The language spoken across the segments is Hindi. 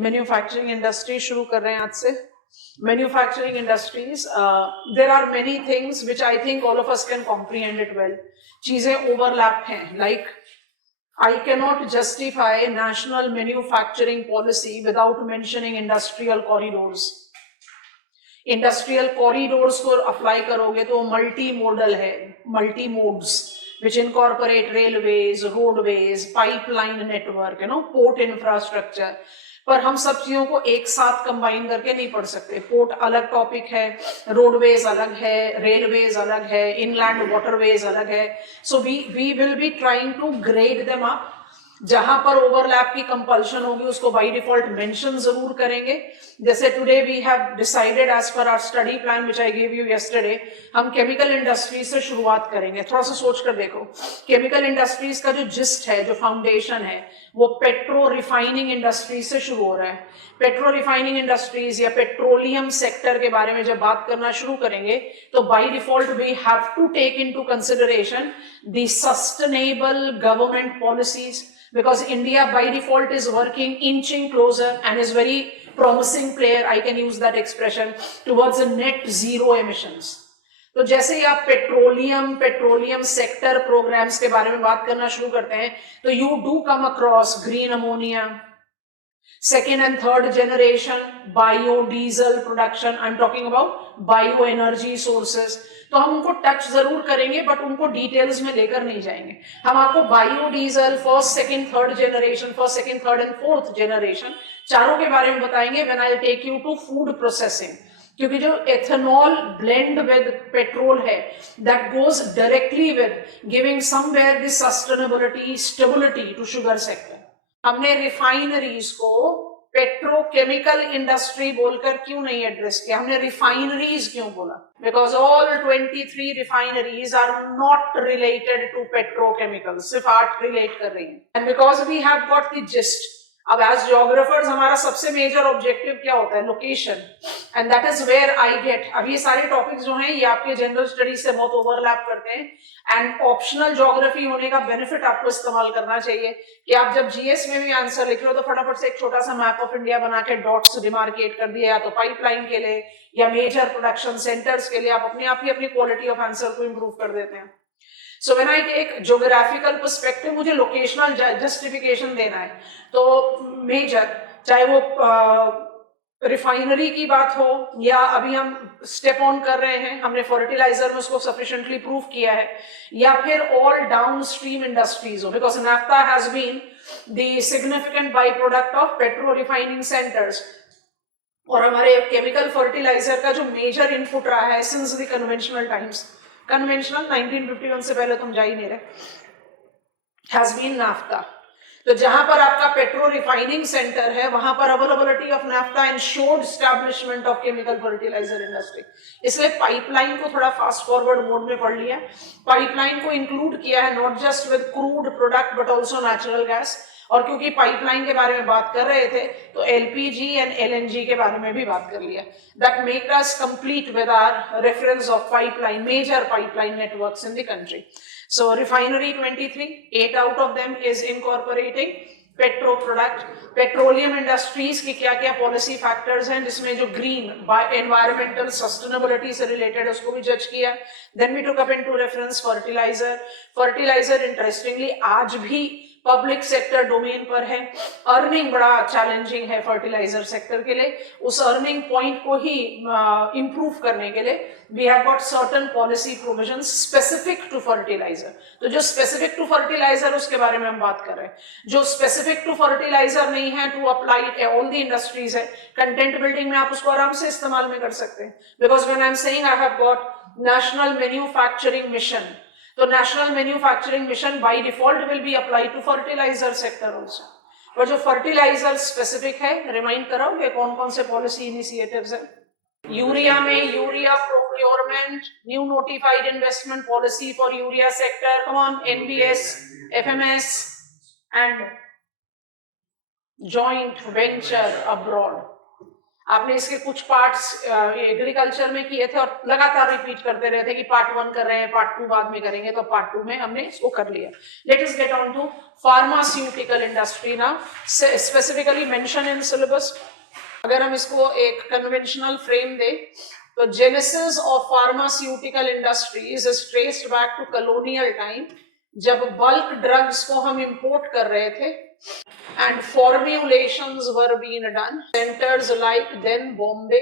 मैन्युफैक्चरिंग इंडस्ट्री शुरू कर रहे हैं आज से. Manufacturing industries, there are many things which I think all of us can comprehend it well. चीजें ओवरलैप हैं, like I cannot justify national manufacturing policy without mentioning industrial corridors. Industrial corridors को apply करोगे तो multimodal है, multi-modes, which incorporate railways, roadways, pipeline network, port infrastructure. पर हम सब चीजों को एक साथ कंबाइन करके नहीं पढ़ सकते. पोर्ट अलग टॉपिक है, रोडवेज अलग है, रेलवेज अलग है, इनलैंड वाटरवेज अलग है. So we will be trying to grade them up. जहां पर ओवरलैप की कंपल्शन होगी उसको बाय डिफॉल्ट मेंशन जरूर करेंगे. जैसे today we have decided as per our study plan which I give you yesterday, हम केमिकल इंडस्ट्रीज से शुरुआत करेंगे. थोड़ा सा सोच कर देखो, केमिकल इंडस्ट्रीज का जो जिस्ट है, जो फाउंडेशन है, वो पेट्रो रिफाइनिंग इंडस्ट्रीज से शुरू हो रहा है. पेट्रो रिफाइनिंग इंडस्ट्रीज या पेट्रोलियम सेक्टर के बारे में जब बात करना शुरू करेंगे तो by default we have to take into consideration the sustainable government policies, because India by default is working inching closer and is very promising player, I can use that expression, towards a net zero emissions. तो जैसे ही आप पेट्रोलियम सेक्टर प्रोग्राम्स के बारे में बात करना शुरू करते हैं तो you do come across green ammonia, second and third generation biodiesel production, I'm talking about bioenergy sources. तो हम उनको टच जरूर करेंगे बट उनको डिटेल्स में लेकर नहीं जाएंगे. हम आपको biodiesel first, second, third generation, first, second, third and fourth generation चारों के बारे में बताएंगे when I take you to food processing. क्योंकि जो एथेनॉल ब्लेंड विद पेट्रोल है, that goes directly with giving somewhere the sustainability, stability to sugar sector. हमने रिफाइनरीज को पेट्रोकेमिकल इंडस्ट्री बोलकर क्यों नहीं एड्रेस किया, हमने रिफाइनरीज क्यों बोला? Because all 23 refineries are not related to petrochemicals, सिर्फ 8 रिलेट कर रही हैं. And because we have got the gist. अब एज ज्योग्राफर्स हमारा सबसे मेजर ऑब्जेक्टिव क्या होता है? Location. And that is where I get, अब ये सारे टॉपिक्स जो हैं ये आपके जनरल स्टडीज से बहुत ओवरलैप करते हैं. एंड ऑप्शनल ज्योग्राफी होने का बेनिफिट आपको इस्तेमाल करना चाहिए कि आप जब जीएस में भी आंसर लिख रहे हो तो फटाफट से एक छोटा सा मैप ऑफ इंडिया बना के डॉट्स डिमार्केट कर दिया, या तो पाइपलाइन के लिए या मेजर प्रोडक्शन सेंटर्स के लिए. आप अपने आप ही अपनी क्वालिटी ऑफ आंसर को इंप्रूव कर देते हैं. So when I take geographical perspective, मुझे लोकेशनल जस्टिफिकेशन देना है. तो मेजर, चाहे वो रिफाइनरी की बात हो या अभी हम स्टेप ऑन कर रहे हैं, हमने फर्टिलाइजर में उसको सफिशिएंटली प्रूव किया है, या फिर ऑल डाउन स्ट्रीम इंडस्ट्रीज हो, because naphtha has been the significant by product of petro refining centres. और हमारे केमिकल फर्टिलाइजर का जो मेजर इनपुट रहा है since the conventional times, conventional 1951 से पहले तुम जा ही नहीं रहे, हैज बीन नाफ्ता. तो जहां पर आपका पेट्रो रिफाइनिंग सेंटर है वहां पर availability of naphtha ensured establishment of chemical fertiliser industry. इसलिए पाइपलाइन को थोड़ा फास्ट फॉरवर्ड मोड में पढ़ लिया. पाइपलाइन को इंक्लूड किया है not just with crude product but also natural gas. और क्योंकि पाइपलाइन के बारे में बात कर रहे थे तो एलपीजी एंड एलएनजी के बारे में भी बात कर लिया. That make us complete with our reference of pipeline, major pipeline networks in the country. So refinery 23, 8 out of them is incorporating petro product. Petroleum industries की क्या क्या पॉलिसी फैक्टर्स हैं जिसमें जो ग्रीन एनवायरमेंटल सस्टेनेबिलिटी से रिलेटेड है उसको भी जज किया. Then we took up into reference fertiliser interestingly आज भी पब्लिक सेक्टर डोमेन पर है. अर्निंग बड़ा चैलेंजिंग है फर्टिलाइजर सेक्टर के लिए. उस अर्निंग पॉइंट को ही इंप्रूव करने के लिए we have got certain policy provisions specific to fertiliser. तो जो स्पेसिफिक टू फर्टिलाइजर उसके बारे में हम बात कर रहे हैं. जो स्पेसिफिक टू फर्टिलाइजर नहीं है, to apply all the industries है, कंटेंट बिल्डिंग में आप उसको आराम से इस्तेमाल में कर सकते हैं. Because when I am saying I have got national manufacturing mission, तो national manufacturing mission by default will be applied to fertiliser sector also. और जो फर्टिलाइजर स्पेसिफिक है, रिमाइंड कराओगे कौन कौन से पॉलिसी इनिशिएटिव्स हैं? यूरिया में urea procurement, new notified investment policy for urea sector, come on, NBS, FMS and joint venture abroad. आपने इसके कुछ पार्ट्स एग्रीकल्चर में किए थे और लगातार रिपीट करते रहे थे कि पार्ट 1 कर रहे हैं, पार्ट 2 बाद में करेंगे, तो पार्ट 2 में हमने इसको कर लिया. Let us get on to pharmaceutical industry now, specifically mention in syllabus. अगर हम इसको एक कन्वेंशनल फ्रेम दें तो genesis of pharmaceutical industries is traced back to colonial time, जब बल्क ड्रग्स को हम इंपोर्ट कर रहे थे and formulations were being done. Centers like then Bombay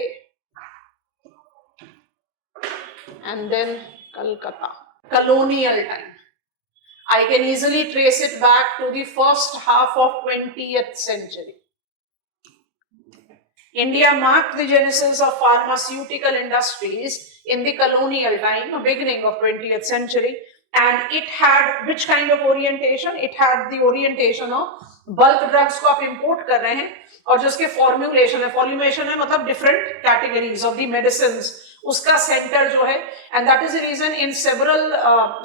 and then Calcutta. Colonial time. I can easily trace it back to the first half of 20th century. India marked the genesis of pharmaceutical industries in the colonial time, beginning of 20th century. And it had which kind of orientation? It had the orientation of bulk drugs को आप इंपोर्ट कर रहे हैं और जो उसके फॉर्म्यूलेशन है मतलब different categories of the medicines, उसका सेंटर जो है. And that is the reason in several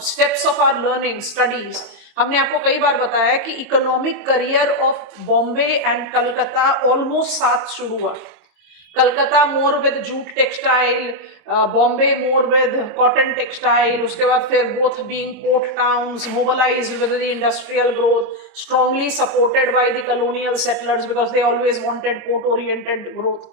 steps of our learning studies हमने आपको कई बार बताया कि economic career of Bombay and Calcutta almost साथ शुरू हुआ. Calcutta more with jute textile, Bombay more with cotton textile. उसके बाद फिर both being port towns, mobilised with the industrial growth, strongly supported by the colonial settlers because they always wanted port oriented growth.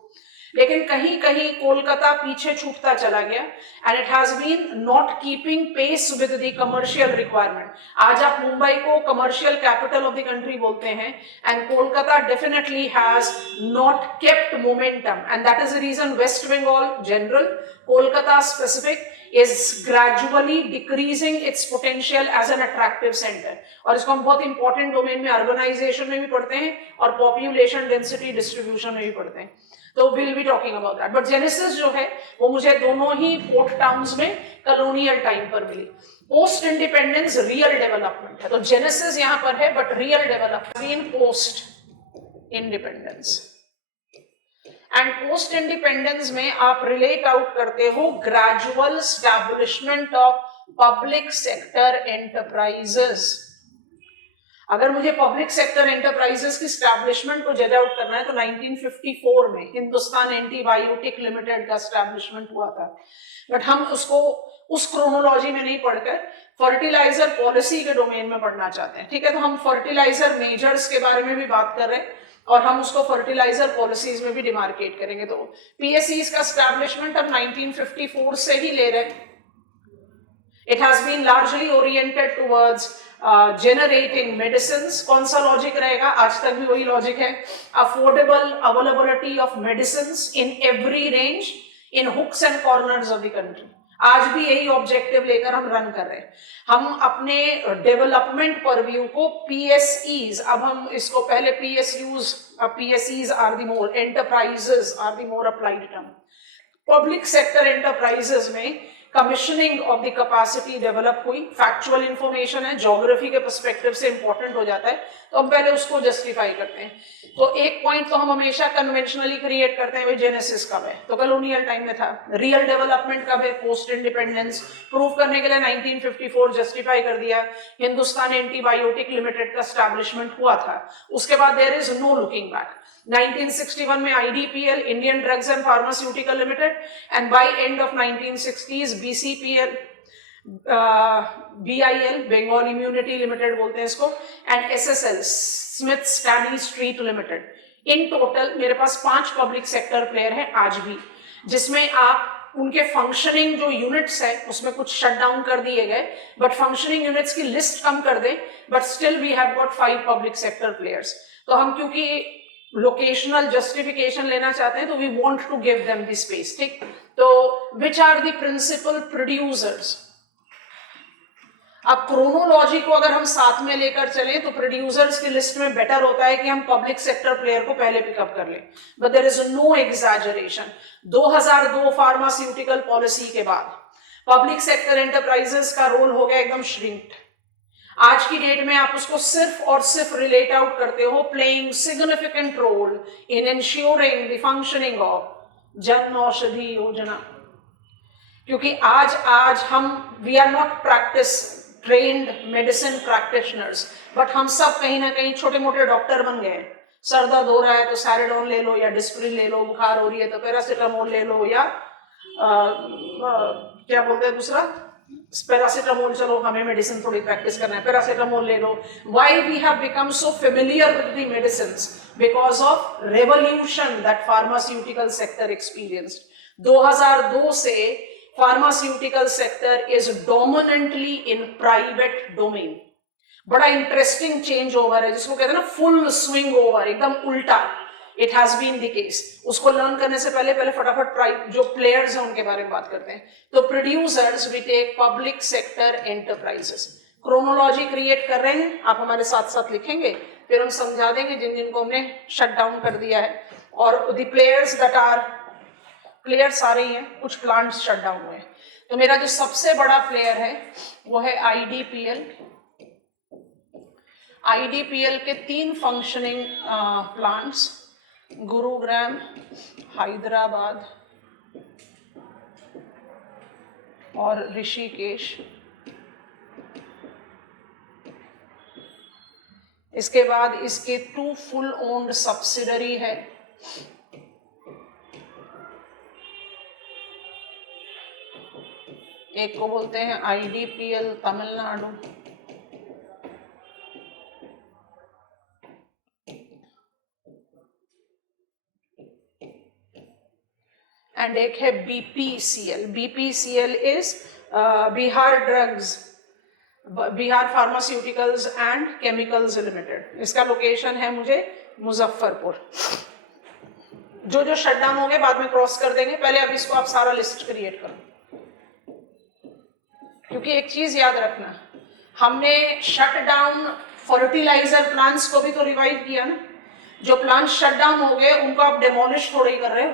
लेकिन कहीं कहीं कोलकाता पीछे छूटता चला गया and it has been not keeping pace with the commercial requirement. आज आप मुंबई को commercial capital of the country बोलते हैं and Kolkata definitely has not kept momentum and that is the reason West Bengal general, Kolkata specific is gradually decreasing its potential as an attractive center. और इसको हम बहुत इंपॉर्टेंट डोमेन में अर्बनाइजेशन में भी पढ़ते हैं और पॉपुलेशन डेंसिटी डिस्ट्रीब्यूशन में भी पढ़ते हैं, तो will be talking about that. But genesis जो है वो मुझे दोनों ही पोर्ट टाउन्स में कॉलोनियल टाइम पर मिली. पोस्ट इंडिपेंडेंस रियल डेवलपमेंट है, तो जेनेसिस यहां पर है but real development post independence. And post independence में आप रिलेट आउट करते हो gradual establishment of public sector enterprises. अगर मुझे पब्लिक सेक्टर एंटरप्राइजेस की स्टैब्लिशमेंट को जज आउट करना है तो 1954 में हिंदुस्तान एंटीबायोटिक लिमिटेड का स्टैब्लिशमेंट हुआ था. बट हम उसको उस क्रोनोलॉजी में नहीं पढ़कर फर्टिलाइजर पॉलिसी के डोमेन में पढ़ना चाहते हैं. ठीक है, तो हम फर्टिलाइजर मेजर्स के बारे में भी बात कर रहे हैं और हम उसको फर्टिलाइजर पॉलिसीज में भी डिमार्केट करेंगे. तो पीएसईज का स्टैब्लिशमेंट हम 1954 से ही ले रहे हैं. It has been largely oriented towards generating medicines. कौन सा लॉजिक रहेगा? आज तक भी वही लॉजिक है. Affordable availability of medicines in every range in hooks and corners of the country. आज भी यही ऑब्जेक्टिव लेकर हम रन कर रहे हैं. हम अपने डेवलपमेंट परव्यू को पीएसईज, अब हम इसको पहले PSUs, PSEs are the more, enterprises are the more applied term. Public sector enterprises में commissioning of the capacity develop हुई. फैक्चुअल इंफॉर्मेशन है, ज्योग्राफी के पर्सपेक्टिव से इंपॉर्टेंट हो जाता है, तो हम पहले उसको जस्टिफाई करते हैं. तो एक पॉइंट तो हम हमेशा कन्वेंशनली क्रिएट करते हैं, जेनेसिस कब है, तो कॉलोनियल टाइम में था. रियल डेवलपमेंट कब है? Post independence. प्रूव करने के लिए 1954 जस्टिफाई कर दिया. हिंदुस्तान एंटीबायोटिक लिमिटेड का एस्टैब्लिशमेंट हुआ था. उसके बाद there is no looking back. 1961 में IDPL, Indian drugs and pharmaceutical limited, and by end of 1960s BCPL, BIL, Bengal immunity limited बोलते हैं इसको, and SSL, Smith Stanistreet limited. In total मेरे पास 5 पब्लिक सेक्टर प्लेयर हैं आज भी, जिसमें आप उनके फंक्शनिंग जो यूनिट्स है उसमें कुछ शट डाउन कर दिए गए, बट फंक्शनिंग यूनिट्स की लिस्ट कम कर दें, but still we have got 5 public sector players. तो हम क्योंकि लोकेशनल जस्टिफिकेशन लेना चाहते हैं तो we want to give them the space. ठीक, तो which are the principal producers. अब क्रोनोलॉजी को अगर हम साथ में लेकर चले तो प्रोड्यूसर्स की लिस्ट में बेटर होता है कि हम पब्लिक सेक्टर प्लेयर को पहले पिकअप कर लें, but there is no exaggeration. 2002 pharmaceutical policy के बाद पब्लिक सेक्टर एंटरप्राइजेस का रोल हो गया एकदम श्रिंक्ड. आज की डेट में आप उसको सिर्फ और सिर्फ रिलेट आउट करते हो playing significant role in ensuring the functioning of Jan Aushadhi Yojana. क्योंकि आज हम we are not practice trained medicine practitioners, but हम सब कहीं ना कहीं छोटे मोटे डॉक्टर बन गए. सर दर्द हो रहा है तो सैरिडोन ले लो या डिस्प्रिन ले लो, बुखार हो रही है तो पैरासिटामोल ले लो, या क्या बोलते हैं दूसरा, पैरासिटामोल, चलो हमें मेडिसिन थोड़ी प्रैक्टिस करना है, पैरासिटामोल ले लो. Why we have become so familiar with the medicines? Because of revolution that pharmaceutical sector experienced. 2002 से pharmaceutical sector is dominantly in private domain. बड़ा इंटरेस्टिंग चेंज ओवर है जिसको कहते हैं ना फुल स्विंग ओवर, एकदम उल्टा. It has been the case. उसको लर्न करने से पहले फटाफट जो प्लेयर्स हैं उनके बारे में बात करते हैं. तो producers we take public sector enterprises. Chronology create कर रहे हैं, आप हमारे साथ साथ लिखेंगे, फिर हम समझा देंगे जिन जिनको हमने शट डाउन कर दिया है. और the players that are, players आ रही हैं, कुछ प्लांट्स शट डाउन हुए. तो मेरा जो सबसे बड़ा प्लेयर है वो है आईडीपीएल. आईडीपीएल के 3 फंक्शनिंग प्लांट्स, गुरुग्राम, हैदराबाद और ऋषिकेश. इसके बाद इसके 2 फुल ओन्ड सब्सिडरी है. एक को बोलते हैं आईडीपीएल तमिलनाडु, एंड एक है BPCL. BPCL is Bihar drugs, Bihar pharmaceuticals and chemicals limited. इसका लोकेशन है मुझे मुजफ्फरपुर. जो जो शटडाउन हो गए बाद में क्रॉस कर देंगे, पहले अब इसको आप सारा लिस्ट क्रिएट करो. क्योंकि एक चीज याद रखना, हमने शट डाउन फर्टिलाइजर प्लांट्स को भी तो रिवाइव किया ना. जो प्लांट्स शट डाउन हो गए उनको आप डेमोलिश थोड़ी कर रहे हो.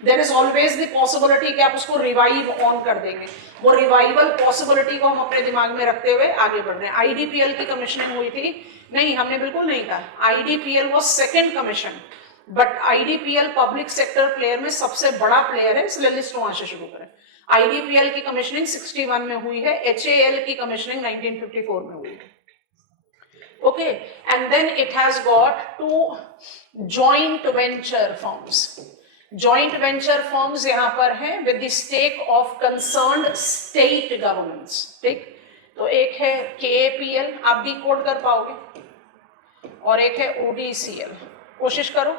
There is always the possibility कि आप उसको रिवाइव ऑन कर देंगे. वो रिवाइवल पॉसिबिलिटी को हम अपने दिमाग में रखते हुए आगे बढ़ रहे हैं. आईडीपीएल की कमीशनिंग हुई थी? नहीं, हमने बिल्कुल नहीं कहा. IDPL was second commission, but IDPL public sector player में सबसे बड़ा प्लेयर है, इसलिए लिस्ट वहां से शुरू करें. आईडीपीएल की कमीशनिंग 61 में हुई है, एचएएल की कमीशनिंग 1954 में हुई है. Okay, and then it has got 2 joint venture firms. Joint venture firms यहाँ पर हैं with the stake of concerned state governments. ठीक, तो एक है KAPL, आप डिकोड कर पाओगे, और एक है ODCL. कोशिश करो.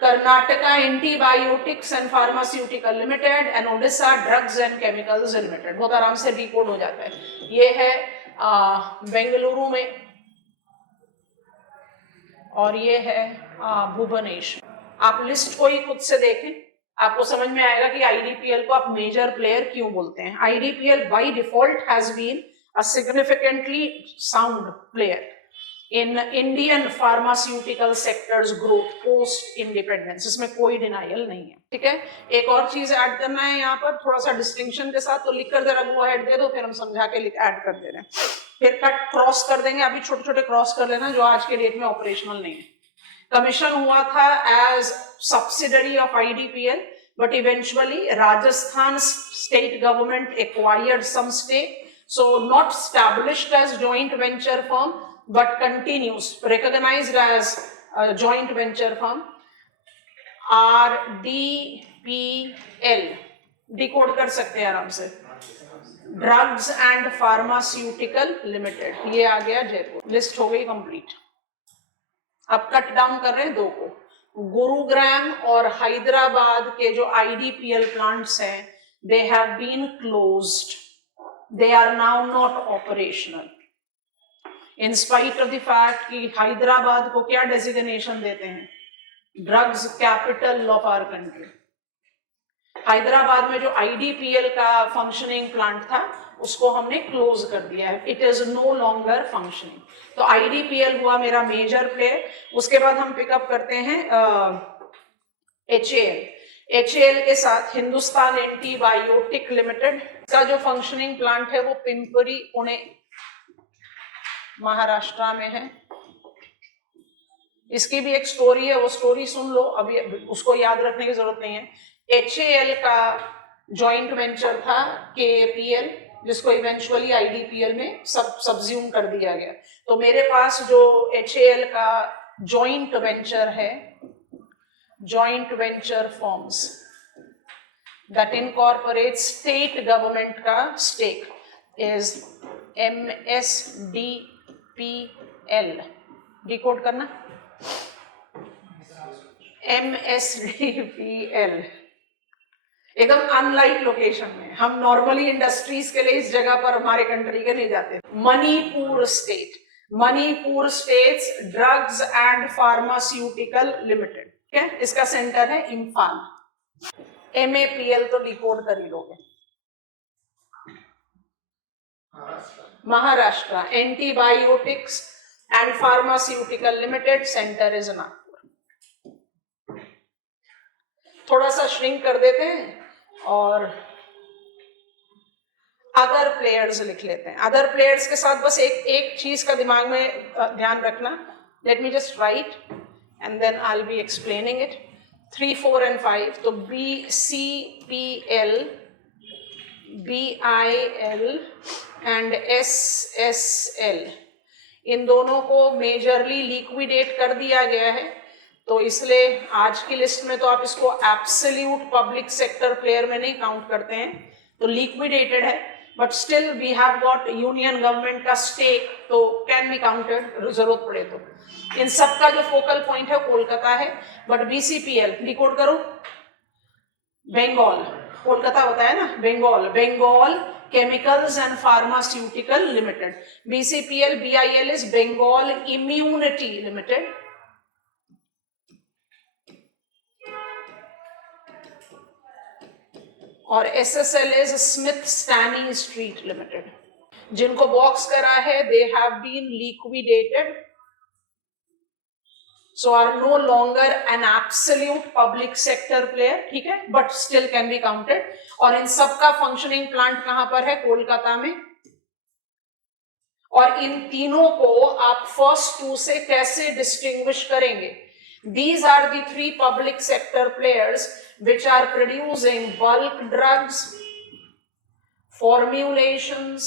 Karnataka antibiotics and pharmaceutical limited and Odisha drugs and chemicals limited. बहुत आराम से डिकोड हो जाता है. ये है बेंगलुरु में, और ये है भुवनेश्वर. आप लिस्ट को ही खुद से देखें, आपको समझ में आएगा कि आईडीपीएल को आप मेजर प्लेयर क्यों बोलते हैं. IDPL by default has been a significantly sound player in Indian pharmaceutical sector's growth post independence. इसमें कोई डिनाइल नहीं है. ठीक है, एक और चीज ऐड करना है यहाँ पर थोड़ा सा डिस्टिंक्शन के साथ, तो लिखकर जरा वो ऐड दे दो, फिर हम समझा के ऐड कर दे रहे हैं. फिर कट क्रॉस कर देंगे, अभी छोटे छोटे क्रॉस कर लेना जो आज के डेट में ऑपरेशनल नहीं है. कमीशन हुआ था as subsidiary of IDPL, but eventually Rajasthan state government acquired some stake, so not established as joint venture firm but continues, recognized as a joint venture firm. RDPL decode कर सकते हैं आराम से, ड्रग्स एंड फार्मास्यूटिकल लिमिटेड. ये आ गया जयपुर. लिस्ट हो गई कंप्लीट. अब कट डाउन कर रहे हैं 2 को. गुरुग्राम और हैदराबाद के जो आईडीपीएल प्लांट्स हैं, they have been closed. They are now not operational. In spite of the fact कि हैदराबाद को क्या डेजिग्नेशन देते हैं, drugs capital of our country. Hyderabad में जो आईडीपीएल का फंक्शनिंग प्लांट था उसको हमने क्लोज कर दिया है. It is no longer functioning. तो आईडीपीएल हुआ मेरा मेजर प्लेयर. उसके बाद हम पिकअप करते हैं एचएएल. एचएएल के साथ हिंदुस्तान एंटीबायोटिक लिमिटेड का जो फंक्शनिंग प्लांट है वो पिंपरी पुणे महाराष्ट्र में है. इसकी भी एक स्टोरी है, वो स्टोरी सुन लो, अभी उसको याद रखने की जरूरत नहीं है. एचएएल का जॉइंट वेंचर था केएपीएल, जिसको इवेंचुअली आईडीपीएल में सब्ज्यूम कर दिया गया. तो मेरे पास जो एचएएल का जॉइंट वेंचर है, joint venture forms that incorporate state government का स्टेक इज MSDPL, डिकोड करना, MSDPL एकदम अनलाइक लोकेशन में, हम नॉर्मली इंडस्ट्रीज के लिए इस जगह पर हमारे कंट्री के नहीं जाते। Manipur state, Manipur states drugs and pharmaceutical limited, ठीक है, इसका सेंटर है इम्फाल। MAPL तो डिकोड कर ही लोगे। Maharashtra, antibiotics and pharmaceutical limited, centre is Nagpur. थोड़ा सा श्रिंक कर देते हैं और अदर प्लेयर्स लिख लेते हैं। अदर प्लेयर्स के साथ बस एक चीज का दिमाग में ध्यान रखना, let me just write and then I will be explaining it. 3, 4 and 5, तो BCPL, BIL एंड SSL, इन दोनों को मेजरली लिक्विडेट कर दिया गया है, तो इसलिए आज की लिस्ट में तो आप इसको एब्सोल्यूट पब्लिक सेक्टर प्लेयर में नहीं काउंट करते हैं, तो लिक्विडेटेड है, but still we have got union government का स्टेक, तो कैन बी काउंटेड जरूरत पड़े तो। इन सब का जो फोकल पॉइंट है कोलकाता है, बट BCPL डिकोड करो, बंगाल, कोलकाता होता है ना, Bengal, Bengal chemicals and pharmaceutical limited. BCPL, BIL is Bengal immunity limited, और SSL is Smith Stanistreet limited. जिनको बॉक्स करा है they have been liquidated, so are no longer an absolute public sector player, ठीक है, but still can be counted. और इन सबका फंक्शनिंग प्लांट कहां पर है? कोलकाता में। और इन तीनों को आप फर्स्ट 2 से कैसे डिस्टिंग्विश करेंगे? These are the 3 public sector players which are producing bulk drugs, formulations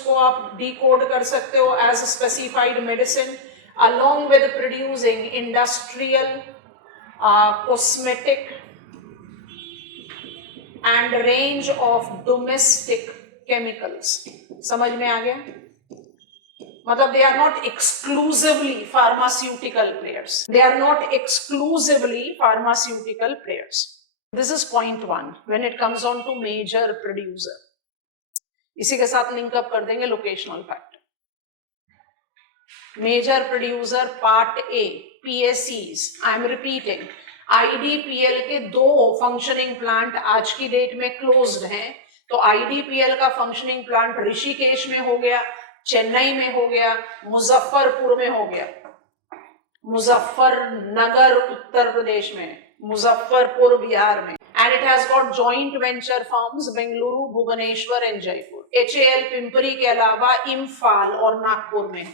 को आप decode कर सकते हो as specified medicine, along with producing industrial, cosmetic and range of domestic chemicals। समझ में आ गया? मतलब they are not exclusively pharmaceutical players. They are not exclusively pharmaceutical players. This is point 1 when it comes on to major producer. इसी के साथ लिंक अप कर देंगे locational factor. Major producer part A, PSCs, I am repeating, IDPL के 2 फंक्शनिंग प्लांट आज की डेट में क्लोज्ड हैं, तो IDPL का फंक्शनिंग प्लांट ऋषिकेश में हो गया, चेन्नई में हो गया, मुजफ्फरपुर में हो गया, मुजफ्फरनगर उत्तर प्रदेश में, मुजफ्फरपुर बिहार में, and it has got joint venture firms Bengaluru, Bhubaneswar and Jaipur. HAL Pimpri के अलावा इम्फाल और नागपुर में,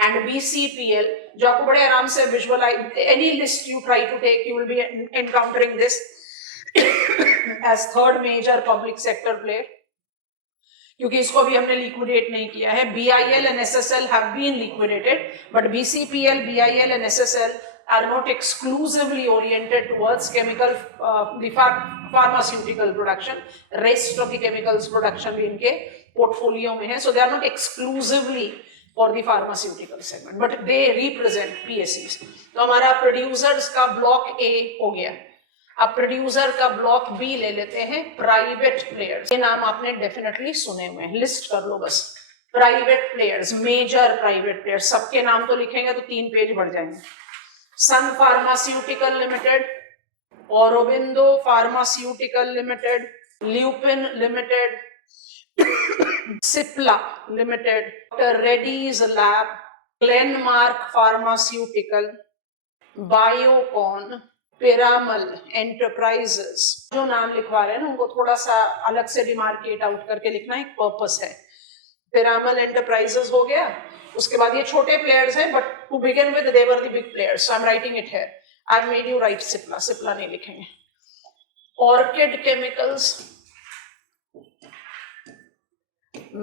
एंड BCPL जो आपको बड़े आराम से visualise, any list you try to take you will be encountering this as third major public sector player, क्योंकि इसको भी हमने लिक्विडेट नहीं किया है। BIL and SSL have been liquidated, but BCPL, BIL and SSL are not exclusively oriented towards chemical, the pharmaceutical production. Rest of the chemicals production भी इनके portfolio में है, so they are not exclusively for the pharmaceutical segment, but they represent PSCs। तो हमारा producers का block A हो गया। अब प्रोड्यूसर का ब्लॉक B ले लेते हैं, प्राइवेट प्लेयर्स। ये नाम आपने डेफिनेटली सुने हुए हैं, लिस्ट कर लो बस। Private players, major private players, सबके नाम तो लिखेंगे तो 3 पेज बढ़ जाएंगे। Sun pharmaceutical limited, Aurobindo pharmaceutical limited, Lupin limited, Cipla limited, doctor Reddy's lab, Glenmark pharmaceutical, Biocon, Piramal enterprises. जो नाम लिखवा रहे हैं ना उनको थोड़ा सा अलग से डिमार्केट आउट करके लिखना एक पर्पस है। पिरामल एंटरप्राइजेस हो गया, उसके बाद ये छोटे प्लेयर्स हैं, but to begin with they were the big players, so I am writing it here. I have made you write Cipla, Cipla नहीं लिखेंगे। Orchid chemicals,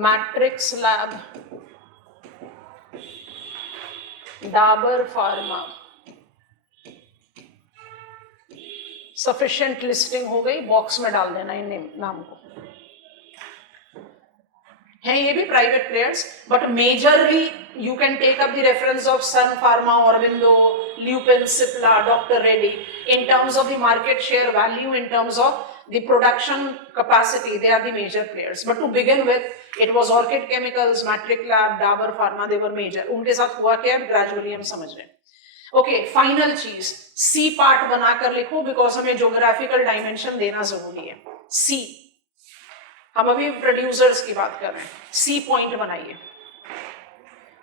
Matrix lab, Dabur pharma, sufficient listing हो गई, बॉक्स में डाल देना इन नाम को। हैं ये भी private players, but majorly you can take up the reference of Sun pharma, Aurobindo, Lupin, Cipla, doctor Reddy in terms of the market share value, in terms of the production capacity, they are the major players. But to begin with, it was Orchid Chemicals, Matrix Lab, Dabur Pharma, they were major. उनके साथ हुआ क्या ग्रेजुअली हम समझ रहे हैं। ओके, फाइनल चीज सी पार्ट बनाकर लिखो, बिकॉज हमें ज्योग्राफिकल डायमेंशन देना जरूरी है। सी, हम अभी प्रोड्यूसर्स की बात कर रहे हैं, सी पॉइंट बनाइए।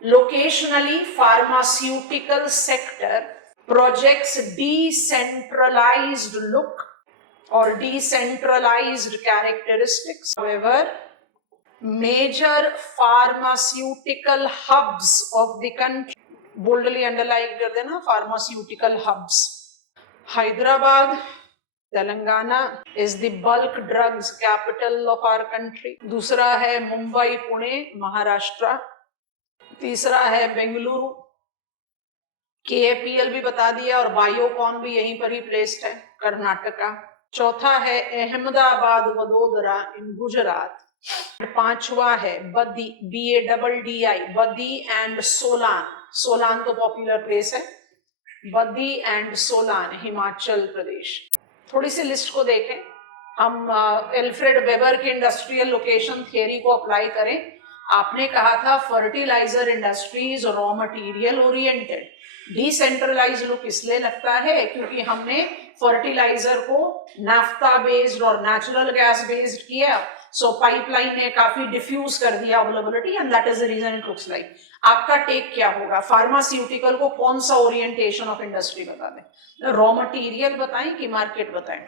Locationally pharmaceutical sector projects decentralized look or decentralized characteristics. However, major pharmaceutical hubs of the country, boldly underline कर देना, pharmaceutical hubs. Hyderabad, Telangana is the bulk drugs capital of our country. दूसरा है मुंबई, पुणे, महाराष्ट्र। तीसरा है बेंगलुरु, KAPL भी बता दिया, और बायोकॉन भी यहीं पर ही प्लेस्ड है, कर्नाटका। चौथा है अहमदाबाद, वडोदरा इन गुजरात। पांचवा है बद्दी, BADDI, बद्दी एंड सोलान, सोलान तो पॉपुलर प्लेस है, बद्दी एंड सोलान, हिमाचल प्रदेश। थोड़ी सी लिस्ट को देखें, हम एल्फ्रेड वेबर के इंडस्ट्रियल लोकेशन थियरी को अप्लाई करें। आपने कहा था fertiliser industry is raw material oriented. Decentralise look इसलिए लगता है क्योंकि हमने फर्टिलाइजर को नाफ्ता बेस्ड और नेचुरल गैस बेस्ड किया, सो पाइपलाइन ने काफी डिफ्यूज कर दिया availability, and that is the reason it looks like. आपका टेक क्या होगा? फार्मास्यूटिकल को कौन सा ओरिएंटेशन ऑफ इंडस्ट्री बता दें? रॉ मटेरियल बताएं कि मार्केट बताएं?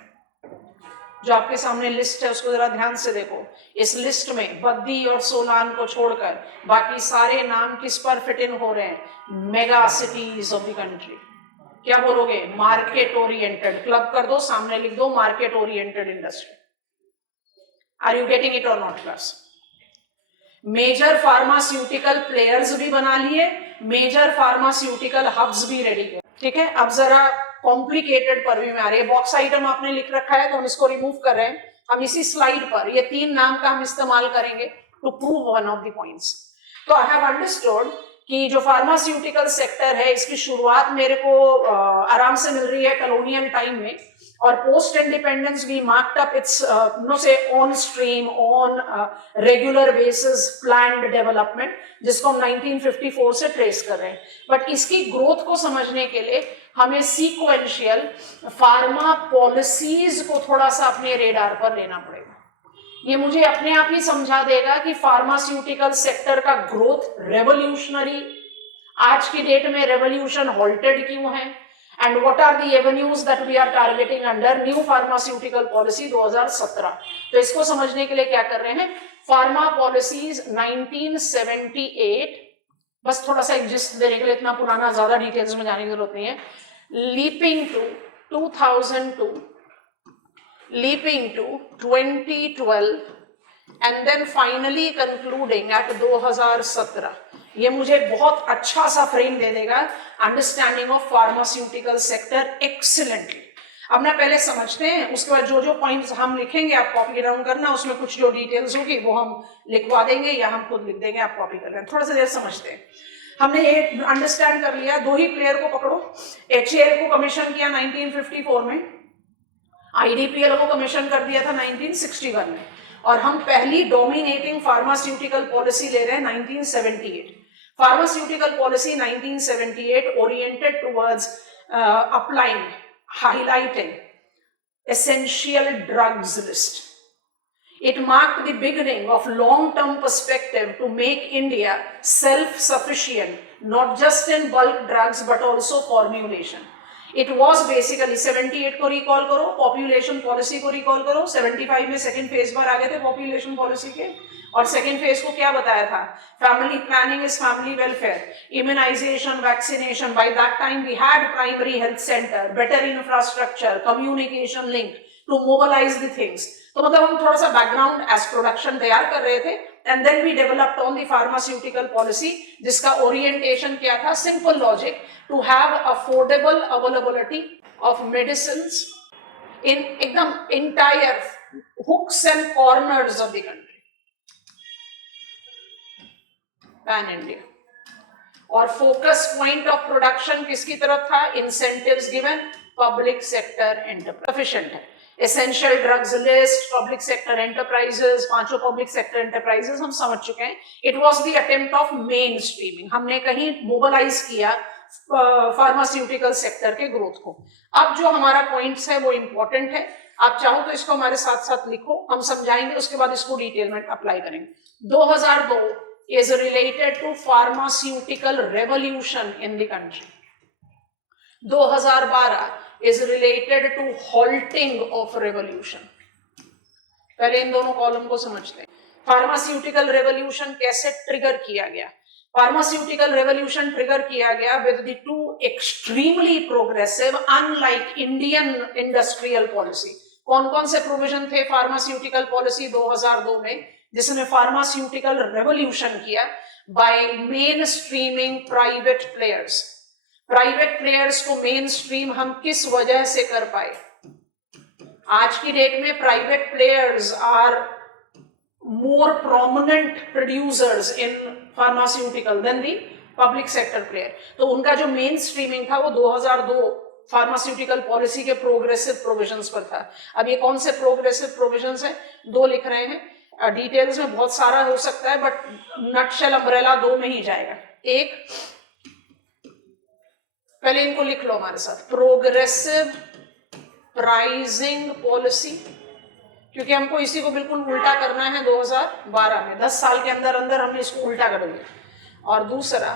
जो आपके सामने लिस्ट है उसको जरा ध्यान से देखो। इस लिस्ट में बद्दी और सोलान को छोड़कर बाकी सारे नाम किस पर फिट इन हो रहे हैं? Mega cities of the country. क्या बोलोगे? Market oriented. क्लब कर दो, सामने लिख दो market oriented industry. Are you getting it or not class? Major pharmaceutical players भी बना लिए, मेजर फार्मास्यूटिकल हब्स भी रेडी किए। ठीक है, अब जरा कॉम्प्लिकेटेड पर भी में आ रही है। बॉक्स आइटम आपने लिख रखा है तो हम इसको रिमूव कर रहे हैं। हम इसी स्लाइड पर ये तीन नाम का हम इस्तेमाल करेंगे to prove one of the points. तो आई हैव अंडरस्टूड कि जो फार्मास्यूटिकल सेक्टर है इसकी शुरुआत मेरे को आराम से मिल रही है कॉलोनियल टाइम में, और post independence we marked up it's no say on stream, on regular basis planned development, जिसको हम 1954 से ट्रेस कर रहे हैं। बट इसकी ग्रोथ को समझने के लिए हमें सीक्वेंशियल फार्मा पॉलिसीज को थोड़ा सा अपने रेडार पर लेना पड़ेगा। ये मुझे अपने आप ही समझा देगा कि फार्मास्यूटिकल सेक्टर का ग्रोथ रेवोल्यूशनरी, आज की डेट में रेवोल्यूशन हॉल्टेड क्यों है, and what are the avenues that we are targeting under new pharmaceutical policy 2017। तो इसको समझने के लिए क्या कर रहे हैं? फार्मा पॉलिसीज 1978, बस थोड़ा सा एग्जिस्ट देने के लिए, इतना पुराना ज्यादा डिटेल्स में जाने की जरूरत नहीं है। Leaping to 2002, leaping to 2012 and then finally concluding at 2017। ये मुझे बहुत अच्छा सा फ्रेम दे देगा understanding of pharmaceutical sector excellently. अब ना पहले समझते हैं, उसके बाद जो जो पॉइंट्स हम लिखेंगे आप कॉपी डाउन करना, उसमें कुछ जो डिटेल्स होगी वो हम लिखवा देंगे या हम खुद लिख देंगे, आप कॉपी कर लें। थोड़ा सा देर समझते हैं। हमने ये अंडरस्टैंड कर लिया, दो ही प्लेयर को पकड़ो। HAL को कमीशन किया 1954 में, IDPL को कमीशन कर दिया था 1961 में, और हम पहली डोमिनेटिंग फार्मास्यूटिकल पॉलिसी ले रहे हैं 1978। Pharmaceutical policy 1978 oriented towards applying, highlighting essential drugs list. It marked the beginning of long-term perspective to make India self-sufficient, not just in bulk drugs but also formulation. It was basically 78 को रिकॉल करो, पॉपुलेशन पॉलिसी को रिकॉल करो, 75 में सेकेंड फेज पर आ गए थे पॉपुलेशन पॉलिसी के, और सेकेंड फेज को क्या बताया था? Family planning is family welfare, immunization, vaccination. By that time we had primary health centre, better infrastructure, communication link to mobilize the things. तो मतलब हम थोड़ा सा बैकग्राउंड एज प्रोडक्शन तैयार कर रहे थे, and then we developed on the pharmaceutical policy, जिसका orientation क्या था? Simple logic, to have affordable availability of medicines in एकदम entire hooks and corners of the country, pan India. और focus point of production किसकी तरफ था? Incentives given, public sector enterprise sufficient है. Essential drugs list, public sector enterprises, पांचों public sector enterprises हम समझ चुके हैं. It was the attempt of mainstreaming. हमने कहीं mobilize किया फार्मास्यूटिकल सेक्टर के ग्रोथ को. अब जो हमारा पॉइंट्स है वो इंपॉर्टेंट है. आप चाहो तो इसको हमारे साथ साथ लिखो, हम समझाएंगे, उसके बाद इसको डिटेल में अप्लाई करेंगे. 2002 is related to pharmaceutical revolution in the country. 2012 is related to halting of revolution. पहले इन दोनों कॉलम को समझते हैं. फार्मास्यूटिकल रेवोल्यूशन कैसे ट्रिगर किया गया? फार्मास्यूटिकल रेवोल्यूशन ट्रिगर किया गया with the two extremely progressive unlike Indian industrial policy. कौन कौन से प्रोविजन थे फार्मास्यूटिकल पॉलिसी 2002 में जिसने फार्मास्यूटिकल रेवोल्यूशन किया? By mainstreaming private players. Private players को मेन स्ट्रीम हम किस वजह से कर पाए? आज की डेट में private players are more prominent producers in pharmaceutical than the public sector player. तो उनका जो मेन स्ट्रीमिंग था वो 2002 फार्मास्यूटिकल पॉलिसी के प्रोग्रेसिव प्रोविजंस पर था. अब ये कौन से प्रोग्रेसिव प्रोविजंस हैं? दो लिख रहे हैं. डिटेल्स में बहुत सारा हो सकता है बट नटशेल अम्ब्रेला दो में ही जाएगा. एक, पहले इनको लिख लो हमारे साथ, प्रोग्रेसिव प्राइसिंग पॉलिसी, क्योंकि हमको इसी को बिल्कुल उल्टा करना है 2012 में. 10 साल के अंदर अंदर हमने इसको उल्टा कर दिया. और दूसरा,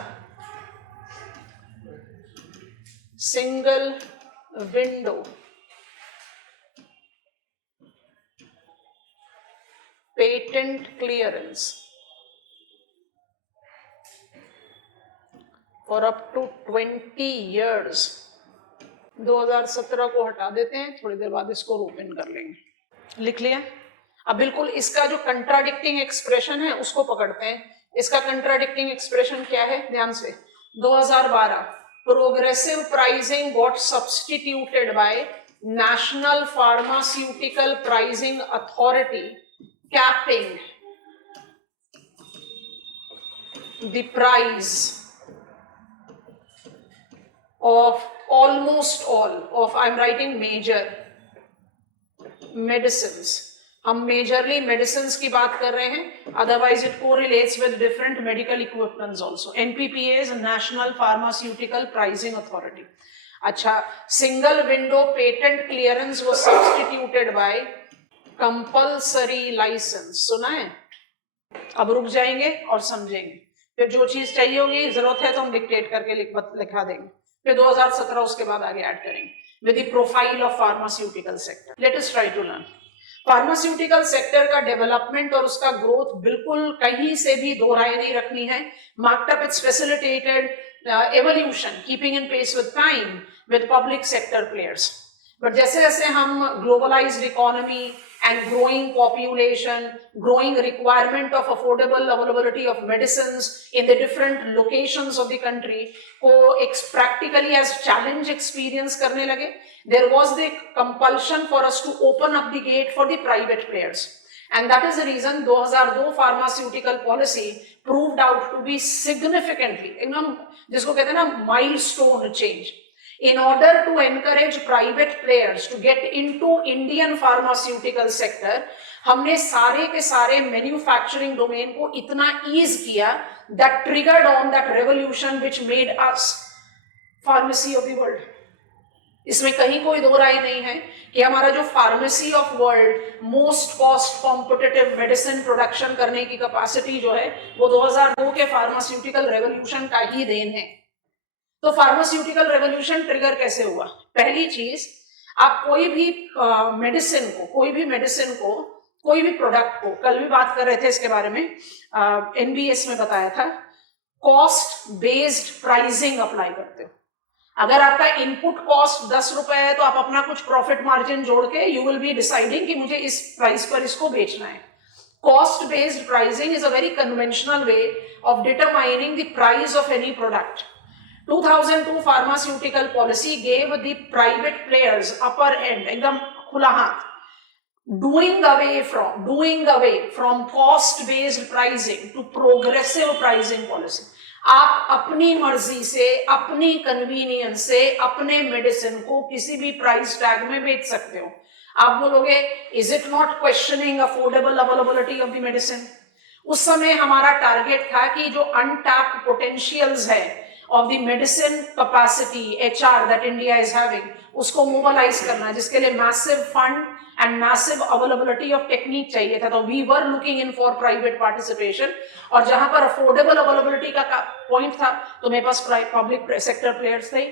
single window patent clearance for up to 20 years. 2017 को हटा देते हैं, थोड़ी देर बाद इसको ओपन कर लेंगे. लिख लिया? अब बिल्कुल इसका जो कंट्राडिक्टिंग एक्सप्रेशन है उसको पकड़ते हैं. इसका कंट्राडिक्टिंग एक्सप्रेशन क्या है? ध्यान से. 2012 progressive pricing got substituted by national pharmaceutical pricing authority capping the price of almost all of, I'm writing major medicines. हम मेजरली मेडिसिन की बात कर रहे हैं, otherwise it correlates with different medical equipments also. NPPA national pharmaceutical pricing authority. अच्छा, single window patent clearance was substituted by compulsory license. सुना है? अब रुक जाएंगे और समझेंगे, फिर जो चीज चाहिए होगी, जरूरत है तो हम डिक्टेट करके लिखा देंगे. फिर 2017 उसके बाद आगे ऐड करेंगे with the profile of pharmaceutical sector. Let us try to learn. Pharmaceutical sector का डेवलपमेंट और उसका ग्रोथ बिल्कुल कहीं से भी दो राय नहीं रखनी है. Marked up its facilitated evolution keeping in pace with time with public sector players. But जैसे जैसे हम globalized economy and growing population, growing requirement of affordable availability of medicines in the different locations of the country को practically as challenge experience करने लगे, there was the compulsion for us to open up the gate for the private players. And that is the reason 2002 pharmaceutical policy proved out to be significantly, एकदम जिसको कहते हैं ना milestone change. In order to encourage private players to get into Indian pharmaceutical sector, हमने सारे के सारे manufacturing domain को इतना ease किया that triggered on that revolution which made us pharmacy of the world. इसमें कहीं कोई दो राय नहीं है कि हमारा जो pharmacy of world most cost competitive medicine production करने की capacity जो है वो 2002 के pharmaceutical revolution का ही देन है. तो फार्मास्यूटिकल रेवोल्यूशन ट्रिगर कैसे हुआ? पहली चीज, आप कोई भी मेडिसिन को, कोई भी प्रोडक्ट को, कल भी बात कर रहे थे इसके बारे में, एनबीएस में बताया था, कॉस्ट बेस्ड प्राइसिंग अप्लाई करते हो. अगर आपका इनपुट कॉस्ट 10 रुपए है तो आप अपना कुछ प्रॉफिट मार्जिन जोड़ के यू विल बी डिसाइडिंग कि मुझे इस प्राइस पर इसको बेचना है. Cost based pricing is a very conventional way of determining the price of any product. 2002 pharmaceutical policy gave the private players upper end, एकदम खुला हाथ, doing away from cost based pricing to progressive pricing policy. आप अपनी मर्जी से, अपनी कन्वीनियंस से अपने मेडिसिन को किसी भी प्राइस टैग में बेच सकते हो. आप बोलोगे is it not questioning affordable availability of the medicine? उस समय हमारा टारगेट था कि जो अनटैप्ड पोटेंशियल्स है of the medicine capacity HR that India is having, उसको मोबिलाइज करना, जिसके लिए massive fund and massive availability of technique चाहिए था. तो we were looking in for private participation, और जहां पर अफोर्डेबल अवेलेबिलिटी का पॉइंट था तो मेरे पास पब्लिक सेक्टर प्लेयर्स थे.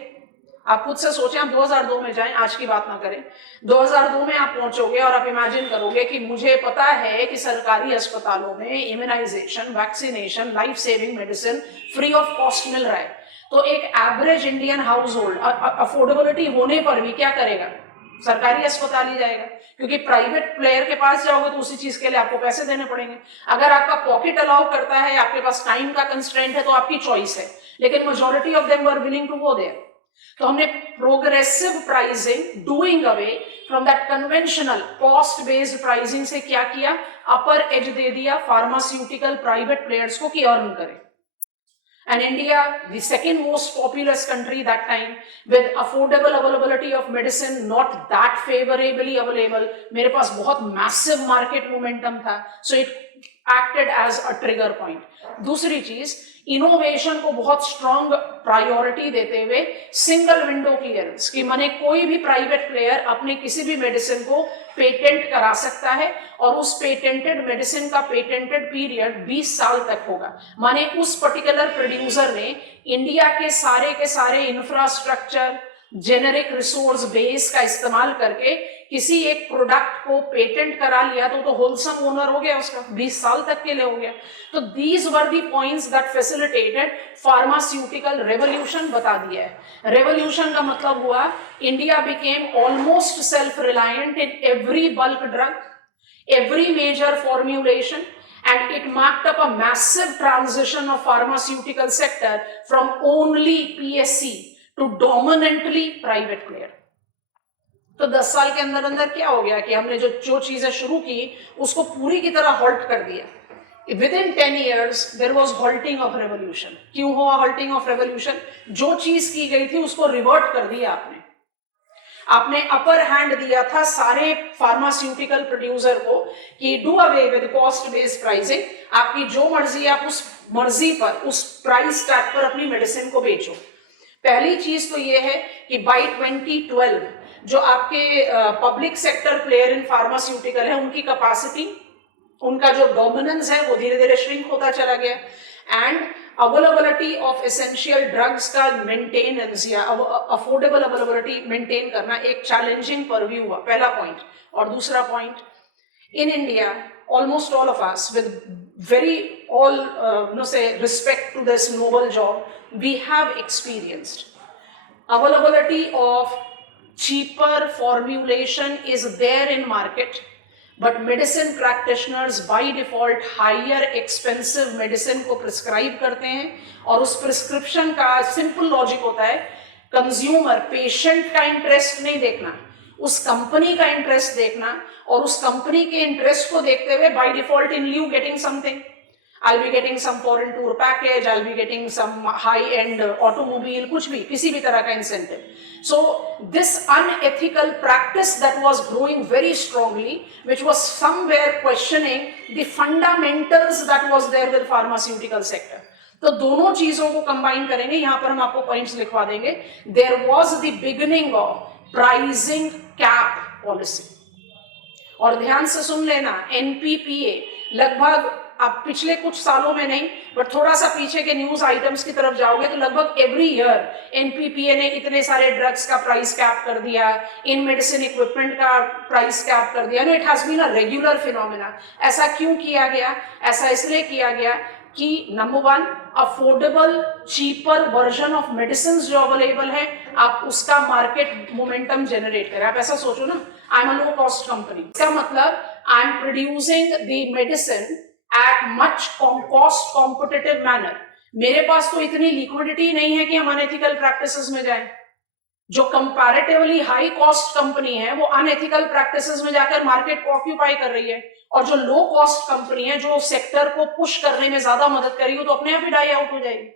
आप खुद से सोचें, आप 2002 में जाएं, आज की बात ना करें. 2002 में आप पहुंचोगे और आप इमेजिन करोगे कि मुझे पता है कि सरकारी अस्पतालों में immunisation, vaccination, life saving medicine free of cost मिल रहा है. तो एक average Indian household affordability होने पर भी क्या करेगा? सरकारी अस्पताल ही जाएगा, क्योंकि प्राइवेट प्लेयर के पास जाओगे तो उसी चीज के लिए आपको पैसे देने पड़ेंगे. अगर आपका पॉकेट अलाउ करता है, आपके पास टाइम का कंस्ट्रेंट है, तो आपकी चॉइस है, लेकिन majority of them were willing to go there. तो हमने progressive pricing, doing away from that conventional cost based pricing से क्या किया? अपर एज दे दिया फार्मास्यूटिकल प्राइवेट प्लेयर्स को कि अर्न करें. And India, the second most populous country that time, with affordable availability of medicine not that favorably available, मेरे पास बहुत massive market momentum था, so it acted as a trigger point. दूसरी चीज, इनोवेशन को बहुत स्ट्रॉन्ग प्रायोरिटी देते हुए सिंगल विंडो क्लियरेंस, कि माने कोई भी प्राइवेट प्लेयर अपने किसी भी मेडिसिन को पेटेंट करा सकता है, और उस पेटेंटेड मेडिसिन का पेटेंटेड पीरियड 20 साल तक होगा. माने उस पर्टिकुलर प्रोड्यूसर ने इंडिया के सारे इंफ्रास्ट्रक्चर, जेनेरिक रिसोर्स बेस का इस्तेमाल करके किसी एक प्रोडक्ट को पेटेंट करा लिया, तो होलसम ओनर हो गया, उसका 20 साल तक के लिए हो गया. तो these were the points that facilitated pharmaceutical revolution. बता दिया है. रेवोल्यूशन का मतलब हुआ India became almost self reliant in every bulk drug, every major formulation, and it marked up a massive transition of pharmaceutical sector from only PSC to dominantly private player. तो 10 साल के अंदर अंदर क्या हो गया कि हमने जो चीजें शुरू की उसको पूरी की तरह हॉल्ट कर दिया. Within 10 years there was halting of revolution. क्यों हुआ halting of revolution? जो चीज की गई थी उसको रिवर्ट कर दिया आपने अपर हैंड दिया था सारे फार्मास्यूटिकल प्रोड्यूसर को कि do away with cost based pricing. आपकी जो मर्जी, आप उस मर्जी पर, उस प्राइस टैग पर अपनी मेडिसिन को बेचो. पहली चीज तो ये है कि बाय 2012 जो आपके public sector player in pharmaceutical है, उनकी कैपेसिटी, उनका जो डोमिनेंस है वो धीरे धीरे श्रिंक होता चला गया. And availability of essential drugs का मेंटेनेंस या अफोर्डेबल अवेलेबिलिटी मेंटेन करना एक चैलेंजिंग परव्यू हुआ. पहला पॉइंट. और दूसरा point, in India almost all of us, with very respect to this noble job, we have experienced availability of cheaper formulation is there in market, but medicine practitioners by default higher expensive medicine को prescribe करते हैं. और उस prescription का simple logic होता है, consumer, patient का interest नहीं देखना, उस कंपनी का इंटरेस्ट देखना, और उस कंपनी के इंटरेस्ट को देखते हुए बाय डिफॉल्ट इन लिeu getting something. I will be getting some foreign tour package, I will be getting some high end automobile, कुछ भी, किसी भी तरह का incentive. So this unethical practice that was growing very strongly, which was somewhere questioning the fundamentals that was there with pharmaceutical sector. तो दोनों चीजों को कंबाइन करेंगे. यहां पर हम आपको पॉइंट्स लिखवा देंगे. There was the beginning of pricing cap policy. और ध्यान से सुन लेना, एनपीपीए लगभग, आप पिछले कुछ सालों में नहीं बट थोड़ा सा पीछे के न्यूज आइटम्स की तरफ जाओगे तो लगभग एवरी ईयर एनपीपीए ने इतने सारे ड्रग्स का प्राइस कैप कर दिया, इन मेडिसिन इक्विपमेंट का प्राइस कैप कर दिया. No, it has been a regular phenomena. ऐसा क्यों किया गया? ऐसा इसलिए किया गया कि number 1, affordable cheaper version of medicine जो अवेलेबल है, आप उसका मार्केट मोमेंटम जनरेट करें. आप ऐसा सोचो ना, I am a low cost company, इसका मतलब I am producing the medicine eight much cost competitive manner, मेरे पास तो इतनी लिक्विडिटी नहीं है कि हम अनएथिकल प्रैक्टिसेस में जाएं। जो कंपैरेटिवली हाई कॉस्ट कंपनी है वो अनएथिकल प्रैक्टिसेस में जाकर मार्केट को ऑक्यूपाई कर रही है, और जो लो कॉस्ट कंपनी है जो सेक्टर को पुश करने में ज्यादा मदद करेगी वो तो अपने आप ही डाई आउट हो जाएगी।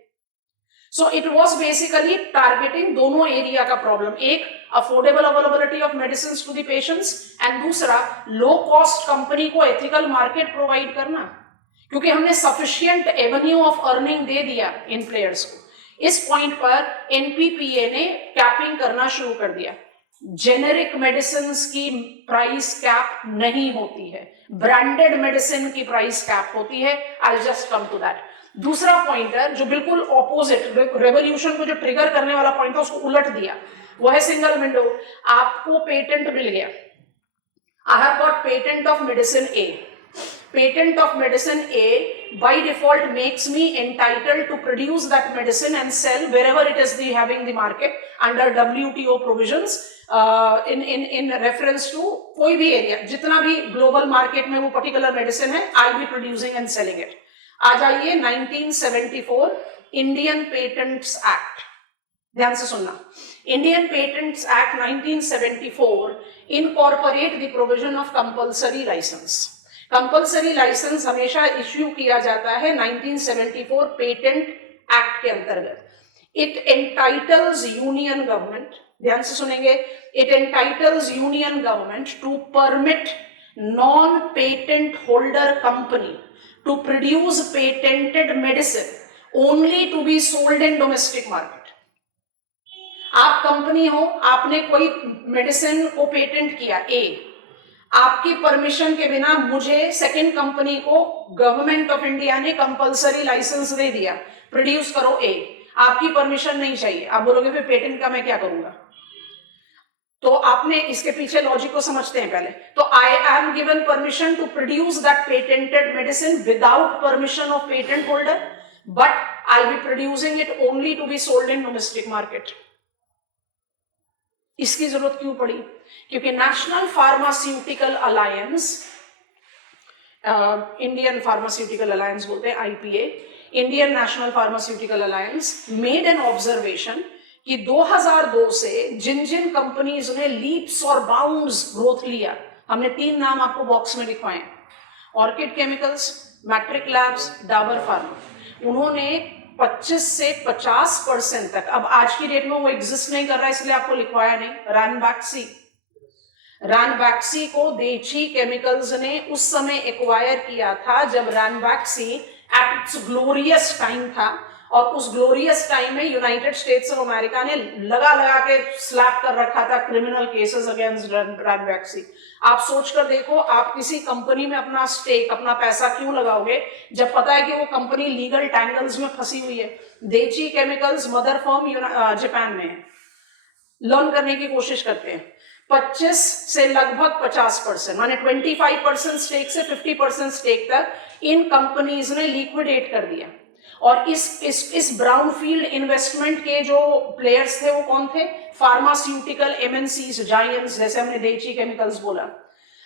So it was basically targeting दोनों एरिया का प्रॉब्लम, एक affordable availability of medicine to the patients and दूसरा लो कॉस्ट कंपनी को एथिकल मार्केट प्रोवाइड करना, क्योंकि हमने सफिशिएंट एवेन्यू ऑफ अर्निंग दे दिया इन प्लेयर्स को। इस पॉइंट पर एनपीपीए ने कैपिंग करना शुरू कर दिया। जेनेरिक मेडिसिन की प्राइस कैप नहीं होती है, ब्रांडेड मेडिसिन की प्राइस कैप होती है। I just come to that. दूसरा पॉइंटर जो बिल्कुल ऑपोजिट, रेवोल्यूशन को जो ट्रिगर करने वाला पॉइंट था उसको उलट दिया, वो है सिंगल विंडो। आपको पेटेंट मिल गया, आई have got patent of medicine A. Patent of medicine A by default makes me entitled to produce that medicine and sell wherever it is having the market under WTO provisions in reference to कोई भी area, जितना भी global market में वो particular medicine है, I'll be producing and selling it. आ जाइए 1974 Indian Patents Act, ध्यान से सुनना। Indian Patents Act 1974 incorporate the provision of compulsory license. Compulsory licence हमेशा इश्यू किया जाता है 1974 पेटेंट एक्ट के अंतर्गत। इट एंटाइटल्स यूनियन गवर्नमेंट, ध्यान से सुनेंगे, it entitles union government to permit non patent holder company to produce patented medicine only to be sold in domestic market. आप कंपनी हो, आपने कोई मेडिसिन को पेटेंट किया ए, आपकी परमिशन के बिना मुझे सेकंड कंपनी को गवर्नमेंट ऑफ इंडिया ने कंपलसरी लाइसेंस दे दिया, प्रोड्यूस करो ए, आपकी परमिशन नहीं चाहिए। आप बोलोगे फिर पेटेंट का मैं क्या करूंगा? तो आपने इसके पीछे लॉजिक को समझते हैं पहले। तो I am given permission to produce that patented medicine without permission of patent holder, but I be producing it only to be sold in domestic market. इसकी जरूरत क्यों पड़ी? क्योंकि national pharmaceutical alliance, Indian pharmaceutical alliance बोलते हैं IPA, Indian national pharmaceutical alliance made an observation कि 2002 से जिन जिन कंपनीज ने लीप्स और बाउंड्स ग्रोथ लिया, हमने 3 नाम आपको बॉक्स में लिखवाए, orchid Chemicals, Matrix Labs, Dabur Pharma, उन्होंने 25 से 50% तक, अब आज की डेट में वो एग्जिस्ट नहीं कर रहा है इसलिए आपको लिखवाया नहीं, रैनबैक्सी को देची केमिकल्स ने उस समय एक्वायर किया था जब Ranbaxy at its glorious time था, और उस ग्लोरियस टाइम में यूनाइटेड स्टेट्स ऑफ अमेरिका ने लगा के स्लैप कर रखा था क्रिमिनल केसेस अगेंस्ट रैनबैक्सी। आप सोचकर देखो, आप किसी कंपनी में अपना स्टेक, अपना पैसा क्यों लगाओगे जब पता है कि वो कंपनी लीगल टैंगल्स में फंसी हुई है। देची केमिकल्स मदर फर्म जापान में है, लर्न करने की कोशिश करते हैं। 25 से लगभग 50%, माने 25% स्टेक से 50% स्टेक तक इन कंपनीज ने लिक्विडेट कर दिया। और इस ब्राउनफील्ड इन्वेस्टमेंट के जो प्लेयर्स थे वो कौन थे? फार्मास्यूटिकल एमएनसीज, जायंट्स, जैसे हमने देची केमिकल्स बोला।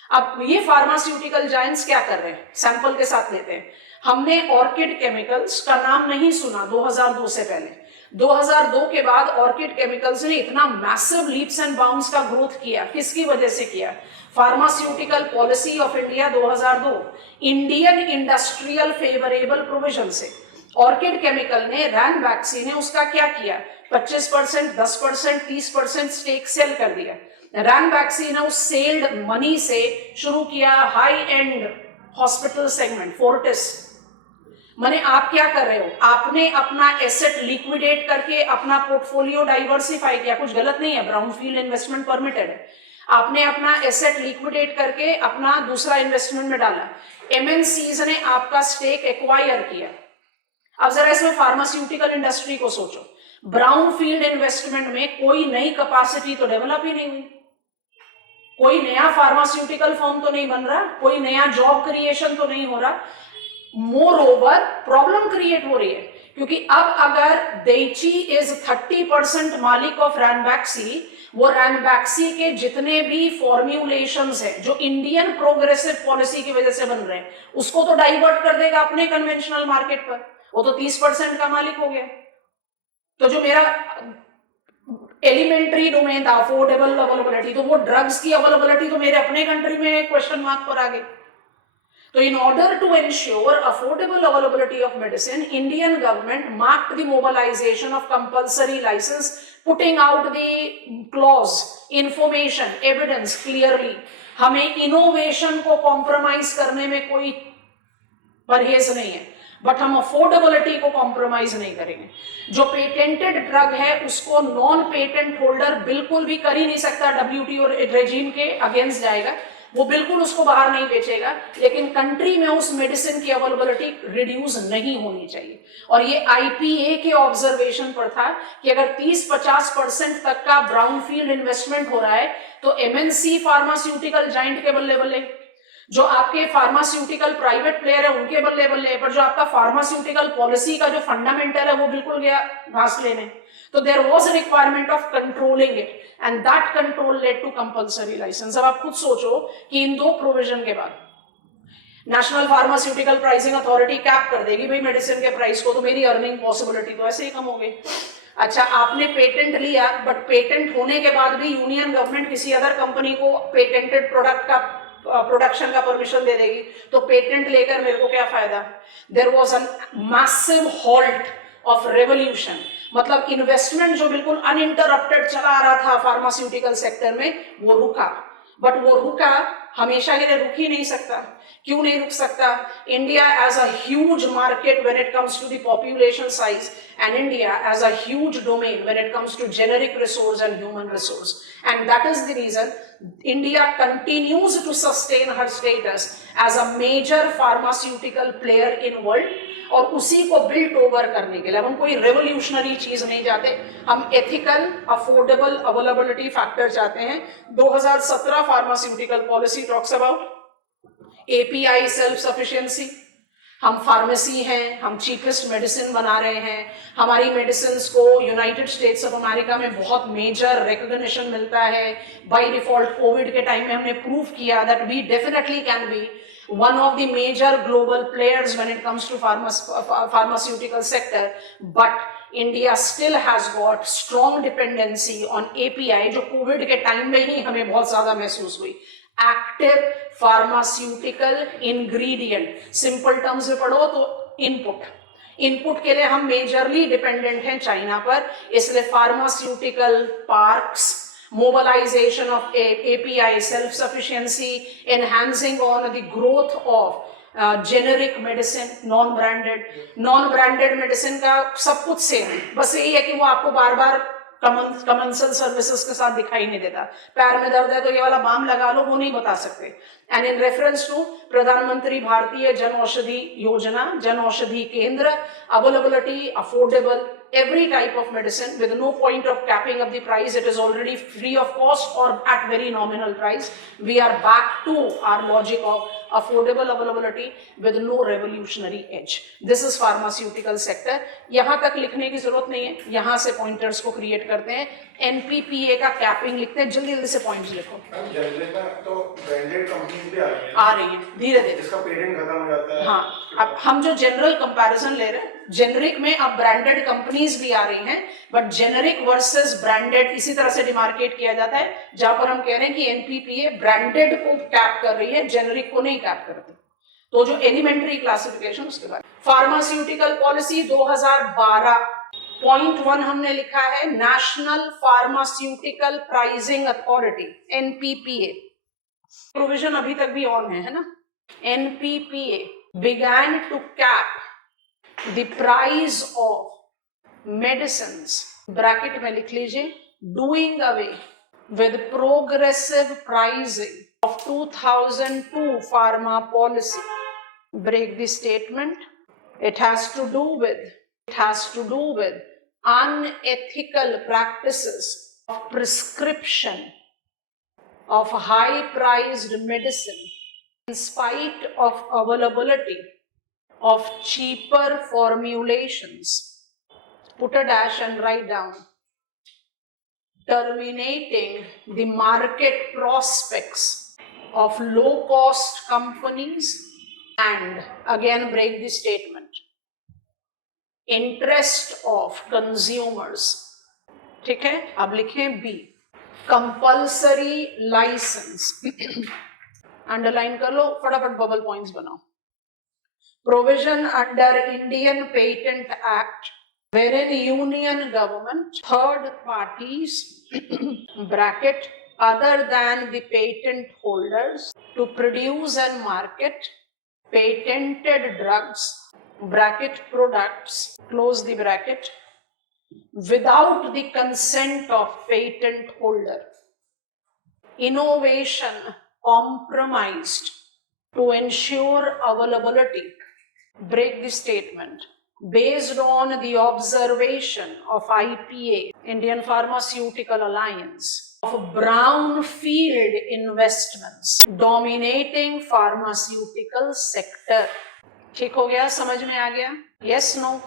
अब ये फार्मास्यूटिकल जायंट्स क्या कर रहे हैं? सैंपल के साथ लेते हैं। हमने ऑर्किड केमिकल्स का नाम नहीं सुना 2002 से पहले। 2002 के बाद ऑर्किड केमिकल्स ने इतना मैसिव लीप्स एंड बाउंड्स का ग्रोथ किया, किसकी वजह से किया? Pharmaceutical policy of India 2002, Indian industrial favourable provision से ऑर्किड केमिकल ने, रैनबैक्सी ने उसका क्या किया? 25%, 10%, 30% स्टेक सेल कर दिया। रैनबैक्सी ने उस सेल्ड मनी से शुरू किया high and hospital segment, Fortis. माने आप क्या कर रहे हो? आपने अपना एसेट लिक्विडेट करके अपना पोर्टफोलियो डाइवर्सिफाई किया, कुछ गलत नहीं है, ब्राउनफील्ड इन्वेस्टमेंट परमिटेड है। आपने अपना एसेट लिक्विडेट करके अपना दूसरा इन्वेस्टमेंट में डाला। एमएनसीज ने आपका स्टेक एक्वायर किया। अब जरा इसमें फार्मास्यूटिकल इंडस्ट्री को सोचो, ब्राउनफील्ड इन्वेस्टमेंट में कोई नई कैपेसिटी तो डेवलप ही नहीं हुई, कोई नया फार्मास्यूटिकल फर्म तो नहीं बन रहा, कोई नया जॉब क्रिएशन तो नहीं हो रहा। मोर ओवर प्रॉब्लम क्रिएट हो रही है, क्योंकि अब अगर डेइची इज 30% मालिक ऑफ रैनबैक्सी, वो रैनबैक्सी के जितने भी फॉर्म्यूलेशंस हैं जो इंडियन प्रोग्रेसिव पॉलिसी की वजह से बन रहे हैं, उसको तो डाइवर्ट कर देगा अपने कन्वेंशनल मार्केट पर, वो तो 30% का मालिक हो गया। तो जो मेरा एलिमेंट्री डोमेन था अफोर्डेबल अवेलेबिलिटी, तो वो ड्रग्स की अवेलेबिलिटी तो मेरे अपने कंट्री में क्वेश्चन मार्क पर आ गई। So in order to ensure affordable availability of medicine, Indian government marked the mobilization of compulsory license, putting out the clause, information, evidence clearly. हमें innovation को compromise करने में कोई परहेज नहीं है, बट हम अफोर्डेबिलिटी को कॉम्प्रोमाइज नहीं करेंगे। जो पेटेंटेड ड्रग है उसको नॉन पेटेंट होल्डर बिल्कुल भी कर ही नहीं सकता, WTO रेजिम के अगेंस्ट जाएगा, वो बिल्कुल उसको बाहर नहीं बेचेगा, लेकिन कंट्री में उस मेडिसिन की अवेलेबिलिटी रिड्यूस नहीं होनी चाहिए। और ये IPA के ऑब्जर्वेशन पर था कि अगर 30-50% तक का ब्राउनफील्ड इन्वेस्टमेंट हो रहा है तो MNC फार्मास्यूटिकल जाइंट के बल्ले बल्ले, जो आपके फार्मास्यूटिकल प्राइवेट प्लेयर है उनके बल्ले बल्ले, पर जो आपका फार्मास्यूटिकल पॉलिसी का जो फंडामेंटल है वो बिल्कुल गया घास लेने। तो there was a requirement of controlling it and that control led to compulsory licence. अब आप खुद सोचो कि इन दो प्रोविजन के बाद national pharmaceutical pricing authority cap कर देगी भाई मेडिसिन के प्राइस को, तो मेरी अर्निंग पॉसिबिलिटी तो ऐसे ही कम हो गई। अच्छा, आपने पेटेंट लिया, बट पेटेंट होने के बाद भी यूनियन गवर्नमेंट किसी अदर कंपनी को पेटेंटेड प्रोडक्ट का प्रोडक्शन का परमिशन दे देगी, तो पेटेंट लेकर मेरे को क्या फायदा। There was a massive halt of revolution, मतलब इन्वेस्टमेंट जो बिल्कुल अनइंटरप्टेड चला आ रहा था फार्मास्यूटिकल सेक्टर में, वो रुका। बट वो रुका, हमेशा के लिए रुक ही नहीं सकता। क्यों नहीं रुक सकता? India as a huge market when it comes to the population size, and India as a huge domain when it comes to generic resource and human resource, and that is the reason India continues to sustain her status as a major pharmaceutical player in world। और उसी को बिल्ट ओवर करने के लिए हम कोई रेवोल्यूशनरी चीज नहीं चाहते, हम एथिकल अफोर्डेबल अवेलेबिलिटी फैक्टर चाहते हैं। 2017 pharmaceutical policy talks about API self sufficiency. हम फार्मेसी हैं, हम चीपेस्ट मेडिसिन बना रहे हैं, हमारी मेडिसिन को यूनाइटेड स्टेट्स ऑफ अमेरिका में बहुत मेजर रिकॉग्निशन मिलता है। बाय डिफॉल्ट कोविड के टाइम में हमने प्रूव किया that we definitely can be one of the major global players when it comes to pharmaceutical sector, but India still has got strong dependency on API, जो कोविड के टाइम में ही हमें बहुत ज्यादा महसूस हुई। Active pharmaceutical ingredient, simple terms में पढ़ो तो इनपुट के लिए हम मेजरली डिपेंडेंट हैं चाइना पर, इसलिए pharmaceutical parks, mobilization of API self-sufficiency, enhancing on the growth of generic medicine, non-branded medicine का सब कुछ सेम है, बस यही है कि वो आपको बार बार कमर्शियल सर्विसेज के साथ दिखाई नहीं देता। पैर में दर्द है तो ये वाला बाम लगा लो, वो नहीं बता सकते। एंड इन रेफरेंस टू प्रधानमंत्री भारतीय जन औषधि योजना, जन औषधि केंद्र, availability, affordable every type of medicine with no point of capping of the price, it is already free of cost or at very nominal price. We are back to our logic of affordable availability with no revolutionary edge. This is pharmaceutical sector. यहाँ तक लिखने की जरूरत नहीं है, यहाँ से पॉइंटर्स को क्रिएट करते हैं। NPPA का कैपिंग लिखते हैं, जल्दी जल्दी से पॉइंट्स लिखो। तो ब्रांडेड कंपनीज भी आ रही हैं धीरे धीरे, जिसका पेटेंट खत्म हो जाता है। हाँ, अब हम जो जनरल कंपैरिजन ले रहे हैं, जेनरिक में अब ब्रांडेड कंपनीज भी आ रही हैं, बट जेनरिक वर्सेस ब्रांडेड इसी तरह से डिमार्केट किया जाता है, जहां पर हम कह रहे हैं कि NPPA ब्रांडेड को कैप कर रही है, जेनरिक को नहीं कैप करती। तो जो एलिमेंट्री क्लासिफिकेशन उसके बाद फार्मास्यूटिकल पॉलिसी 2012.1 हमने लिखा है national pharmaceutical pricing authority NPPA। Provision अभी तक भी ऑन है ना। NPPA began to cap the price of medicines, bracket में लिख लीजिए, doing away with progressive pricing of 2002 pharma policy. Break the statement. It has to do with unethical practices of prescription of high priced medicine in spite of availability of cheaper formulations Put a dash and write down. Terminating the market prospects of low-cost companies and, again break the statement, interest of consumers. ठीक है, अब लिखें B. Compulsory license. अंडरलाइन कर लो, फटाफट बबल पॉइंट्स बनाओ. Provision under Indian Patent Act wherein union government, third parties, bracket, other than the patent holders, to produce and market patented drugs, bracket products, close the bracket, without the consent of patent holder. Innovation compromised to ensure availability, break the statement, based on the observation of IPA, Indian Pharmaceutical Alliance, of brownfield investments dominating pharmaceutical sector. ठीक हो गया, समझ में आ गया? Yes, no?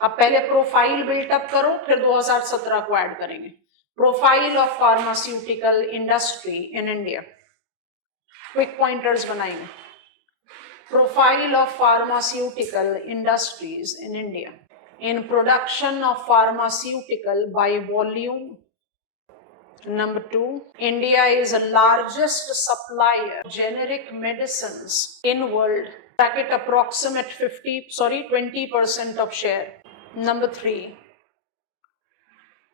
अब पहले प्रोफाइल बिल्टअप करो, फिर 2017 को ऐड करेंगे. Profile of pharmaceutical industry in India. Quick pointers बनाएंगे. Profile of pharmaceutical industries in India. In production of pharmaceutical by volume. Number 2, India is the largest supplier of generic medicines in world. Bracket approximate 20% of share. Number 3,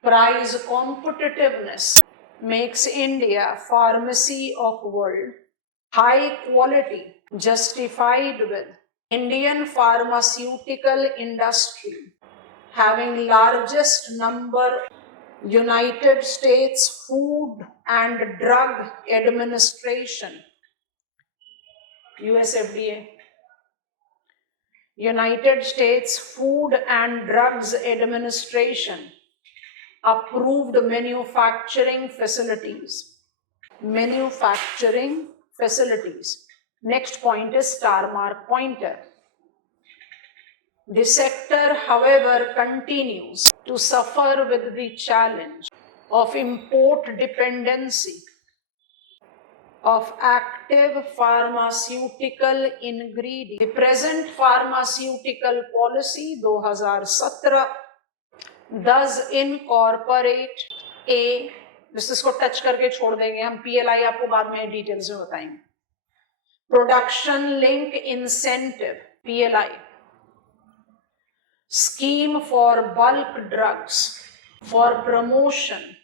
price competitiveness makes India pharmacy of world. High quality justified with Indian pharmaceutical industry having largest number United States Food and Drug Administration, US FDA, United States Food and Drugs Administration approved manufacturing facilities. Next point is star mark pointer. The sector, however, continues to suffer with the challenge of import dependency of active pharmaceutical ingredients. The present pharmaceutical policy 2017 does incorporate a, इसको टच करके छोड़ देंगे हम, PLI आपको बाद में डिटेल्स में बताएंगे. Production Link Incentive, PLI, scheme for bulk drugs for promotion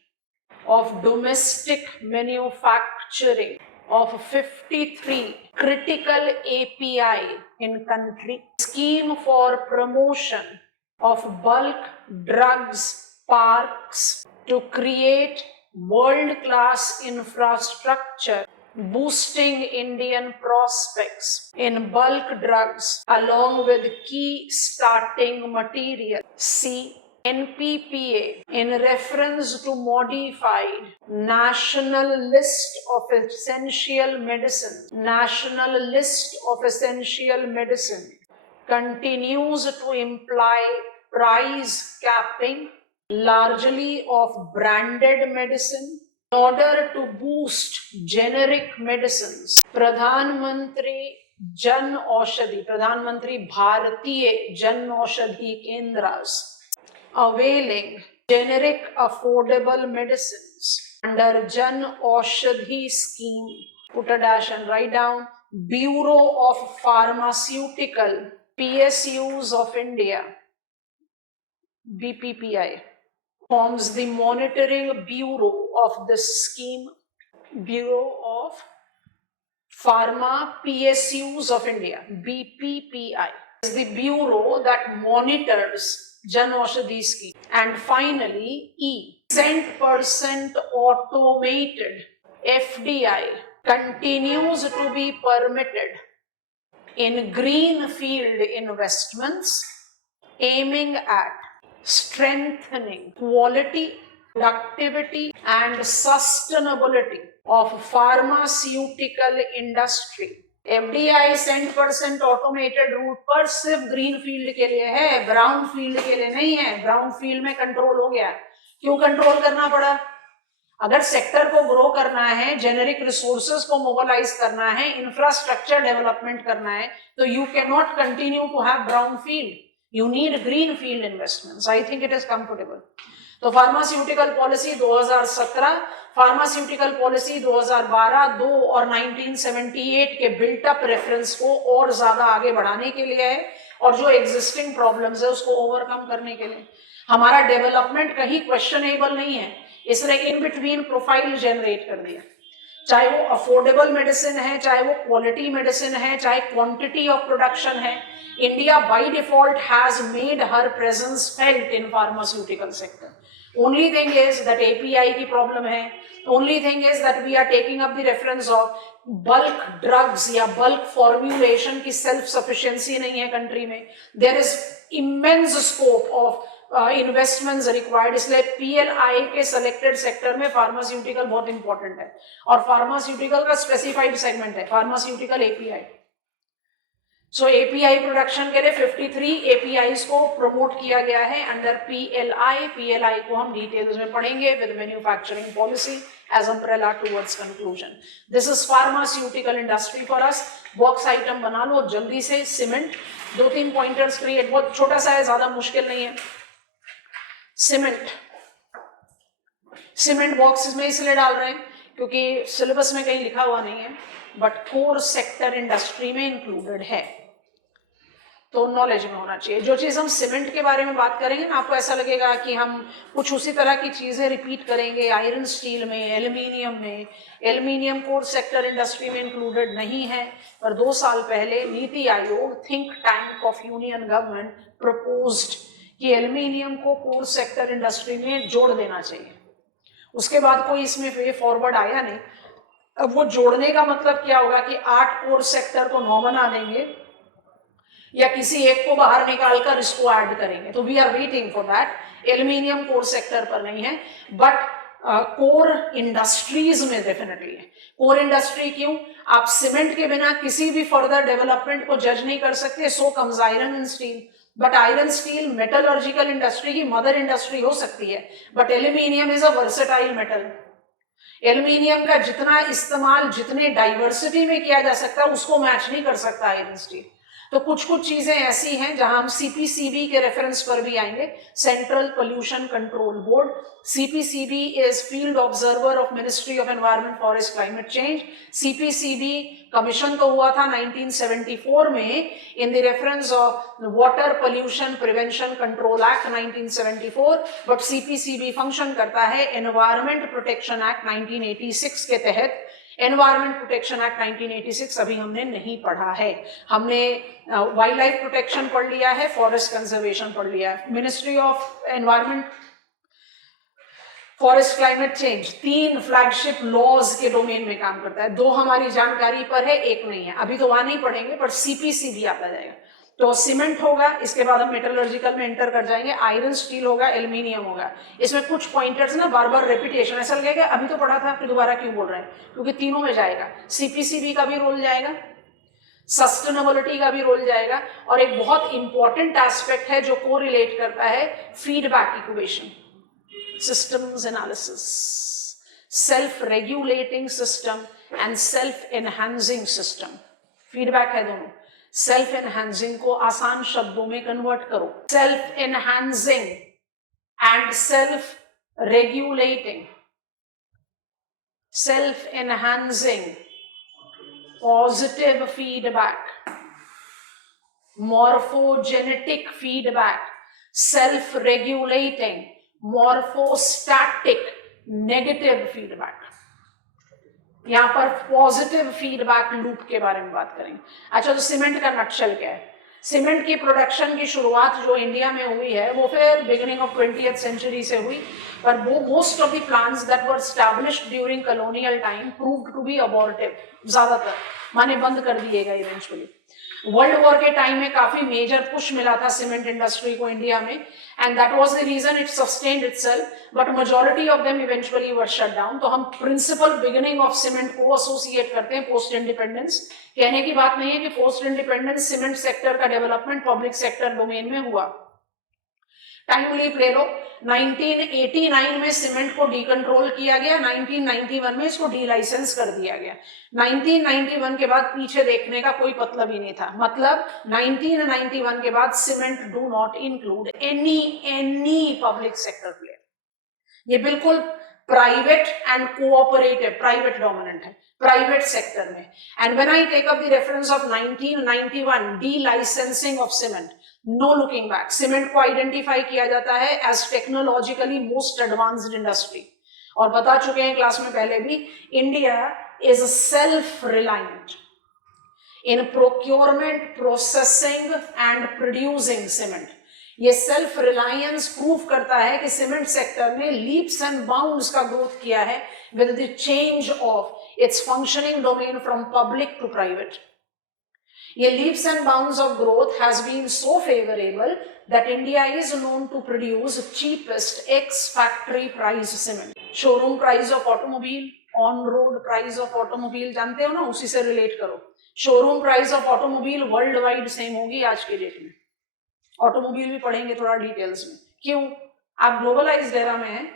of domestic manufacturing of 53 critical API in country, scheme for promotion of bulk drugs parks to create world-class infrastructure boosting Indian prospects in bulk drugs along with key starting material. C. NPPA in reference to modified National List of Essential Medicine. National List of Essential Medicine continues to imply price capping largely of branded medicine in order to boost generic medicines. Pradhanmantri Jan Aushadhi, Pradhanmantri Bharatiya Jan Aushadhi Kendras, availing generic affordable medicines under Jan Aushadhi scheme. Put a dash and write down. Bureau of Pharmaceutical, PSUs of India, BPPI, forms the monitoring bureau of this scheme. Bureau of Pharma PSUs of India, BPPI, is the bureau that monitors Jan Aushadhi scheme. And finally, E, 100% automated FDI continues to be permitted in greenfield investments aiming at strengthening quality, productivity and sustainability of pharmaceutical industry FDI cent% automated route पर सिर्फ ग्रीन फील्ड के लिए है, ब्राउन फील्ड के लिए नहीं है। ब्राउन फील्ड में कंट्रोल हो गया। क्यों कंट्रोल करना पड़ा? अगर सेक्टर को ग्रो करना है, जेनेरिक रिसोर्सेज को मोबिलाइज करना है, इंफ्रास्ट्रक्चर डेवलपमेंट करना है, तो you can not continue to have brown field, you need green field investments. I think it is comfortable. तो फार्मास्यूटिकल पॉलिसी 2017, फार्मास्यूटिकल पॉलिसी 2012, 2 और 1978 के बिल्टअप रेफरेंस को और ज्यादा आगे बढ़ाने के लिए है, और जो एग्जिस्टिंग प्रॉब्लम्स है उसको ओवरकम करने के लिए। हमारा डेवलपमेंट कहीं क्वेश्चनेबल नहीं है, इसने इन बिटवीन प्रोफाइल जनरेट कर दिया। चाहे वो अफोर्डेबल मेडिसिन है, चाहे वो क्वालिटी मेडिसिन है, चाहे क्वांटिटी ऑफ प्रोडक्शन है, India by default has made her presence felt in pharmaceutical sector. Only thing is that API की प्रॉब्लम है। Only thing is that we are taking up the reference of bulk drugs या बल्क फॉर्म्यूलेशन की सेल्फ सफिशिएंसी नहीं है कंट्री में। There is immense scope of investments required, इसलिए पीएलआई के सिलेक्टेड सेक्टर में फार्मास्यूटिकल बहुत इंपॉर्टेंट है। और फार्मास्यूटिकल का स्पेसिफाइड सेगमेंट है फार्मास्यूटिकल एपीआई। सो एपीआई प्रोडक्शन के लिए 53 एपीआईज को प्रमोट किया गया है अंडर पीएलआई। पीएलआई को हम डिटेल्स में पढ़ेंगे with manufacturing policy as umbrella towards conclusion. This is pharmaceutical industry for us. Box item बना लो जल्दी से। सीमेंट, 2-3 पॉइंटर्स क्रिएट, बहुत छोटा सा है, ज्यादा मुश्किल नहीं है। सीमेंट, सीमेंट बॉक्स में इसलिए डाल रहे हैं क्योंकि सिलेबस में कहीं लिखा हुआ नहीं है, बट कोर सेक्टर इंडस्ट्री में इंक्लूडेड है, तो नॉलेज में होना चाहिए। जो चीज हम सीमेंट के बारे में बात करेंगे ना, आपको ऐसा लगेगा कि हम कुछ उसी तरह की चीजें रिपीट करेंगे आयरन स्टील में, एल्यूमिनियम में। एल्यूमिनियम कोर सेक्टर इंडस्ट्री में इंक्लूडेड नहीं है, पर 2 साल पहले NITI Aayog, think tank of union government, proposed कि एल्यूमिनियम को कोर सेक्टर इंडस्ट्री में जोड़ देना चाहिए। उसके बाद कोई इसमें वे फॉरवर्ड आया नहीं। अब वो जोड़ने का मतलब क्या होगा कि 8 कोर सेक्टर को 9 बना देंगे या किसी एक को बाहर निकालकर इसको ऐड करेंगे, तो we are waiting for that. Aluminium core sector पर नहीं है, बट कोर इंडस्ट्रीज में डेफिनेटली है। कोर इंडस्ट्री क्यों? आप सीमेंट के बिना किसी भी फर्दर डेवलपमेंट को जज नहीं कर सकते। सो comes iron and steel, but iron steel metallurgical industry की मदर इंडस्ट्री हो सकती है, but aluminium is a versatile metal. Aluminium का जितना इस्तेमाल जितने डाइवर्सिटी में किया जा सकता है उसको मैच नहीं कर सकता आयरन स्टील। तो कुछ कुछ चीजें ऐसी हैं जहां हम सीपीसीबी के रेफरेंस पर भी आएंगे, central pollution control board. CPCB is field observer of ministry of environment, forest, climate change. CPCB commission तो हुआ था 1974 में in the reference of water pollution prevention control act 1974, but CPCB function करता है एनवायरनमेंट प्रोटेक्शन एक्ट 1986 के तहत। एनवायरमेंट प्रोटेक्शन एक्ट 1986 अभी हमने नहीं पढ़ा है। हमने वाइल्ड लाइफ प्रोटेक्शन पढ़ लिया है, फॉरेस्ट कंजर्वेशन पढ़ लिया है। Ministry of environment, forest, climate change 3 flagship laws के डोमेन में काम करता है। 2 हमारी जानकारी पर है, 1 नहीं है। अभी तो वहां नहीं पढ़ेंगे, पर सीपीसीबी आता जाएगा। तो सीमेंट होगा, इसके बाद हम मेटलर्जिकल में एंटर कर जाएंगे। आयरन स्टील होगा, एल्यूमिनियम होगा। इसमें कुछ पॉइंटर्स ना बार बार रेपिटेशन, ऐसा लगेगा अभी तो पढ़ा था फिर दोबारा क्यों बोल रहे हैं, क्योंकि तीनों में जाएगा। सीपीसीबी का भी रोल जाएगा, सस्टेनेबिलिटी का भी रोल जाएगा, और एक बहुत इंपॉर्टेंट एस्पेक्ट है जो को रिलेट करता है feedback equation, systems analysis, self-regulating system and self-enhancing system। Feedback है दोनों। सेल्फ एनहांसिंग को आसान शब्दों में कन्वर्ट करो, self enhancing and self regulating. Self enhancing positive feedback, morphogenetic feedback, self regulating morphostatic negative feedback. यहां पर पॉजिटिव फीडबैक लूप के बारे में बात करेंगे। अच्छा, तो सीमेंट का नक्शल क्या है? सीमेंट की प्रोडक्शन की शुरुआत जो इंडिया में हुई है वो फिर बिगिनिंग ऑफ 20th सेंचुरी से हुई, पर वो most of the plants that were established during colonial time proved to be abortive, ज्यादातर माने बंद कर दिए गए इवेंचुअली। वर्ल्ड वॉर के टाइम में काफी मेजर पुश मिला था सीमेंट इंडस्ट्री को इंडिया में, and that was the reason it sustained itself, but majority of them eventually were shut down. तो हम प्रिंसिपल बिगिनिंग ऑफ सीमेंट को एसोसिएट करते हैं पोस्ट इंडिपेंडेंस। कहने की बात नहीं है कि पोस्ट इंडिपेंडेंस सीमेंट सेक्टर का डेवलपमेंट पब्लिक सेक्टर डोमेन में हुआ। टाइम लीप ले लो, 1989 में सीमेंट को डीकंट्रोल किया गया, 1991 में इसको डी लाइसेंस कर दिया गया। 1991 के बाद पीछे देखने का कोई मतलब ही नहीं था। मतलब 1991 के बाद cement do not include any public sector player. ये बिल्कुल private and cooperative, private dominant है प्राइवेट सेक्टर में। And when I take up the reference of 1991 delicensing of cement, no looking back, cement को आइडेंटिफाई किया जाता है as technologically most advanced industry. और बता चुके हैं क्लास में पहले भी, India is self reliant in procurement, processing and producing cement. ये सेल्फ रिलायंस प्रूव करता है कि सीमेंट सेक्टर ने लीप्स एंड बाउंड्स का ग्रोथ किया है with the change of its functioning domain from public to private. ये leaps and bounds of growth has been so favorable that India is known to produce cheapest ex-factory price cement. Showroom price of automobile, on-road price of automobile, जानते हो ना, उसी से relate करो। Showroom price of automobile world wide same होगी आज के डेट में। ऑटोमोबाइल भी पढ़ेंगे थोड़ा डिटेल्स में। क्यों? आप ग्लोबलाइज्ड एरा में हैं,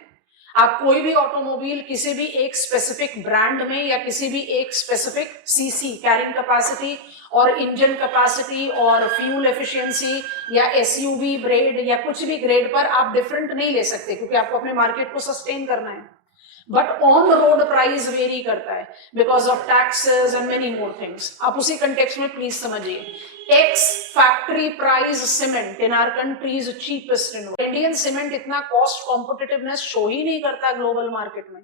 आप कोई भी ऑटोमोबाइल किसी भी एक स्पेसिफिक ब्रांड में या किसी भी एक स्पेसिफिक सीसी, कैरिंग कैपेसिटी और इंजन कैपेसिटी और फ्यूल एफिशिएंसी या एसयूवी ग्रेड या कुछ भी ग्रेड पर आप डिफरेंट नहीं ले सकते, क्योंकि आपको अपने मार्केट को सस्टेन करना है। But on road price vary करता है because of taxes and many more things. आप उसी कंटेक्स्ट में प्लीज समझिए, ex factory price cement in our country is cheapest in world. Indian cement इतना कॉस्ट कॉम्पिटिटिवनेस शो ही नहीं करता ग्लोबल मार्केट में,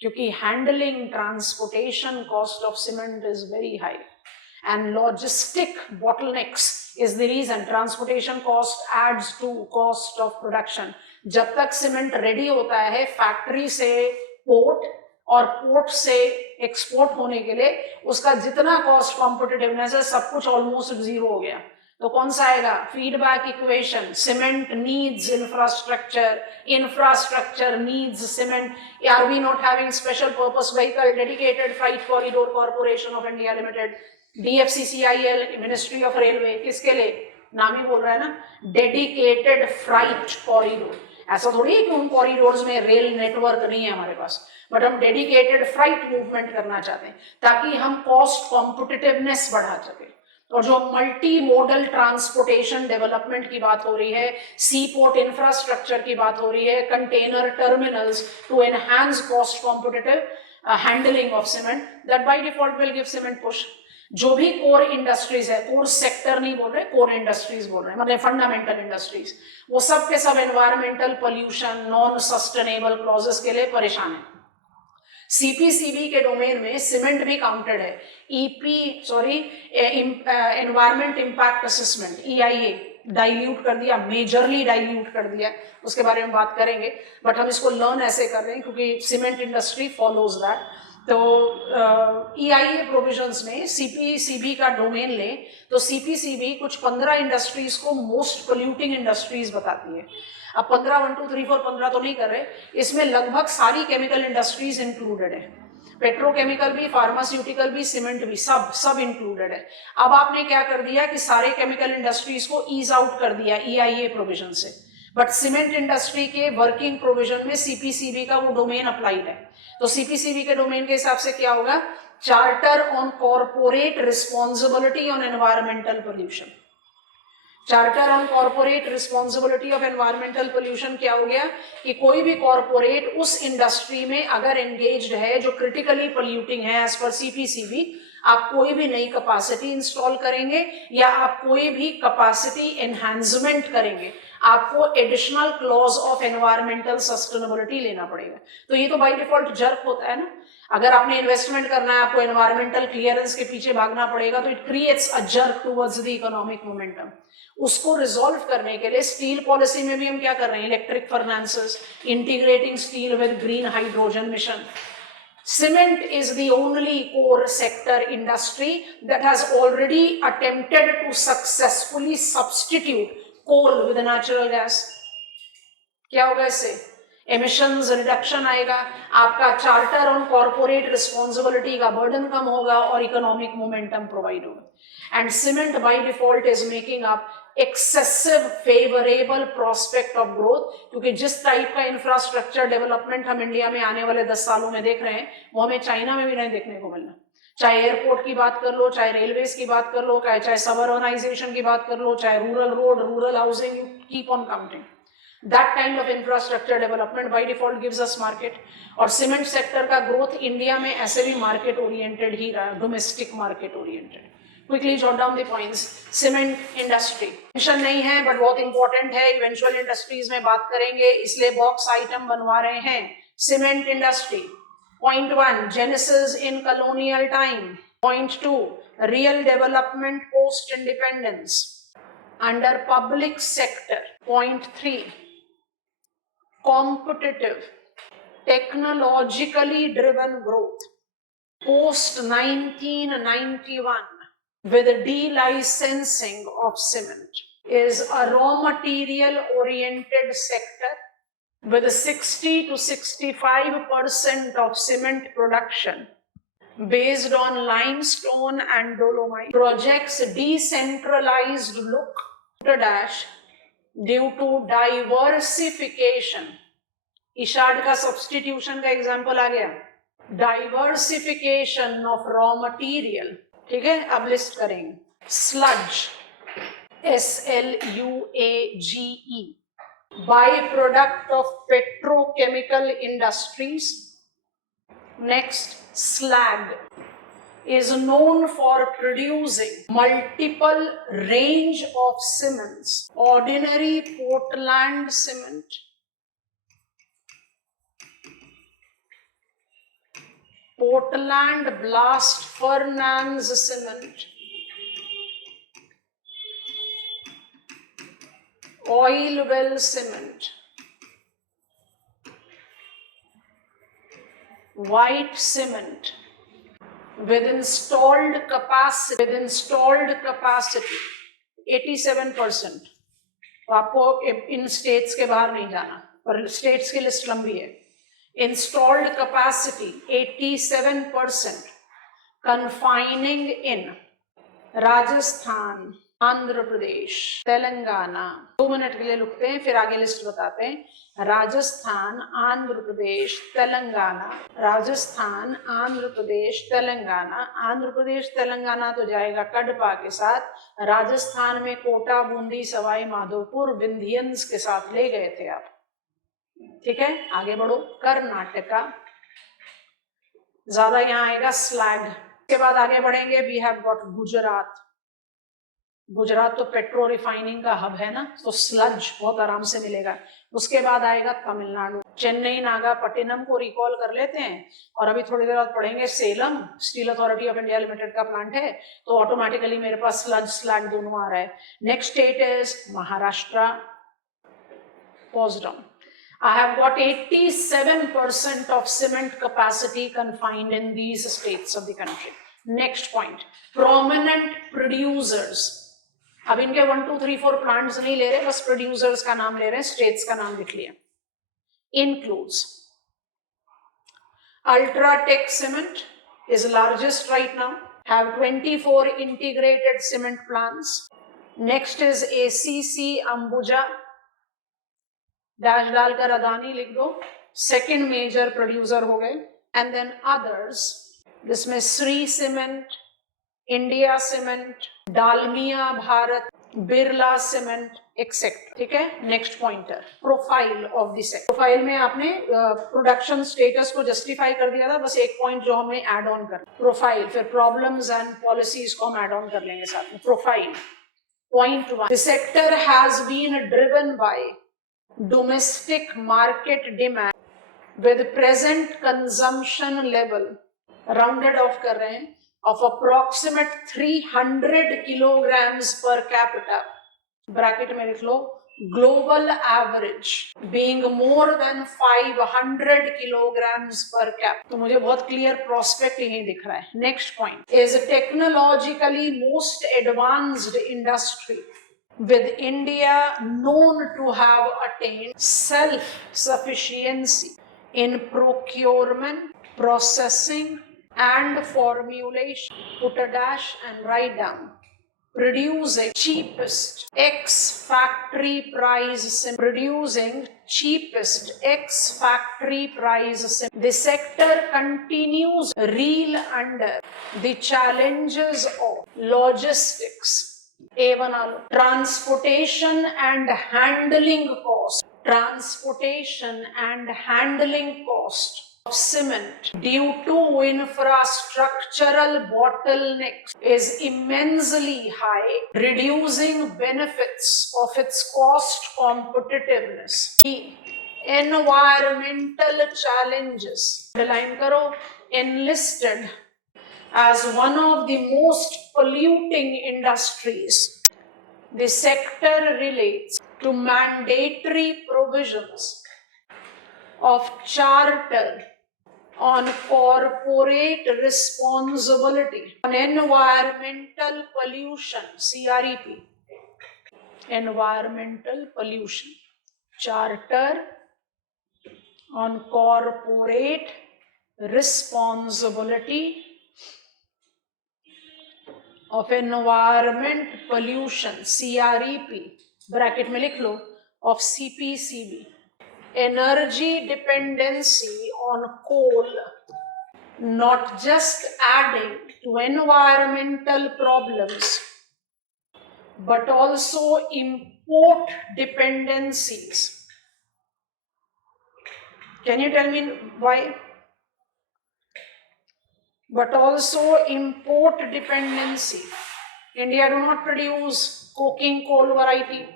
क्योंकि handling, transportation cost of cement is very high and logistic bottlenecks is the reason transportation cost adds to cost of production। जब तक सीमेंट रेडी होता है फैक्ट्री से पोर्ट और पोर्ट से एक्सपोर्ट होने के लिए, उसका जितना कॉस्ट कॉम्पिटिटिवनेस है सब कुछ ऑलमोस्ट जीरो हो गया। तो कौन सा आएगा? Feedback equation, cement needs infrastructure, infrastructure needs cement. Are we not having special purpose vehicle, dedicated freight corridor corporation of India limited, DFCCIL, ministry of railway, किसके लिए? नाम ही बोल रहा है ना, डेडिकेटेड फ्राइट कॉरिडोर। ऐसा थोड़ी है कि उन कॉरिडोर्स में रेल नेटवर्क नहीं है हमारे पास, बट हम डेडिकेटेड फ्राइट मूवमेंट करना चाहते हैं ताकि हम कॉस्ट कॉम्पिटिटिवनेस बढ़ा सके। और जो मल्टी मॉडल ट्रांसपोर्टेशन डेवलपमेंट की बात हो रही है, सी पोर्ट इंफ्रास्ट्रक्चर की बात हो रही है, container terminals to enhance cost competitive handling of cement, that by default will give cement push. जो भी कोर इंडस्ट्रीज है, कोर सेक्टर नहीं बोल रहे, कोर इंडस्ट्रीज बोल रहे हैं, मतलब फंडामेंटल इंडस्ट्रीज, वो सब के सब environmental pollution, non sustainable clauses के लिए परेशान है। सीपीसीबी के डोमेन में सीमेंट भी काउंटेड है। Environment impact assessment, EIA dilute कर दिया, मेजरली डाइल्यूट कर दिया, उसके बारे में बात करेंगे, बट हम इसको लर्न ऐसे कर रहे हैं क्योंकि सीमेंट इंडस्ट्री फॉलोज दैट। तो EIA प्रोविजंस में सीपीसीबी का डोमेन लें तो सीपीसीबी कुछ 15 इंडस्ट्रीज को मोस्ट पोल्यूटिंग इंडस्ट्रीज बताती है। अब 15, 1, 2, 3, 4, 15 तो नहीं कर रहे, इसमें लगभग सारी केमिकल इंडस्ट्रीज इंक्लूडेड है, पेट्रोकेमिकल भी, फार्मास्यूटिकल भी, सीमेंट भी, सब इंक्लूडेड है। अब आपने क्या कर दिया कि सारे केमिकल इंडस्ट्रीज को ईज आउट कर दिया EIA प्रोविजन से, बट सीमेंट इंडस्ट्री के वर्किंग प्रोविजन में सीपीसीबी का वो डोमेन अप्लाइड है। तो सीपीसीबी के डोमेन के हिसाब से क्या होगा? Charter on corporate responsibility on environmental pollution. Charter on corporate responsibility of environmental pollution क्या हो गया कि कोई भी कॉर्पोरेट उस इंडस्ट्री में अगर एंगेज्ड है जो क्रिटिकली पोल्यूटिंग है, एज पर सीपीसीबी, आप कोई भी नई कैपेसिटी इंस्टॉल करेंगे या आप कोई भी कैपेसिटी एनहांसमेंट करेंगे, आपको additional clause of environmental sustainability लेना पड़ेगा। तो ये तो बाय डिफॉल्ट जर्क होता है ना, अगर आपने इन्वेस्टमेंट करना है, आपको एनवायरमेंटल क्लियरेंस के पीछे भागना पड़ेगा, तो it creates a jerk towards the economic momentum. उसको रिजॉल्व करने के लिए स्टील पॉलिसी में भी हम क्या कर रहे हैं? Electric furnaces, integrating steel with green hydrogen mission, Cement is the only core sector industry that has already attempted to successfully substitute coal with natural gas. क्या होगा इससे? एमिशंस रिडक्शन आएगा, आपका चार्टर ऑन कॉर्पोरेट रिस्पॉन्सिबिलिटी का बर्डन कम होगा और इकोनॉमिक मोमेंटम प्रोवाइड होगा. And cement by default is making up excessive favourable prospect of growth, क्योंकि जिस टाइप का इंफ्रास्ट्रक्चर डेवलपमेंट हम इंडिया में आने वाले 10 सालों में देख रहे हैं वो हमें चाइना में भी नहीं देखने को मिलना. चाहे एयरपोर्ट की बात कर लो, चाहे रेलवेज की बात कर लो, चाहे सबअर्बनाइजेशन की बात कर लो, चाहे rural road, rural housing, you keep on counting. That kind of infrastructure development by default gives us market. और सीमेंट सेक्टर का ग्रोथ इंडिया में ऐसे भी मार्केट ओरिएंटेड ही रहा, domestic market oriented. Quickly jot down the points. Cement industry mission नहीं है बट बहुत इंपॉर्टेंट है, इवेंचुअल इंडस्ट्रीज में बात करेंगे इसलिए बॉक्स आइटम बनवा रहे हैं. Cement industry. Point 1 genesis in colonial time. Point 2 real development post independence under public sector. Point 3 competitive, technologically driven growth post 1991 with delicensing of cement is a raw material oriented sector with 60 to 65% of cement production based on limestone and dolomite. Projects decentralized look dash due to diversification. इशार्ड का सब्स्टिट्यूशन का एग्जांपल आ गया. Diversification of raw material. ठीक है, अब लिस्ट करेंगे. Sludge, SLUAGE, by product of petrochemical industries. Next, slag is known for producing multiple range of cements. Ordinary Portland cement, Portland blast furnace cement, oil well cement, white cement with installed capacity 87%. तो आपको इन स्टेट्स के बाहर नहीं जाना, पर स्टेट्स की लिस्ट लंबी है. इंस्टॉल्ड कैपेसिटी 87%, कन्फाइनिंग इन राजस्थान, आंध्र प्रदेश, तेलंगाना. 2 मिनट के लिए रुकते हैं फिर आगे लिस्ट बताते हैं. राजस्थान, आंध्र प्रदेश, तेलंगाना. राजस्थान, आंध्र प्रदेश, तेलंगाना. आंध्र प्रदेश तेलंगाना तो जाएगा कडपा के साथ. राजस्थान में कोटा, बूंदी, सवाई माधोपुर, विंध्यंस के साथ ले गए थे आप. ठीक है, आगे बढ़ो. कर्नाटका ज्यादा यहाँ आएगा स्लैग. के बाद आगे बढ़ेंगे. We have got Gujarat. Gujarat तो पेट्रो रिफाइनिंग का हब है ना, तो स्लज बहुत आराम से मिलेगा. उसके बाद आएगा तमिलनाडु. चेन्नई, नागापट्टिनम को रिकॉल कर लेते हैं और अभी थोड़ी देर बाद पढ़ेंगे Salem. Steel authority of India limited का प्लांट है, तो ऑटोमेटिकली मेरे पास स्लज स्लैग दोनों आ रहा है. Next state is Maharashtra. Pause down. I have got 87% of cement capacity confined in these states of the country. Next point, prominent producers. अब इनके 1, 2, 3, 4 प्लांट्स नहीं ले रहे, बस प्रोड्यूसर्स का नाम ले रहे हैं, स्टेट्स का नाम लिख लिया. Includes Ultratech Cement is largest right now, have 24 integrated cement plants. Next is ACC Ambuja. Dash डालकर अदानी लिख दो. सेकेंड मेजर प्रोड्यूसर हो गए. एंड देन अदर्स, जिसमें Shree Cement, India Cement, Dalmia Bharat, Birla Cement etcetera. ठीक है, next pointer, profile of the sector. Profile में आपने प्रोडक्शन स्टेटस को जस्टिफाई कर दिया था, बस एक पॉइंट जो हमें ऐड ऑन कर. प्रोफाइल, फिर प्रॉब्लम्स एंड पॉलिसीज को हम ऐड ऑन कर लेंगे साथ में. Profile. Point 1, the sector has been driven by domestic market demand with present consumption level rounded off कर रहे हैं of approximate 300 kilograms per capita. Bracket में लिख लो global average being more than 500 kilograms per cap. तो मुझे बहुत clear prospect यही दिख रहा है. Next point is technologically most advanced industry, with India known to have attained self-sufficiency in procurement, processing and formulation. Put a dash and write down. Producing cheapest ex-factory price producing cheapest ex-factory price. The sector continues reel under the challenges of logistics, transportation and handling cost, of cement due to infrastructural bottlenecks is immensely high, reducing benefits of its cost competitiveness. Environmental challenges, underline karo, enlisted as one of the most polluting industries. The sector relates to mandatory provisions of Charter on Corporate Responsibility on Environmental Pollution, CREP, Environmental Pollution, Charter on Corporate Responsibility of Environment Pollution, CREP, bracket में लिख लो, of CPCB. Energy dependency on coal not just adding to environmental problems but also import dependencies. Can you tell me why? But also import dependency. India do not produce coking coal variety.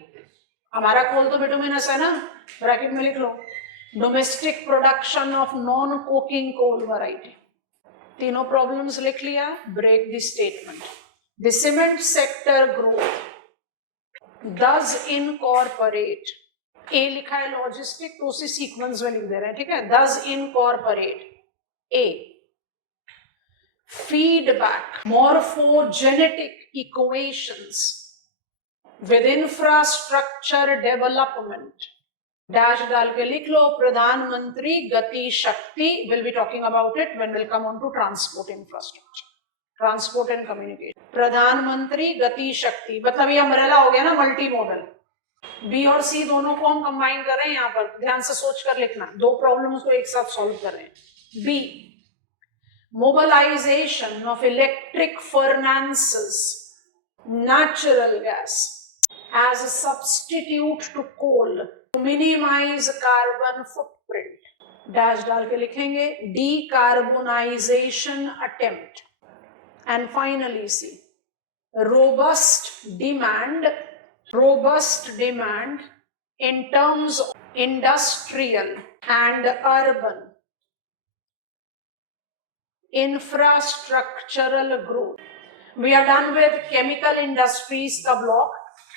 हमारा कोल तो बिटुमिनस है ना, ब्रैकेट में लिख लो, domestic production of non coking coal variety. तीनों प्रॉब्लम्स लिख लिया, break the statement. The cement sector growth does incorporate, a लिखा है लॉजिस्टिक तो उसी सीक्वेंस में लिख दे रहे हैं, ठीक है. does incorporate a feedback morphogenetic equations with infrastructure development. Dash डाल के लिख लो, Pradhan Mantri Gati Shakti. Will be talking about it when will come on to transport infrastructure, transport and communication. Pradhan Mantri Gati शक्ति मतलब ये अम्ब्रेला हो गया ना, मल्टी मॉडल. बी और सी दोनों को हम कंबाइन कर रहे हैं यहाँ पर, ध्यान से सोच कर लिखना. दो प्रॉब्लम्स को एक साथ सॉल्व कर रहे हैं. B, mobilization of electric furnaces, natural gas as a substitute to coal to minimize carbon footprint. Dash डाल के लिखेंगे, decarbonization attempt. And finally C, robust demand in terms of industrial and urban infrastructural growth. We are done with chemical industries का ब्लॉक.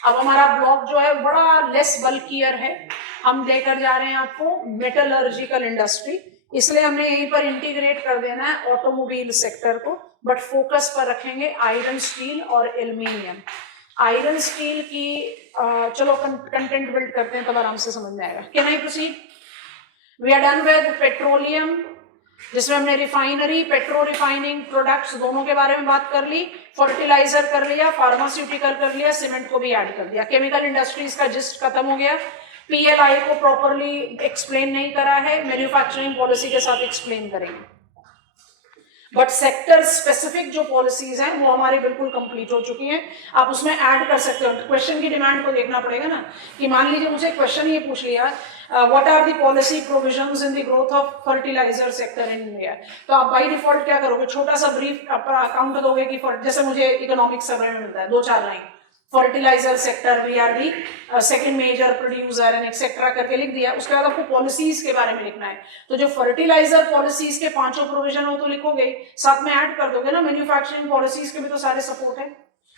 अब हमारा ब्लॉक जो है बड़ा लेस बल्कियर है. हम लेकर जा रहे हैं आपको मेटलर्जिकल इंडस्ट्री, इसलिए हमने यहीं पर इंटीग्रेट कर देना है ऑटोमोबाइल सेक्टर को, बट फोकस पर रखेंगे आयरन, स्टील और एल्यूमिनियम. आयरन स्टील की चलो कंटेंट बिल्ड करते हैं तब आराम से समझ में आएगा. Can I proceed? We are done with petroleum, जिसमें हमने रिफाइनरी, पेट्रो रिफाइनिंग प्रोडक्ट्स दोनों के बारे में बात कर ली. फर्टिलाइजर कर लिया, फार्मास्यूटिकल कर लिया, सीमेंट को भी ऐड कर दिया. केमिकल इंडस्ट्रीज का जिस्ट खत्म हो गया. पीएलआई को प्रॉपरली एक्सप्लेन नहीं करा है, मैन्युफैक्चरिंग पॉलिसी के साथ एक्सप्लेन करेंगे. बट सेक्टर स्पेसिफिक जो पॉलिसीज हैं वो हमारी बिल्कुल कंप्लीट हो चुकी हैं. आप उसमें ऐड कर सकते हो. क्वेश्चन की डिमांड को देखना पड़ेगा ना, कि मान लीजिए मुझे क्वेश्चन ये पूछ लिया, what are the policy provisions in the growth of fertiliser sector in India, तो आप बाय डिफॉल्ट क्या करोगे, छोटा सा ब्रीफ अकाउंट दोगे कि जैसे मुझे इकोनॉमिक सर्वे में मिलता है 2-4 line, fertiliser sector we are the second major producer and etcetera करके लिख दिया. उसके बाद आपको पॉलिसीज के बारे में लिखना है. तो जो फर्टिलाइजर पॉलिसीज के 5 प्रोविजन हो तो लिखोगे, साथ में ऐड कर दोगे ना मैन्युफैक्चरिंग पॉलिसीज के भी तो सारे सपोर्ट है.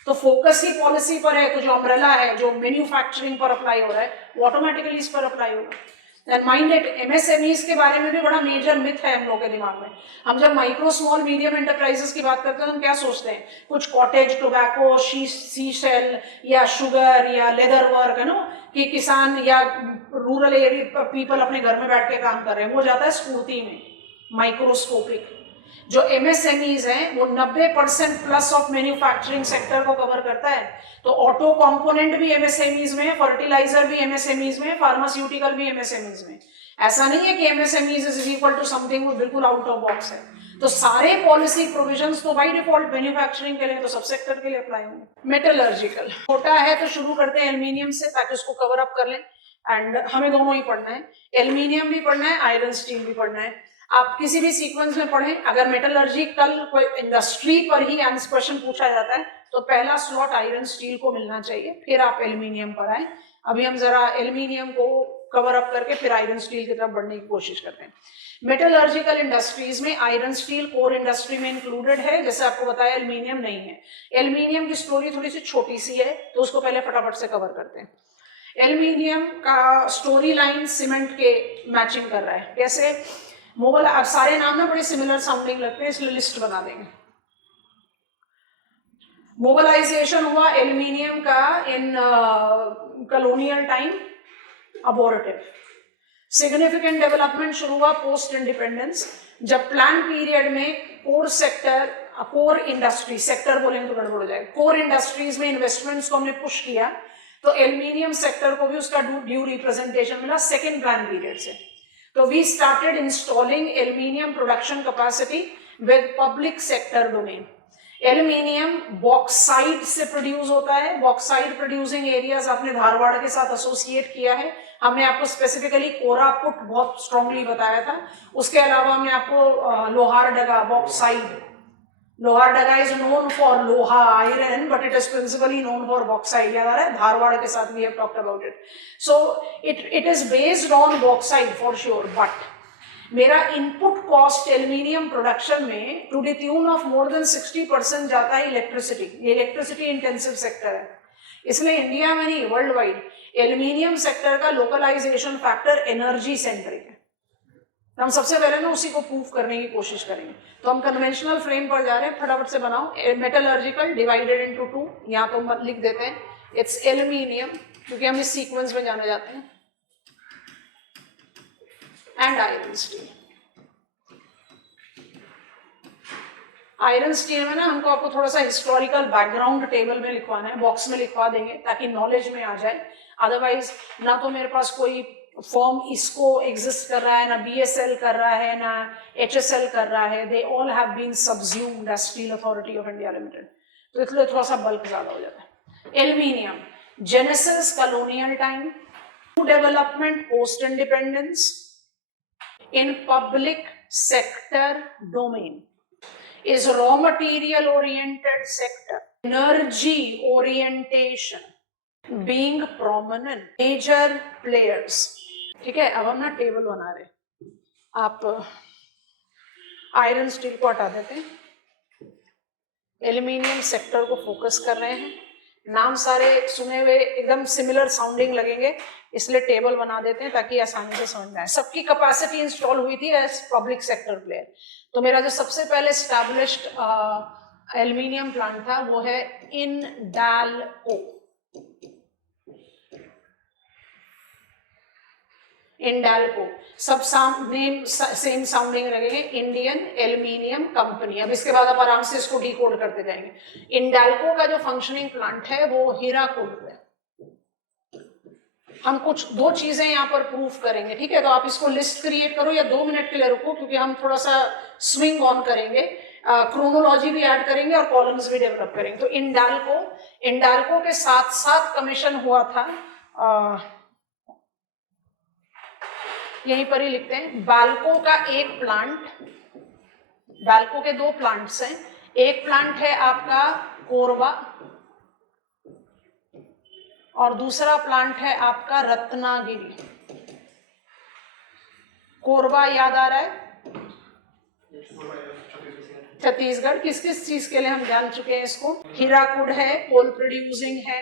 तो फोकस ही पॉलिसी पर है, तो जो अम्ब्रेला है जो मैन्युफैक्चरिंग पर अप्लाई हो रहा है वो ऑटोमेटिकली इस पर अप्लाई होगा। देन माइंड इट, एमएसएमईज के बारे में भी बड़ा मेजर मिथ है हम लोगों के दिमाग में। हम जब माइक्रो स्मॉल मीडियम एंटरप्राइजेस की बात करते हैं हम क्या सोचते हैं, कुछ कॉटेज टोबैको, सी शेल या शुगर या लेदर वर्क है ना, कि किसान या रूरल एरिया पीपल अपने घर में बैठ के काम कर रहे हैं, वो जाता है स्फूर्ति में, माइक्रोस्कोपिक। जो एमएसएमईज हैं वो 90% प्लस ऑफ मैन्युफैक्चरिंग सेक्टर को कवर करता है। तो ऑटो कंपोनेंट भी एमएसएमईज में, फर्टिलाइजर भी एमएसएमईज में, फार्मास्यूटिकल भी एमएसएमईज में। ऐसा नहीं है कि MSMEs is equal to something वो बिल्कुल आउट ऑफ बॉक्स है। तो सारे पॉलिसी प्रोविजंस तो बाय डिफॉल्ट मैन्युफैक्चरिंग के लिए तो सब सेक्टर के लिए अप्लाई होंगे। मेटलर्जिकल छोटा है तो शुरू करते हैं एल्यूमिनियम से ताकि उसको कवर अप कर लें, एंड हमें दोनों ही पढ़ना है, एल्यूमिनियम भी पढ़ना है, आयरन स्टील भी पढ़ना है। आप किसी भी सीक्वेंस में पढ़ें, अगर मेटलर्जिकल कोई इंडस्ट्री पर ही क्वेश्चन पूछा जाता है तो पहला स्लॉट आयरन स्टील को मिलना चाहिए, फिर आप एल्यूमिनियम पर आए। अभी हम जरा एल्यूमिनियम को कवर अप करके फिर आयरन स्टील की तरफ बढ़ने की कोशिश करते हैं। मेटलर्जिकल इंडस्ट्रीज में आयरन स्टील कोर इंडस्ट्री में इंक्लूडेड है, जैसे आपको बताया एल्यूमिनियम नहीं है। एल्यूमिनियम की स्टोरी थोड़ी सी छोटी सी है तो उसको पहले फटाफट से कवर करते हैं। एल्यूमिनियम का स्टोरी लाइन सीमेंट के मैचिंग कर रहा है। कैसे? सारे नाम ना बड़े सिमिलर साउंडिंग लगते हैं इसलिए लिस्ट बना देंगे। मोबिलाइजेशन हुआ एल्यूमिनियम का in colonial time, abortive. Significant development शुरू हुआ पोस्ट इंडिपेंडेंस, जब प्लान पीरियड में core sector, core industry, sector बोलेंगे तो गड़बड़ हो जाएगा, कोर इंडस्ट्रीज में इन्वेस्टमेंट्स को हमने पुश किया तो एल्यूमिनियम सेक्टर को भी उसका ड्यू रिप्रेजेंटेशन मिला सेकेंड प्लान पीरियड से। तो we started installing aluminium production capacity with public sector domain. Aluminium bauxite से प्रोड्यूस होता है, बॉक्साइट प्रोड्यूसिंग एरियाज आपने धारवाड़ के साथ एसोसिएट किया है। हमने आपको स्पेसिफिकली कोरापुट बहुत स्ट्रांगली बताया था, उसके अलावा हमने आपको Lohardaga bauxite, Lohardaga is known for लोहा iron but it is principally known for bauxite, याद आ रहा है, धारवाड़ के साथ we have talked about it. So it is based on bauxite for sure, but मेरा इनपुट कॉस्ट एल्यूमिनियम प्रोडक्शन में to the tune of more than 60% जाता है इलेक्ट्रिसिटी। ये इलेक्ट्रिसिटी इंटेंसिव सेक्टर है, इसलिए इंडिया में नहीं वर्ल्ड वाइड एल्यूमिनियम सेक्टर का लोकलाइजेशन फैक्टर एनर्जी सेंट्रिक है। तो हम सबसे पहले ना उसी को प्रूव करने की कोशिश करेंगे। तो हम कन्वेंशनल फ्रेम पर जा रहे हैं, फटाफट से बनाओ। मेटलर्जिकल डिवाइडेड इनटू 2, यहाँ तो हम लिख देते हैं इट्स एल्यूमिनियम क्योंकि हम इस सीक्वेंस में जाने जाते हैं, and iron steel. Iron steel में ना हमको आपको थोड़ा सा हिस्टोरिकल बैकग्राउंड टेबल में लिखवाना है, बॉक्स में लिखवा देंगे ताकि नॉलेज में आ जाए। अदरवाइज ना तो मेरे पास कोई फॉर्म इसको एग्जिस्ट कर रहा है, ना बीएसएल कर रहा है, ना एचएसएल कर रहा है, they all have been subsumed as steel authority of India limited, तो इसलिए थोड़ा सा बल्क ज्यादा हो जाता है। Aluminium genesis colonial time, development post independence, in public sector domain is raw material oriented sector, energy orientation being prominent, major players। ठीक है, अब हम ना टेबल बना रहे, आप आयरन स्टील को हटा देते हैं, एल्यूमिनियम सेक्टर को फोकस कर रहे हैं, नाम सारे सुने हुए एकदम सिमिलर साउंडिंग लगेंगे इसलिए टेबल बना देते हैं ताकि आसानी से समझ में आए। सबकी कैपेसिटी इंस्टॉल हुई थी एज पब्लिक सेक्टर प्लेयर। तो मेरा जो सबसे पहले स्टैब्लिश्ड एल्यूमिनियम प्लांट था वो है इंडाल्को। इंडाल्को सब नेम सेम साउंडिंग लगेंगे, इंडियन एल्यूमिनियम कंपनी। अब इसके बाद आप आराम से इसको डिकोड करते जाएंगे। इंडाल्को का जो फंक्शनिंग प्लांट है वो हीराकुड में। हम कुछ दो चीजें यहाँ पर प्रूफ करेंगे, ठीक है? तो आप इसको लिस्ट क्रिएट करो या 2 मिनट के लिए रुको क्योंकि हम थोड़ा सा स्विंग ऑन करेंगे, क्रोनोलॉजी भी ऐड करेंगे और कॉलम्स भी डेवलप करेंगे। तो इंडाल्को के साथ साथ कमीशन हुआ था, यहीं पर ही लिखते हैं, बाल्को का एक प्लांट, बाल्को के 2 प्लांट्स हैं, एक प्लांट है आपका कोरबा और दूसरा प्लांट है आपका रत्नागिरी। कोरबा याद आ रहा है? छत्तीसगढ़ किस किस चीज के लिए हम जान चुके हैं इसको? हीराकुड है, कोल प्रोड्यूसिंग है,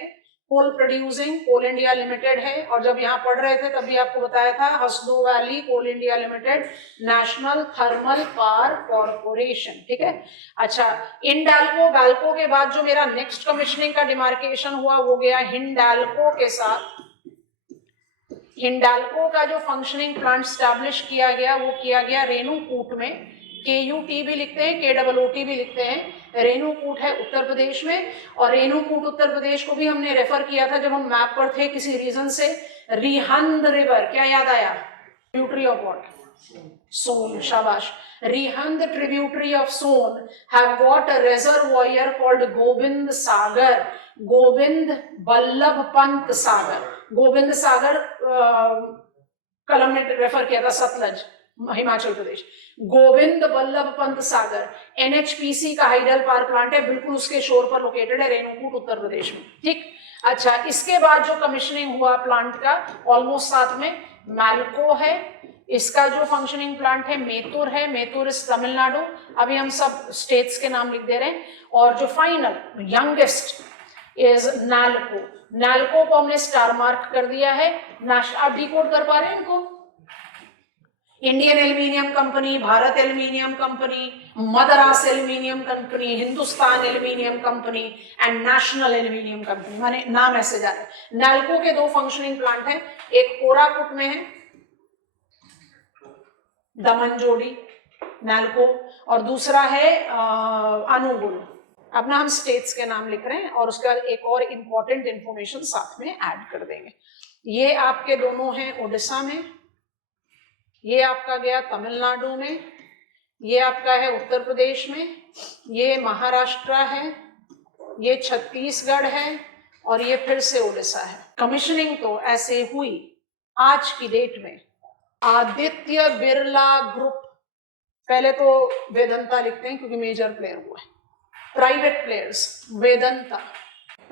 कोल प्रोड्यूसिंग कोल इंडिया लिमिटेड है, और जब यहाँ पढ़ रहे थे तभी आपको बताया था Hasdeo valley coal India limited, national thermal power corporation, ठीक है। अच्छा, इंडाल्को बैल्को के बाद जो मेरा नेक्स्ट कमिश्निंग का डिमार्केशन हुआ वो गया हिंडाल्को के साथ। हिंडाल्को का जो फंक्शनिंग प्लांट स्टैब्लिश किया गया वो किया गया रेणुकूट में, KUT भी लिखते हैं, KOOT भी लिखते हैं। रेणुकूट है उत्तर प्रदेश में, और रेणुकूट उत्तर प्रदेश को भी हमने रेफर किया था जब हम मैप पर थे किसी रीजन से। रिहंद रिवर, क्या याद आया? Tributary of what? सोन, शाबाश। Rihand tributary of Son have got a reservoir called Govind Sagar, Govind Ballabh Pant Sagar. Govind Sagar column में रेफर किया था, सतलज हिमाचल प्रदेश। गोविंद बल्लभ पंत सागर NHPC का हाइडल पावर प्लांट है, बिल्कुल उसके शोर पर लोकेटेड है, रेणुकूट उत्तर प्रदेश में, ठीक। अच्छा, इसके बाद जो कमिश्निंग हुआ प्लांट का ऑलमोस्ट साथ में मैल्को है, इसका जो फंक्शनिंग प्लांट है मेतुर है, मेतुर इस तमिलनाडु। अभी हम सब स्टेट्स के नाम लिख दे रहे हैं। और जो final youngest is NALCO. NALCO को हमने स्टार मार्क कर दिया है। आप डिकोड कर पा रहे हैं इनको? Indian aluminium company, Bharat aluminium company, Madras aluminium company, Hindustan aluminium company and national aluminium company, माने नाम ऐसे जा रहे हैं। नाल्को के दो फंक्शनिंग प्लांट हैं, एक कोरापुट में है दमनजोड़ी नाल्को, और दूसरा है अनुगुल। अब ना हम स्टेट्स के नाम लिख रहे हैं और उसका एक और इंपॉर्टेंट इंफॉर्मेशन साथ में ऐड कर देंगे। ये आपके दोनों हैं उड़ीसा में, ये आपका गया तमिलनाडु में, ये आपका है उत्तर प्रदेश में, ये महाराष्ट्र है, ये छत्तीसगढ़ है, और ये फिर से उड़ीसा है। कमिश्निंग तो ऐसे हुई आज की डेट में आदित्य बिरला ग्रुप, पहले तो वेदांता लिखते हैं क्योंकि मेजर प्लेयर हुआ है। Private players Vedanta,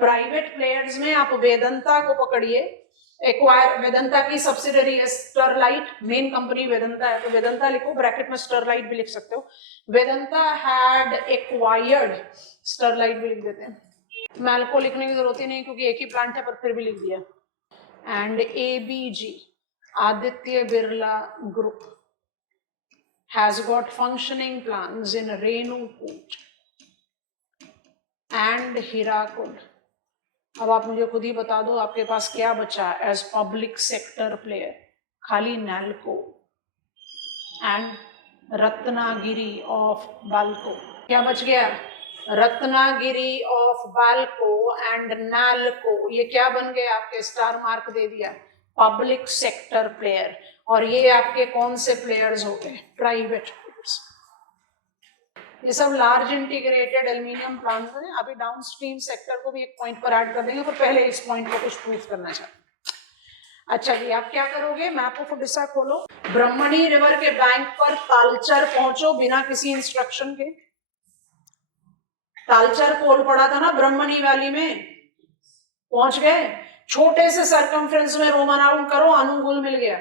private players में आप वेदांता को पकड़िए। एक्वायर, वेदांता की सब्सिडरी है स्टरलाइट, मेन कंपनी वेदांता है तो वेदांता लिखो, ब्रैकेट में स्टरलाइट भी लिख सकते हो। वेदांता हैड एक्वायर्ड, स्टरलाइट भी लिख देते हैं, मैल्को लिखने की जरूरत ही नहीं क्योंकि एक ही प्लांट है, पर फिर भी लिख दिया। And ABG, Aditya Birla group has got functioning plants in Renukut and Hirakud. अब आप मुझे खुद ही बता दो आपके पास क्या बचा एज पब्लिक सेक्टर प्लेयर? खाली नाल्को एंड रत्नागिरी ऑफ बाल्को। क्या बच गया? Ratnagiri of Balco and NALCO. ये क्या बन गए आपके? स्टार मार्क दे दिया, पब्लिक सेक्टर प्लेयर। और ये आपके कौन से प्लेयर्स हो गए? Private players. ये सब लार्ज इंटीग्रेटेड एल्यूमिनियम प्लांट्स हैं। अभी डाउनस्ट्रीम सेक्टर को भी एक पॉइंट पर ऐड कर देंगे, पर पहले इस पॉइंट को कुछ प्रूफ करना चाहते हैं। अच्छा जी, आप क्या करोगे? मैप ऑफ उड़ीसा खोलो, ब्रह्मणी रिवर के बैंक पर तालचर पहुंचो बिना किसी इंस्ट्रक्शन के। तालचर कोल पड़ा था ना ब्रह्मणी वैली में, पहुंच गए। छोटे से सरकमफ्रेंस में रोमन आउट करो, अनुगुल मिल गया,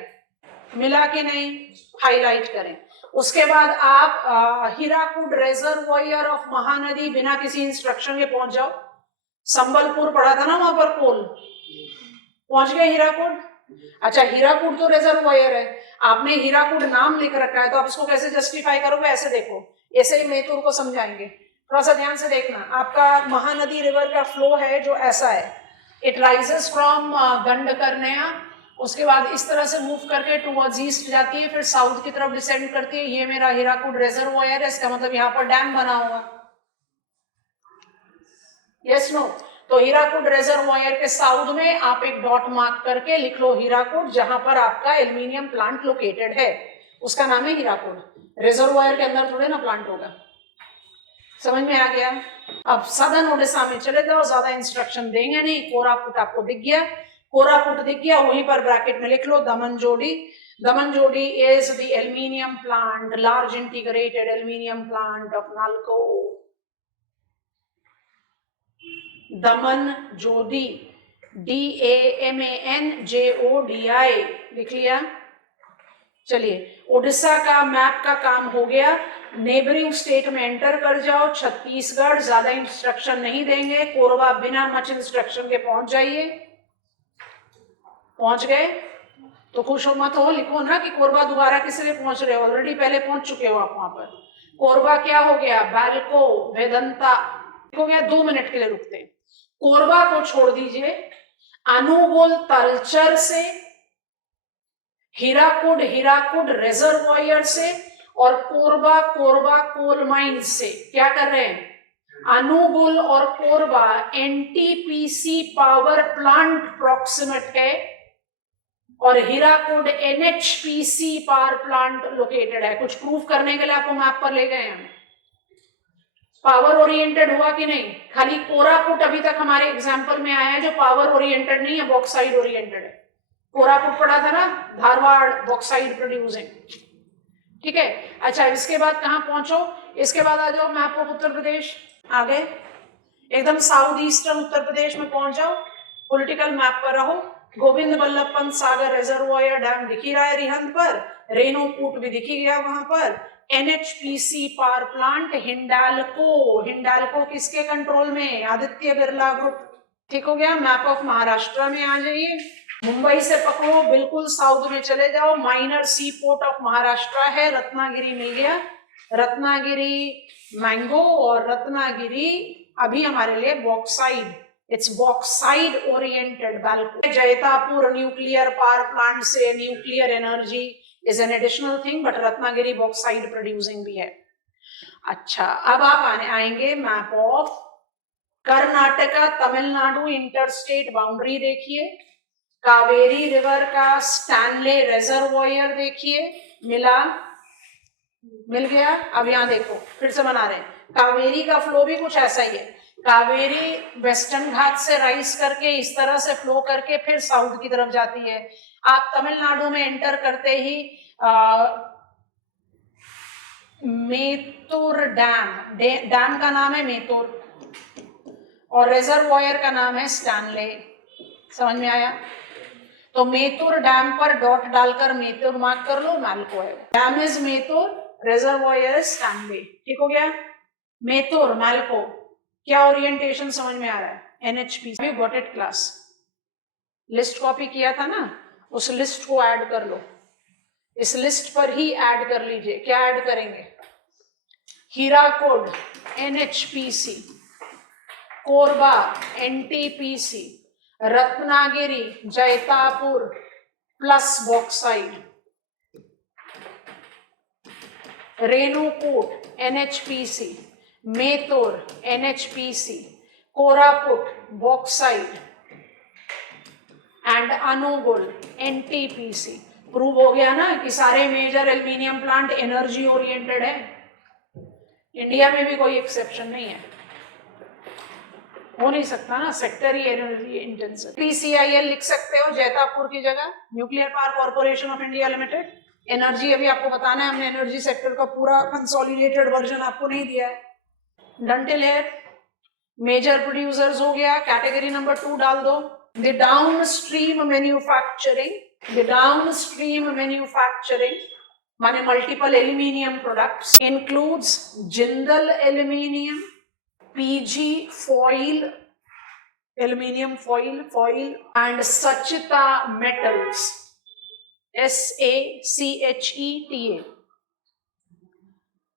मिला कि नहीं? हाईलाइट करें। उसके बाद आप हीराकुड रिजर्वॉयर ऑफ महानदी बिना किसी इंस्ट्रक्शन के पहुंच जाओ। संबलपुर पड़ा था ना वहां पर कोल, पहुंच गए हीराकुड। अच्छा, हीराकुड तो रिजर्वॉयर है, आपने हीराकुड नाम लिख रखा है तो आप इसको कैसे जस्टिफाई करोगे? ऐसे देखो, ऐसे ही मेतुर को समझाएंगे, थोड़ा सा ध्यान से देखना। आपका महानदी रिवर का फ्लो है जो ऐसा है, इट राइजेस फ्रॉम दंडकर्ण्या, उसके बाद इस तरह से मूव करके टुवर्ड्स ईस्ट जाती है, फिर साउथ की तरफ डिसेंड करती है। ये मेरा हीराकुड रिजर्वॉयर है, इसका मतलब यहाँ पर डैम बना हुआ। Yes no? तो हीराकुड रिजर्वॉयर के साउथ में आप एक डॉट मार्क करके लिख लो हीराकुड, जहां पर आपका एल्यूमिनियम प्लांट लोकेटेड है, उसका नाम है हीराकुड। रिजर्वॉयर के अंदर थोड़े ना प्लांट होगा। समझ में आ गया? अब सदर्न उड़ीसा में चले जाओ, ज्यादा इंस्ट्रक्शन देंगे नहीं। कोरापुट आपको दिख गया, कोरापुट दिख गया, वहीं पर ब्रैकेट में लिख लो Damanjodi. Damanjodi is the aluminium plant, large integrated aluminium plant of NALCO. Damanjodi, DAMANJODI लिख लिया। चलिए, उड़ीसा का मैप का काम हो गया। नेबरिंग स्टेट में एंटर कर जाओ, छत्तीसगढ़ ज्यादा इंस्ट्रक्शन नहीं देंगे, कोरबा बिना मच इंस्ट्रक्शन के पहुंच जाइए। पहुंच गए तो खुश हो मत हो, लिखो ना कि कोरबा दोबारा किस लिए पहुंच रहे हो, ऑलरेडी पहले पहुंच चुके हो आप वहां पर। कोरबा क्या हो गया, बैल्को, वेदंता हो गया। 2 मिनट के लिए रुकते हैं। कोरबा को छोड़ दीजिए, अनुगुल तलचर से, हीराकुड रिजर्वॉयर से और कोरबा कोल माइन से क्या कर रहे हैं, अनुगुल और Korba NTPC power plant proximate है और Hirakud NHPC power plant located है। कुछ प्रूफ करने के लिए आपको मैप पर ले गए हैं। पावर ओरिएंटेड हुआ कि नहीं, खाली कोरापुट अभी तक हमारे एग्जाम्पल में आया है जो पावर ओरिएंटेड नहीं है, बॉक्साइड ओरिएंटेड है। कोरापुट पढ़ा था ना, धारवाड़ बॉक्साइड प्रोड्यूसिंग, ठीक है। अच्छा, इसके बाद कहां पहुंचो, इसके बाद आ जाओ मैप ऑफ उत्तर प्रदेश, आगे एकदम साउथ ईस्टर्न उत्तर प्रदेश में पहुंच जाओ, पॉलिटिकल मैप पर रहो। गोविंद बल्लभ पंत सागर रिजर्वॉयर डैम दिख ही रहा है रिहंद पर, रेणुकूट भी दिख ही गया वहां पर, एनएचपीसी पावर प्लांट हिंडाल्को किसके कंट्रोल में, आदित्य बिरला ग्रुप, ठीक हो गया। मैप ऑफ महाराष्ट्र में आ जाइए, मुंबई से पकड़ो, बिल्कुल साउथ में चले जाओ, minor sea port of Maharashtra है, रत्नागिरी मिल गया, रत्नागिरी मैंगो और रत्नागिरी अभी हमारे लिए bauxite, it's bauxite oriented BALCO. Jaitapur nuclear power plant से nuclear energy is an additional thing, but Ratnagiri bauxite producing भी है। अच्छा, अब आप आएंगे map of Karnataka Tamil Nadu interstate boundary देखिए, कावेरी रिवर का स्टैनले रिजर्वॉयर देखिए, मिल गया। अब यहां देखो, फिर से बना रहे हैं, कावेरी का फ्लो भी कुछ ऐसा ही है। कावेरी वेस्टर्न घाट से राइज करके इस तरह से फ्लो करके फिर साउथ की तरफ जाती है। आप तमिलनाडु में एंटर करते ही मेतुर डैम का नाम है मेतुर और रिजर्वॉयर का नाम है स्टैनले, समझ में आया। तो मेतुर डैम पर डॉट डालकर मेतुर मार्क कर लो, मैल्को है। डैम इज मेतुर, रिजर्वॉयर स्टैनले, ठीक हो गया। मेतुर मैल्को, क्या ओरिएंटेशन समझ में आ रहा है, NHP, got it class, list copy किया था ना, उस लिस्ट को ऐड कर लो, इस लिस्ट पर ही ऐड कर लीजिए। क्या ऐड करेंगे, Hirakud NHPC, Korba NTPC, Ratnagiri Jaitapur plus bauxite, Renukoot NHPC, Mettur NHPC, Koraput bauxite and Angul NTPC. Prove हो गया ना कि सारे major aluminium plant energy oriented है, इंडिया में भी कोई एक्सेप्शन नहीं है, हो नहीं सकता ना, सेक्टर ही एनर्जी इंटेंसिव। पीसीआईएल लिख सकते हो जैतापुर की जगह, nuclear power corporation of India limited. Energy अभी आपको बताना है, हमने एनर्जी सेक्टर का पूरा कंसोलिडेटेड वर्जन आपको नहीं दिया है। डंटिल हेयर मेजर प्रोड्यूसर्स हो गया, कैटेगरी नंबर 2 डाल दो। द डाउनस्ट्रीम मैन्युफैक्चरिंग माने multiple aluminium products includes Jindal aluminium, PG foil, aluminium foil and Sacheta Metals, SACHETA,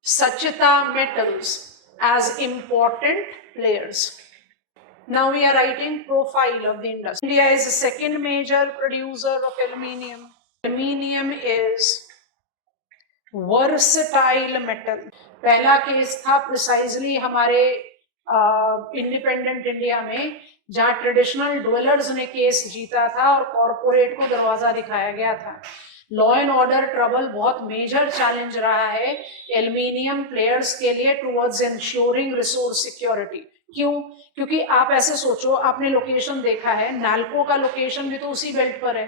Sacheta Metals as important players. Now we are writing profile of the industry. India is the second major producer of aluminium. Aluminium is versatile metal. पहला केस था प्रिसाइजली हमारे इंडिपेंडेंट इंडिया में, जहां ट्रेडिशनल ड्वेलर्स ने केस जीता था और कॉरपोरेट को दरवाजा दिखाया गया था। लॉ एंड ऑर्डर ट्रबल बहुत मेजर चैलेंज रहा है एल्यूमिनियम प्लेयर्स के लिए टुवर्ड्स इंश्योरिंग रिसोर्स सिक्योरिटी। क्यों? क्योंकि आप ऐसे सोचो, आपने लोकेशन देखा है, नाल्को का लोकेशन भी तो उसी बेल्ट पर है,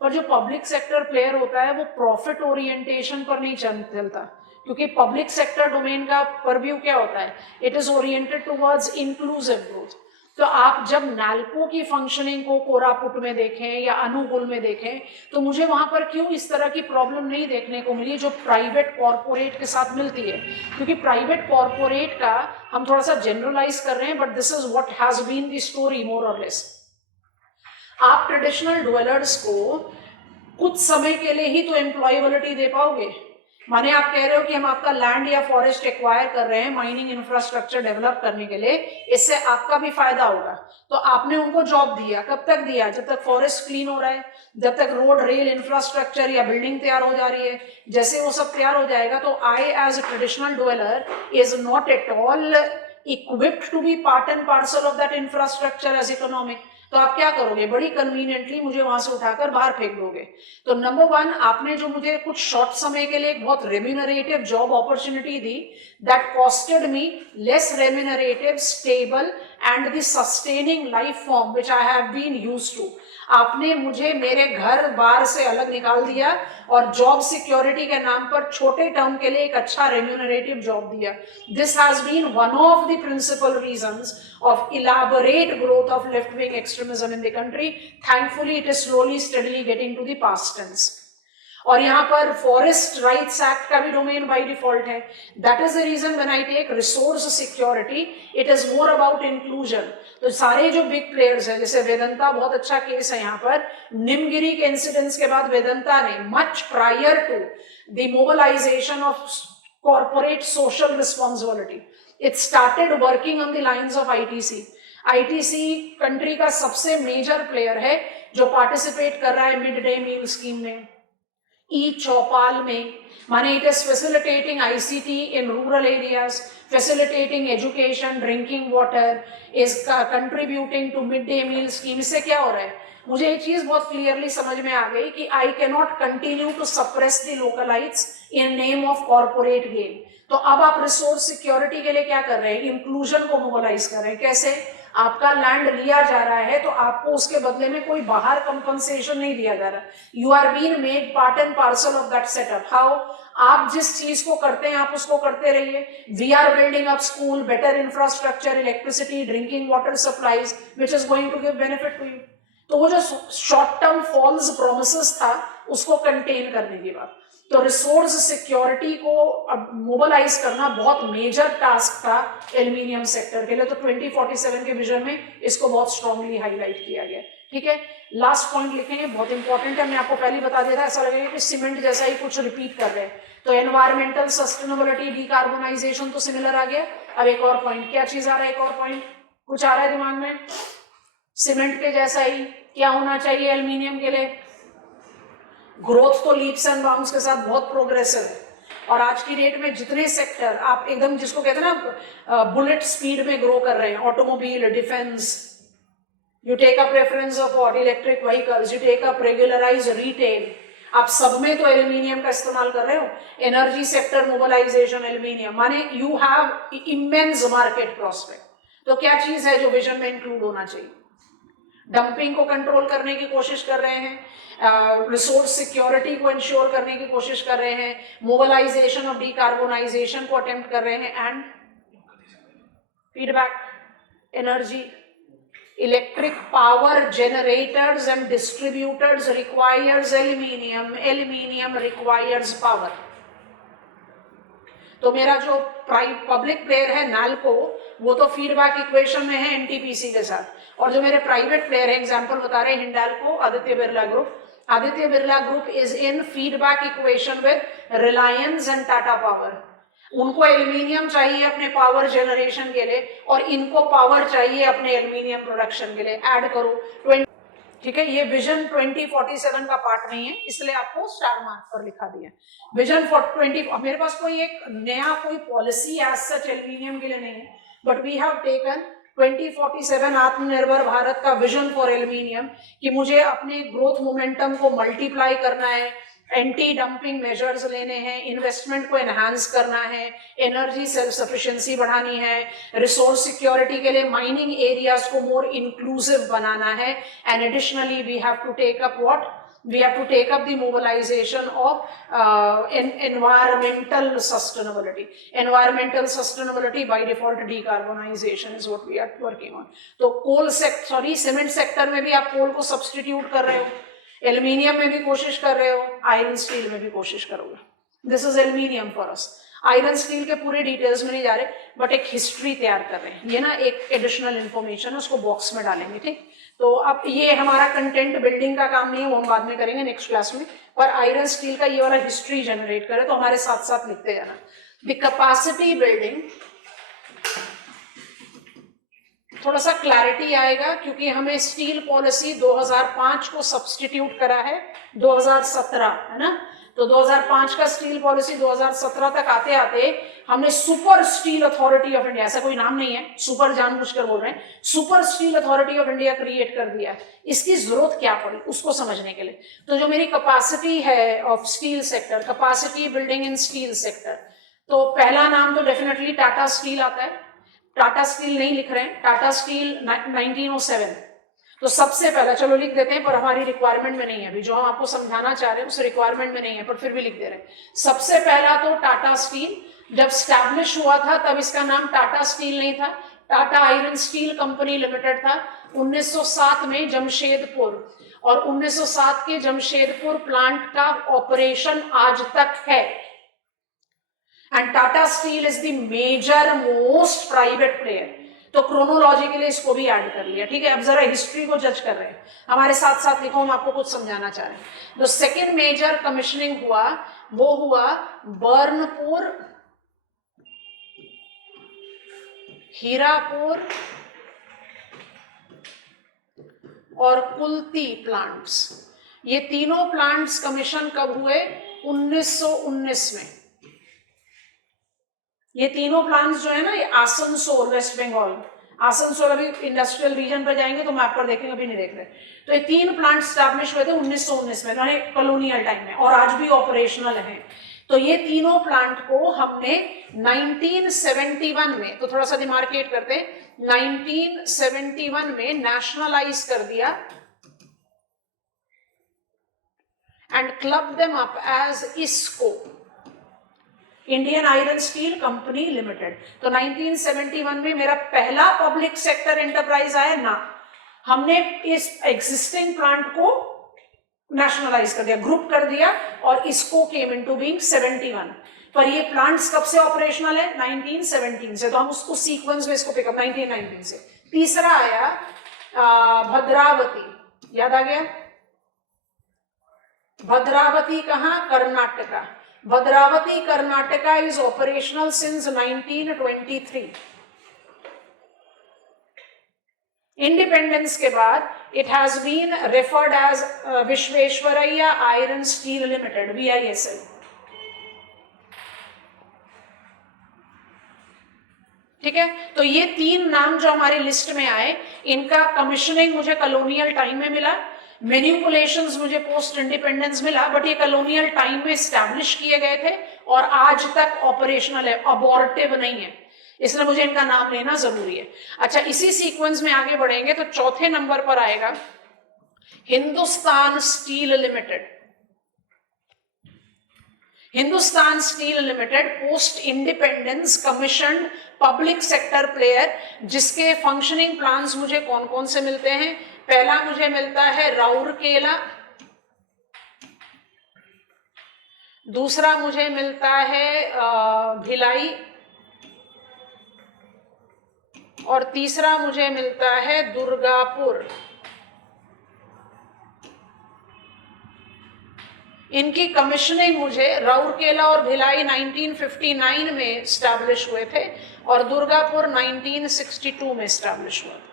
पर जो पब्लिक सेक्टर प्लेयर होता है वो प्रॉफिट ओरिएंटेशन पर नहीं चलता, क्योंकि पब्लिक सेक्टर डोमेन का परव्यू क्या होता है, it is oriented towards inclusive growth. तो आप जब नाल्को की फंक्शनिंग को कोरापुट में देखें या अनुगुल में देखें तो मुझे वहां पर क्यों इस तरह की प्रॉब्लम नहीं देखने को मिली जो प्राइवेट कॉर्पोरेट के साथ मिलती है, क्योंकि प्राइवेट कॉर्पोरेट का हम थोड़ा सा जनरलाइज कर रहे हैं, but this is what has been the story more or less. आप ट्रेडिशनल ड्वेलर्स को कुछ समय के लिए ही तो एम्प्लॉयबिलिटी दे पाओगे। माने आप कह रहे हो कि हम आपका लैंड या फॉरेस्ट एक्वायर कर रहे हैं माइनिंग इंफ्रास्ट्रक्चर डेवलप करने के लिए, इससे आपका भी फायदा होगा, तो आपने उनको जॉब दिया। कब तक दिया? जब तक फॉरेस्ट क्लीन हो रहा है, जब तक रोड रेल इंफ्रास्ट्रक्चर या बिल्डिंग तैयार हो जा रही है। जैसे वो सब तैयार हो जाएगा तो I as a traditional dweller is not at all equipped to be part and parcel of that infrastructure as economic. तो आप क्या करोगे? बड़ी कन्वीनियंटली मुझे वहां से उठाकर बाहर फेंक दोगे। तो नंबर वन, आपने जो मुझे कुछ शॉर्ट समय के लिए एक बहुत रेम्यूनरेटिव जॉब अपॉर्चुनिटी दी, that costed me less remunerative, stable and the sustaining life form which I have been used to. आपने मुझे मेरे घर बार से अलग निकाल दिया और जॉब सिक्योरिटी के नाम पर छोटे टर्म के लिए एक अच्छा रेम्यूनरेटिव जॉब दिया। This has been one of the principal reasons of elaborate growth of left-wing extremism in the country. Thankfully, it is slowly, steadily getting to the past tense. और यहाँ पर फॉरेस्ट राइट्स एक्ट का भी डोमेन बाय डिफॉल्ट है। That is the reason when I take resource security, it is more about inclusion. तो सारे जो बिग प्लेयर्स हैं, जैसे वेदांता बहुत अच्छा केस है यहाँ पर, निमगिरी के इंसिडेंट्स के बाद वेदांता ने much prior to the mobilisation of corporate social responsibility, it started working on the lines of ITC. ITC country का सबसे मेजर प्लेयर है जो पार्टिसिपेट कर रहा है मिड डे मील स्कीम में, ई चौपाल में। माने it is facilitating ICT in rural areas, facilitating education, drinking water, is contributing to mid day meal scheme. इससे क्या हो रहा है? मुझे एक चीज बहुत क्लियरली समझ में आ गई कि I can not continue to suppress the localites in name of corporate gain. तो अब आप रिसोर्स सिक्योरिटी के लिए क्या कर रहे हैं? इंक्लूजन को मोबिलाइज कर रहे हैं। कैसे? आपका लैंड लिया जा रहा है तो आपको उसके बदले में कोई बाहर कंपनसेशन नहीं दिया जा रहा, you are been made part and parcel of that setup. How? आप जिस चीज को करते हैं आप उसको करते रहिए। We are building up school, better infrastructure, electricity, drinking water supplies which is going to give benefit to you. तो वो जो शॉर्ट टर्म फॉल्स प्रोमिसेस था उसको कंटेन करने की बात। तो रिसोर्स सिक्योरिटी को मोबिलाइज करना बहुत मेजर टास्क था एल्यूमिनियम सेक्टर के लिए। तो 2047 के विजन में इसको बहुत स्ट्रांगली हाईलाइट किया गया। ठीक है, लास्ट पॉइंट लिखेंगे, बहुत इंपॉर्टेंट है। मैं आपको पहले बता दिया था, ऐसा लगेगा कि सीमेंट जैसा ही कुछ रिपीट कर रहे हैं। तो एनवायरमेंटल सस्टेनेबिलिटी, डिकार्बोनाइजेशन तो सिमिलर आ गया। अब एक और पॉइंट, क्या चीज आ रहा है? एक और पॉइंट कुछ आ रहा है दिमाग में? सीमेंट के जैसा ही क्या होना चाहिए एल्यूमिनियम के लिए? ग्रोथ तो लीप्स एंड बाउंड्स के साथ बहुत प्रोग्रेसिव है, और आज की डेट में जितने सेक्टर आप एकदम जिसको कहते हैं ना बुलेट स्पीड में ग्रो कर रहे हैं, automobile, defence, you take up reference of what, electric vehicles, you take up regularise retail, आप सब में तो एल्यूमिनियम का इस्तेमाल कर रहे हो। एनर्जी सेक्टर मोबिलाइजेशन एल्यूमिनियम, माने you have immense market prospect. तो क्या चीज है जो विजन में इंक्लूड होना चाहिए? डंपिंग को कंट्रोल करने की कोशिश कर रहे हैं, रिसोर्स सिक्योरिटी को इंश्योर करने की कोशिश कर रहे हैं, मोबिलाइजेशन ऑफ डिकार्बोनाइजेशन को अटेम्प्ट कर रहे हैं, and feedback energy, electric power generators and distributors requires aluminium, aluminium requires power. तो मेरा जो पब्लिक प्लेयर है नाल्को, वो तो फीडबैक इक्वेशन में है एनटीपीसी के साथ, और जो मेरे प्राइवेट प्लेयर है, एग्जांपल बता रहे हैं Hindalco, Aditya Birla group. Aditya Birla group is in feedback equation with Reliance and Tata power. उनको एल्यूमिनियम चाहिए अपने पावर जनरेशन के लिए, और इनको पावर चाहिए अपने एल्यूमिनियम प्रोडक्शन के लिए। ऐड करो 20। ठीक है, ये विजन 2047 का पार्ट नहीं है, इसलिए आपको स्टार मार्क पर लिखा दिया। विजन फॉर 20, मेरे पास कोई एक नया कोई पॉलिसी एज सच एल्यूमिनियम के लिए नहीं है, बट वी हैव टेकन 2047 आत्मनिर्भर भारत का विजन फॉर एल्यूमिनियम, कि मुझे अपने ग्रोथ मोमेंटम को मल्टीप्लाई करना है, एंटी डंपिंग मेजर्स लेने हैं, इन्वेस्टमेंट को एनहांस करना है, एनर्जी सेल्फ सफिशिएंसी बढ़ानी है, रिसोर्स सिक्योरिटी के लिए माइनिंग एरियाज को मोर इंक्लूसिव बनाना है, and additionally we have to take up what, We have to take up the mobilization of environmental sustainability. Environmental sustainability by default decarbonization is what we are working on. तो सीमेंट सेक्टर में भी आप कोल को सब्सटीट्यूट कर रहे हो, एल्यूमिनियम में भी कोशिश कर रहे हो, आयरन स्टील में भी कोशिश करोगे. This is aluminium for us. Iron steel के पूरे डिटेल्स में नहीं जा रहे, बट एक हिस्ट्री तैयार कर रहे हैं. ये ना एक एडिशनल इंफॉर्मेशन है, उसको बॉक्स में डालेंगे. ठीक, तो अब ये हमारा कंटेंट बिल्डिंग का काम नहीं है, वो हम बाद में करेंगे नेक्स्ट क्लास में. पर आयरन स्टील का ये वाला हिस्ट्री जनरेट करे तो हमारे साथ साथ लिखते जाना. द कैपेसिटी बिल्डिंग, थोड़ा सा क्लैरिटी आएगा क्योंकि हमें स्टील पॉलिसी 2005 को सब्सटीट्यूट करा है 2017, है ना. तो 2005 का स्टील पॉलिसी 2017 तक आते आते हमने super steel authority of India, ऐसा कोई नाम नहीं है, सुपर जानबूझकर बोल रहे हैं, super steel authority of India create कर दिया. इसकी जरूरत क्या पड़ी उसको समझने के लिए. तो जो मेरी कैपेसिटी है of steel sector, capacity building in steel sector, तो पहला नाम तो डेफिनेटली टाटा स्टील आता है. टाटा स्टील नहीं लिख रहे हैं, टाटा स्टील 1907. तो सबसे पहला, चलो लिख देते हैं पर हमारी रिक्वायरमेंट में नहीं है अभी, जो हम आपको समझाना चाह रहे हैं उस रिक्वायरमेंट में नहीं है, पर फिर भी लिख दे रहे हैं. सबसे पहला तो टाटा स्टील जब स्टैब्लिश हुआ था तब इसका नाम टाटा स्टील नहीं था, Tata iron steel company limited था. 1907 में जमशेदपुर, और 1907 के जमशेदपुर प्लांट का ऑपरेशन आज तक है. And Tata steel is the major most private player. तो क्रोनोलॉजी के लिए इसको भी ऐड कर लिया. ठीक है, अब जरा हिस्ट्री को जज कर रहे हैं, हमारे साथ साथ लिखो, हम आपको कुछ समझाना चाह रहे हैं. जो सेकेंड मेजर कमिश्निंग हुआ वो हुआ बर्नपुर, हीरापुर और कुल्ती प्लांट्स. ये तीनों प्लांट्स कमीशन कब हुए? 1919 में. ये तीनों प्लांट्स जो है ना, ये आसनसोल, वेस्ट बंगाल, आसनसोल, अभी इंडस्ट्रियल रीजन पर जाएंगे तो मैप पर देखेंगे, अभी नहीं देख रहे. तो ये तीन प्लांट स्टैब्लिश हुए थे 1919 में, यानी कॉलोनियल टाइम में, और आज भी ऑपरेशनल हैं. तो ये तीनों प्लांट को हमने 1971 में, तो थोड़ा सा डिमार्केट करते हैं, 1971 में नेशनलाइज कर दिया and club them up as ISCO, Indian iron steel company limited. तो 1971 में मेरा पहला पब्लिक सेक्टर एंटरप्राइज आया ना, हमने इस एग्जिस्टिंग प्लांट को नेशनलाइज कर दिया, ग्रुप कर दिया, और इसको केम इनटू बीइंग 71. पर ये प्लांट्स कब से ऑपरेशनल है? 1917 से. तो हम उसको सीक्वेंस में इसको पिकअप 1919 से. तीसरा आया भद्रावती, याद आ गया? भद्रावती कहां? Karnataka. Bhadravati Karnataka is operational since 1923. Independence के बाद it has been referred as Visvesvaraya iron steel limited, VISL. ठीक है, तो ये तीन नाम जो हमारी लिस्ट में आए, इनका कमीशनिंग मुझे कॉलोनियल टाइम में मिला, मैनिपुलेशंस मुझे पोस्ट इंडिपेंडेंस मिला, बट ये कॉलोनियल टाइम में स्टैब्लिश किए गए थे और आज तक ऑपरेशनल है, अबॉर्टिव नहीं है, इसलिए मुझे इनका नाम लेना जरूरी है. अच्छा, इसी सीक्वेंस में आगे बढ़ेंगे तो चौथे नंबर पर आएगा Hindustan steel limited. Hindustan steel limited post independence commissioned public sector player, जिसके फंक्शनिंग प्लान्स मुझे कौन कौन से मिलते हैं? पहला मुझे मिलता है राउरकेला, दूसरा मुझे मिलता है भिलाई, और तीसरा मुझे मिलता है दुर्गापुर. इनकी कमीशनिंग मुझे राउरकेला और भिलाई 1959 में स्टैब्लिश हुए थे और दुर्गापुर 1962 में स्टैब्लिश हुआ था.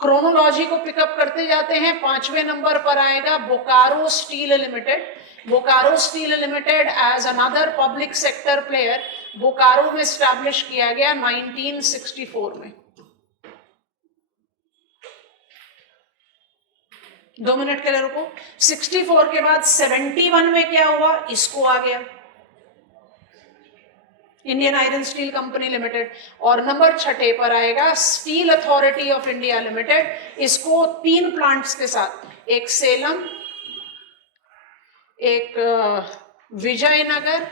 क्रोनोलॉजी को पिकअप करते जाते हैं. पांचवें नंबर पर आएगा Bokaro steel limited. Bokaro steel limited as another public sector player Bokaro में स्टैब्लिश किया गया 1964 में. 2 मिनट के लिए रुको. 64 के बाद 71 में क्या हुआ? इसको आ गया, Indian iron steel company limited. और नंबर 6 पर आएगा steel authority of India limited. इसको 3 प्लांट्स के साथ एक सेलम, एक विजयनगर,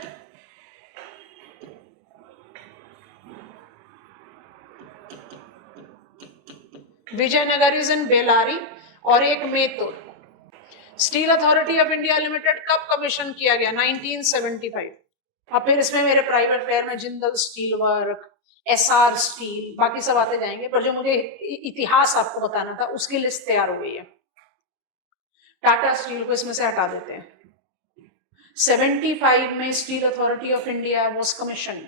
विजयनगर इज इन बेलारी, और एक Mettur. Steel authority of India limited कब कमीशन किया गया? 1975। अब फिर इसमें मेरे प्राइवेट प्लेयर में Jindal steel work, SR steel, बाकी सब आते जाएंगे, पर जो मुझे इतिहास आपको बताना था उसकी लिस्ट तैयार हो गई है। टाटा स्टील को इसमें से हटा देते हैं। 75 में steel authority of India was commissioned.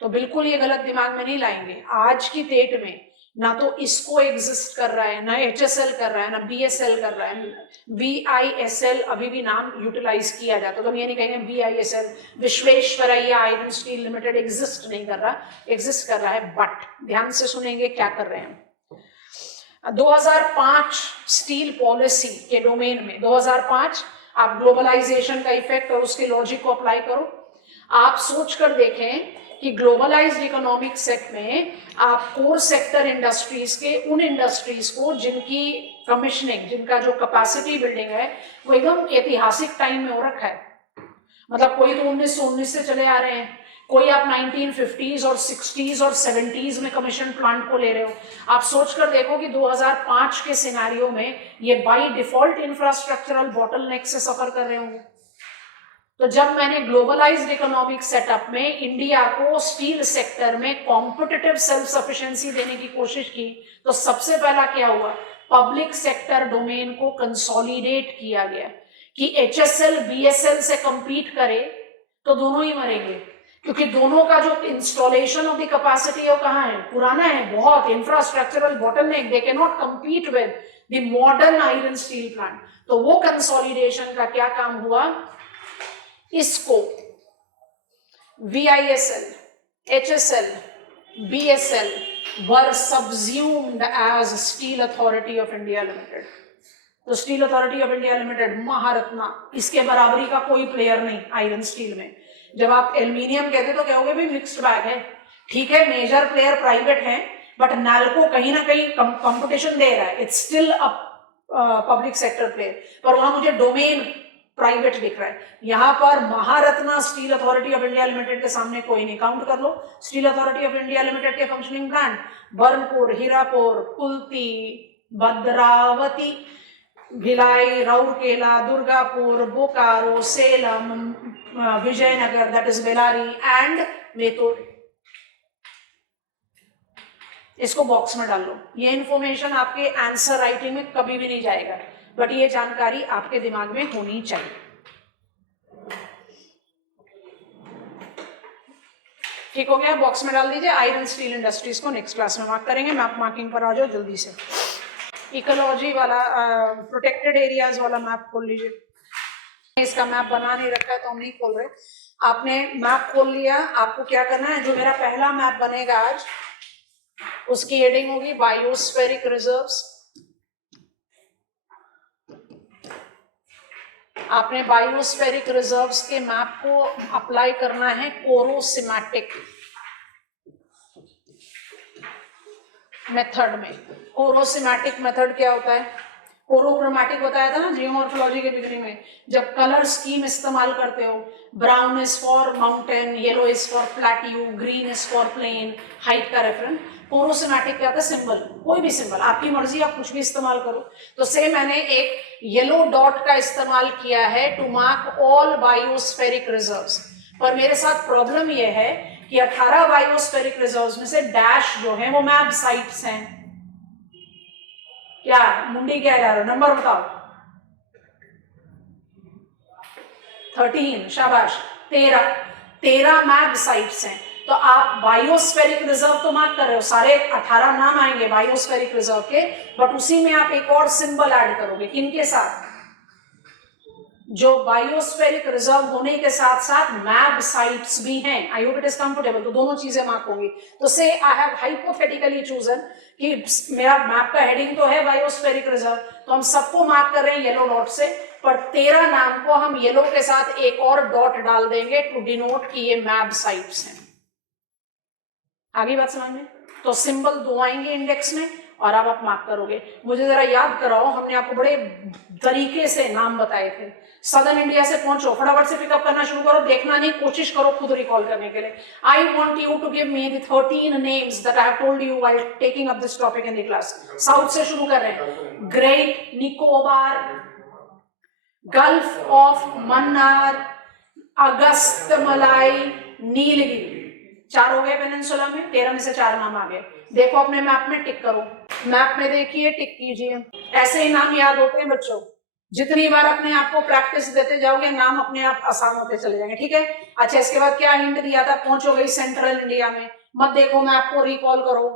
तो बिल्कुल ये गलत दिमाग में नहीं लाएंगे। आज की डेट में ना तो इसको एग्जिस्ट कर रहा है, ना HSL कर रहा है, ना BSL कर रहा है। VISL अभी भी नाम यूटिलाइज किया जाता है, तो हम ये नहीं कहेंगे VISL, Visvesvaraya iron steel limited exist नहीं कर रहा, एग्जिस्ट कर रहा है। बट ध्यान से सुनेंगे क्या कर रहे हैं। 2005 स्टील पॉलिसी के डोमेन में, 2005 आप ग्लोबलाइजेशन का इफेक्ट और उसके लॉजिक को अप्लाई करो। आप सोचकर देखें कि ग्लोबलाइज्ड इकोनॉमिक सेट में आप कोर सेक्टर इंडस्ट्रीज के, उन इंडस्ट्रीज को जिनकी कमीशनिंग, जिनका जो कैपेसिटी बिल्डिंग है वो एकदम ऐतिहासिक टाइम में हो रखा है। मतलब कोई तो 1919 से चले आ रहे हैं, कोई आप 1950s और 60s और 70s में कमीशन प्लांट को ले रहे हो। आप सोचकर देखो कि 2005 के सिनेरियो में ये बाय डिफॉल्ट इंफ्रास्ट्रक्चरल बॉटलनेक से सफर कर रहे होंगे। तो जब मैंने ग्लोबलाइज्ड इकोनॉमिक सेटअप में इंडिया को स्टील सेक्टर में कॉम्पिटिटिव सेल्फ सफिशिएंसी देने की कोशिश की, तो सबसे पहला क्या हुआ? पब्लिक सेक्टर डोमेन को कंसोलिडेट किया गया कि HSL BSL से कंपीट करे तो दोनों ही मरेंगे, क्योंकि दोनों का जो इंस्टॉलेशन ऑफ द कैपेसिटी है वो कहाँ है? पुराना है बहुत, infrastructural bottleneck, they can not compete with the modern iron steel plant. तो वो कंसोलिडेशन का क्या काम हुआ? इसको VISL, HSL, BSL were subsumed as Steel Authority of India Limited। तो steel authority of India limited Maharatna, इसके बराबरी का कोई प्लेयर नहीं आयरन स्टील में। जब आप एल्यूमिनियम कहते तो कहोगे भाई मिक्स्ड बैग है, ठीक है, मेजर प्लेयर प्राइवेट है, बट नाल्को कहीं ना कहीं कंपटीशन दे रहा है, it's still a public sector player, पर वहां मुझे डोमेन प्राइवेट दिख रहा है। यहां पर Maharatna steel authority of India limited के सामने कोई नहीं। काउंट कर लो steel authority of India limited के functioning plant: Burnpur, Hirapur, Kulti, Bhadravati, Bhilai, Rourkela, Durgapur, Bokaro, Salem, Vijayanagar that is Bellary and Mettur. इसको बॉक्स में डाल लो। ये इंफॉर्मेशन आपके आंसर राइटिंग में कभी भी नहीं जाएगा, बट ये जानकारी आपके दिमाग में होनी चाहिए। ठीक हो गया, बॉक्स में डाल दीजिए। आयरन स्टील इंडस्ट्रीज को नेक्स्ट क्लास में मार्क करेंगे। मैप मार्किंग पर आ जाओ जल्दी से। इकोलॉजी वाला प्रोटेक्टेड एरियाज वाला मैप खोल लीजिए। इसका मैप बना नहीं रखा है तो हम नहीं खोल रहे। आपने मैप खोल लिया, आपको क्या करना है? जो मेरा पहला मैप बनेगा आज, उसकी हेडिंग होगी बायोस्फेरिक रिजर्व्स। आपने बायोस्फेरिक रिजर्व्स के मैप को अप्लाई करना है कोरोसिमेटिक मेथड में। कोरोसिमेटिक मेथड क्या होता है? कोरोक्रोमेटिक बताया था ना जियोमॉर्फोलॉजी के बिगिनिंग में, जब कलर स्कीम इस्तेमाल करते हो, brown is for mountain, yellow is for plateau, green is for plain, height का रेफरेंस। कोरोसिमेटिक क्या होता है? सिंबल, कोई भी सिंबल, आपकी मर्जी, आप कुछ भी इस्तेमाल करो। तो से मैंने एक येलो डॉट का इस्तेमाल किया है टू मार्क ऑल बायोस्फेरिक रिजर्व्स। पर मेरे साथ प्रॉब्लम यह है कि 18 बायोस्फेरिक रिजर्व्स में से डैश जो है वो मैप साइट्स हैं। क्या मुंडी क्या जा रहा है? नंबर बताओ। 13, शाबाश। 13 मैप साइट्स हैं। तो आप बायोस्फेरिक रिजर्व तो मार्क कर रहे हो, सारे 18 नाम आएंगे बायोस्फेरिक रिजर्व के, बट उसी में आप एक और सिंबल ऐड करोगे। किनके साथ? जो बायोस्फेरिक रिजर्व होने के साथ साथ मैप साइट्स भी हैं। I hope it is comfortable. तो दोनों चीजें मार्क होंगी। तो से आई हैव हाइपोथेटिकली चूजन कि मेरा मैप का हेडिंग तो है बायोस्फेरिक रिजर्व, तो हम सबको मार्क कर रहे हैं येलो डॉट से, पर 13 नाम को हम येलो के साथ एक और डॉट डाल देंगे टू डिनोट कि ये मैप साइट्स हैं। आगे बात समझ में? तो सिंबल 2 आएंगे इंडेक्स में, और अब आप मार्क करोगे। मुझे जरा याद कराओ, हमने आपको बड़े तरीके से नाम बताए थे। सदर्न इंडिया से पहुंचो, फटाफट से पिकअप करना शुरू करो, देखना नहीं, कोशिश करो खुद रिकॉल करने के लिए। I want you to give me the 13 names that I have told you while taking up this topic in the class. South से शुरू कर रहे हैं। Great Nicobar, gulf of Mannar, Agasthyamalai, Nilgiri. 4 हो गए पेनिनसुला में, 13 में से 4 नाम आ गए। देखो अपने मैप में टिक करो, मैप में देखिए, टिक कीजिए। ऐसे ही नाम याद होते हैं बच्चों, जितनी बार अपने आप को प्रैक्टिस देते जाओगे नाम अपने आप आसान होते चले जाएंगे, ठीक है। अच्छा, इसके बाद क्या हिंट दिया था, पहुंचो गई सेंट्रल इंडिया में, मत देखो मैप को, रिकॉल करो।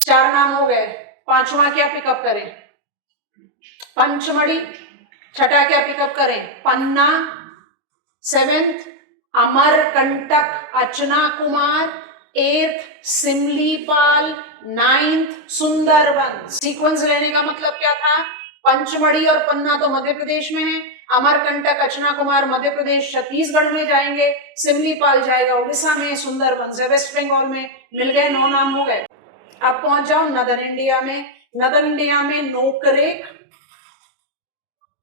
4 नाम हो गए, 5वां क्या पिकअप करें, पंचमढ़ी। 6ठा क्या पिकअप करें, Panna. 7th Amarkantak Achanakmar. 8th Simlipal. 9th Sundarbans. Sequence लेने का मतलब क्या था, पंचमढ़ी और पन्ना तो मध्य प्रदेश में है, अमरकंटक अचना कुमार मध्य प्रदेश छत्तीसगढ़ में जाएंगे, सिमलीपाल जाएगा उड़ीसा में, सुंदरवन से वेस्ट बंगाल में। मिल गए, 9 नाम हो गए। अब पहुंच जाओ नदर्न इंडिया में। नदर्न इंडिया में नोकरेक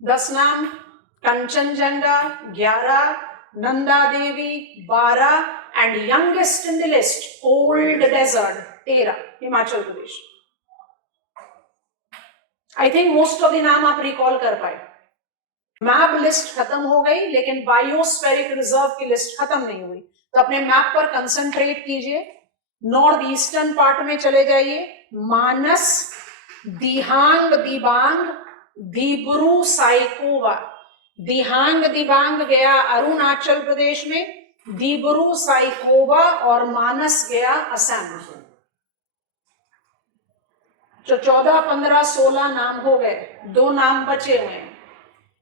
10 नाम, Kanchenjunga 11, Nanda Devi 12 and youngest in the list cold desert 13, Himachal Pradesh. I think most of the नाम आप रिकॉल कर पाए। मैप लिस्ट खत्म हो गई, लेकिन बायोस्फेरिक रिजर्व की लिस्ट खत्म नहीं हुई, तो अपने मैप पर कंसंट्रेट कीजिए। नॉर्थ ईस्टर्न पार्ट में चले जाइए, मानस, दिहांग दिबांग, दिब्रू साइकोवा। दिहांग दिबांग गया अरुणाचल प्रदेश में, दिब्रू साइकोवा और मानस गया असम। तो 14, 15, 16 नाम हो गए, 2 नाम बचे हुए हैं।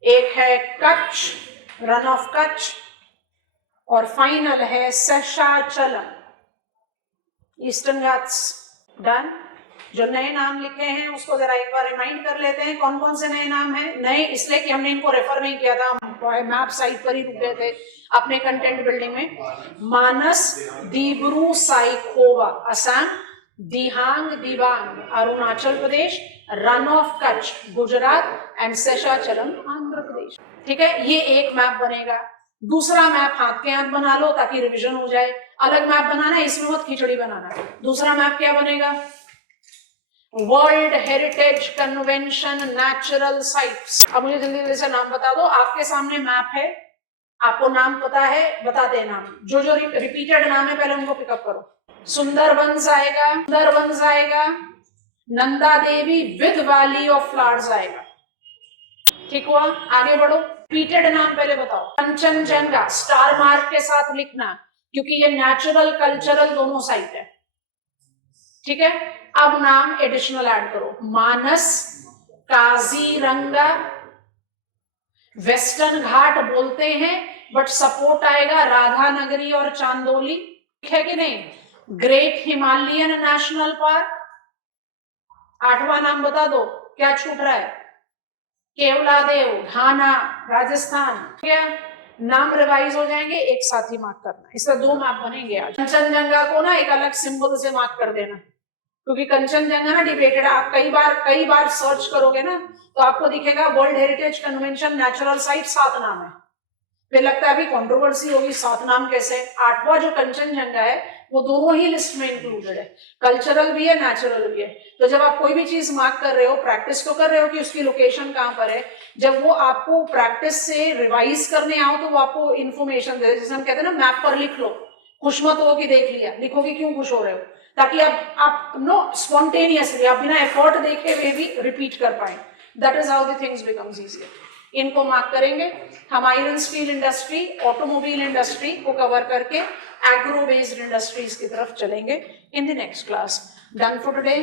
एक है कच्छ, रन ऑफ कच्छ, और फाइनल है सेशाचलम, ईस्टर्न घाट्स। डन। जो नए नाम लिखे हैं उसको जरा एक बार रिमाइंड कर लेते हैं, कौन कौन से नए नाम हैं। नए इसलिए कि हमने इनको रेफर नहीं किया था, मैप साइट पर ही रुके थे अपने कंटेंट बिल्डिंग में। Manas, Dibru Saikhowa Assam, Dihang Dibang Arunachal Pradesh, run of Kutch Gujarat and Seshachalam Andhra Pradesh. ठीक है, ये एक मैप बनेगा। दूसरा मैप हाथ के हाथ बना लो ताकि रिवीजन हो जाए। अलग मैप बनाना है, इसमें मत खिचड़ी बनाना। दूसरा मैप क्या बनेगा, world heritage convention natural sites. अब मुझे जल्दी जल्दी से नाम बता दो, आपके सामने मैप है, आपको नाम पता है, बताते हैं नाम। जो जो रिपीटेड नाम है पहले उनको पिकअप करो। सुंदरबंस आएगा, सुंदरबंस आएगा, Nanda Devi with valley of flowers आएगा। ठीक हुआ, आगे बढ़ो। रिपीटेड नाम पहले बताओ। कंचनजंगा स्टार मार्क के साथ लिखना, क्योंकि ये नेचुरल कल्चरल दोनों साइट है। ठीक है, अब नाम एडिशनल ऐड करो। मानस, काजीरंगा, वेस्टर्न घाट बोलते हैं बट सपोर्ट आएगा राधानगरी और चांदोली, है कि नहीं। Great Himalayan national park. 8वां नाम बता दो, क्या छूट रहा है, केवलादेव घाना राजस्थान। क्या नाम रिवाइज हो जाएंगे, एक साथ ही मार्क करना, इससे 2 मैप बनेंगे आज। कंचनजंगा को ना एक अलग सिंबल से मार्क कर देना, क्योंकि कंचनजंगा ना डिबेटेड, आप कई बार सर्च करोगे ना तो आपको दिखेगा world heritage convention natural site 7 नाम है। फिर लगता है अभी कंट्रोवर्सी होगी, 7 नाम कैसे। 8वां जो कंचनजंगा है वो दोनों ही लिस्ट में इंक्लूडेड है, कल्चरल भी है नेचुरल भी है। तो जब आप कोई भी चीज मार्क कर रहे हो, प्रैक्टिस तो कर रहे हो कि उसकी लोकेशन कहां पर है, जब वो आपको प्रैक्टिस से रिवाइज करने आओ तो वो आपको इन्फॉर्मेशन दे, जैसे हम कहते हैं ना मैप पर लिख लो, खुश मत हो कि देख लिया, लिखो कि क्यों खुश हो रहे हो, ताकि आप नो स्पॉन्टेनियसली आप बिना एफर्ट देखे हुए भी रिपीट कर पाए। That is how the things becomes easier. इनको मार्क करेंगे। हम iron steel industry, automobile industry को कवर करके एग्रो बेस्ड इंडस्ट्रीज की तरफ चलेंगे in the next class. Done for today.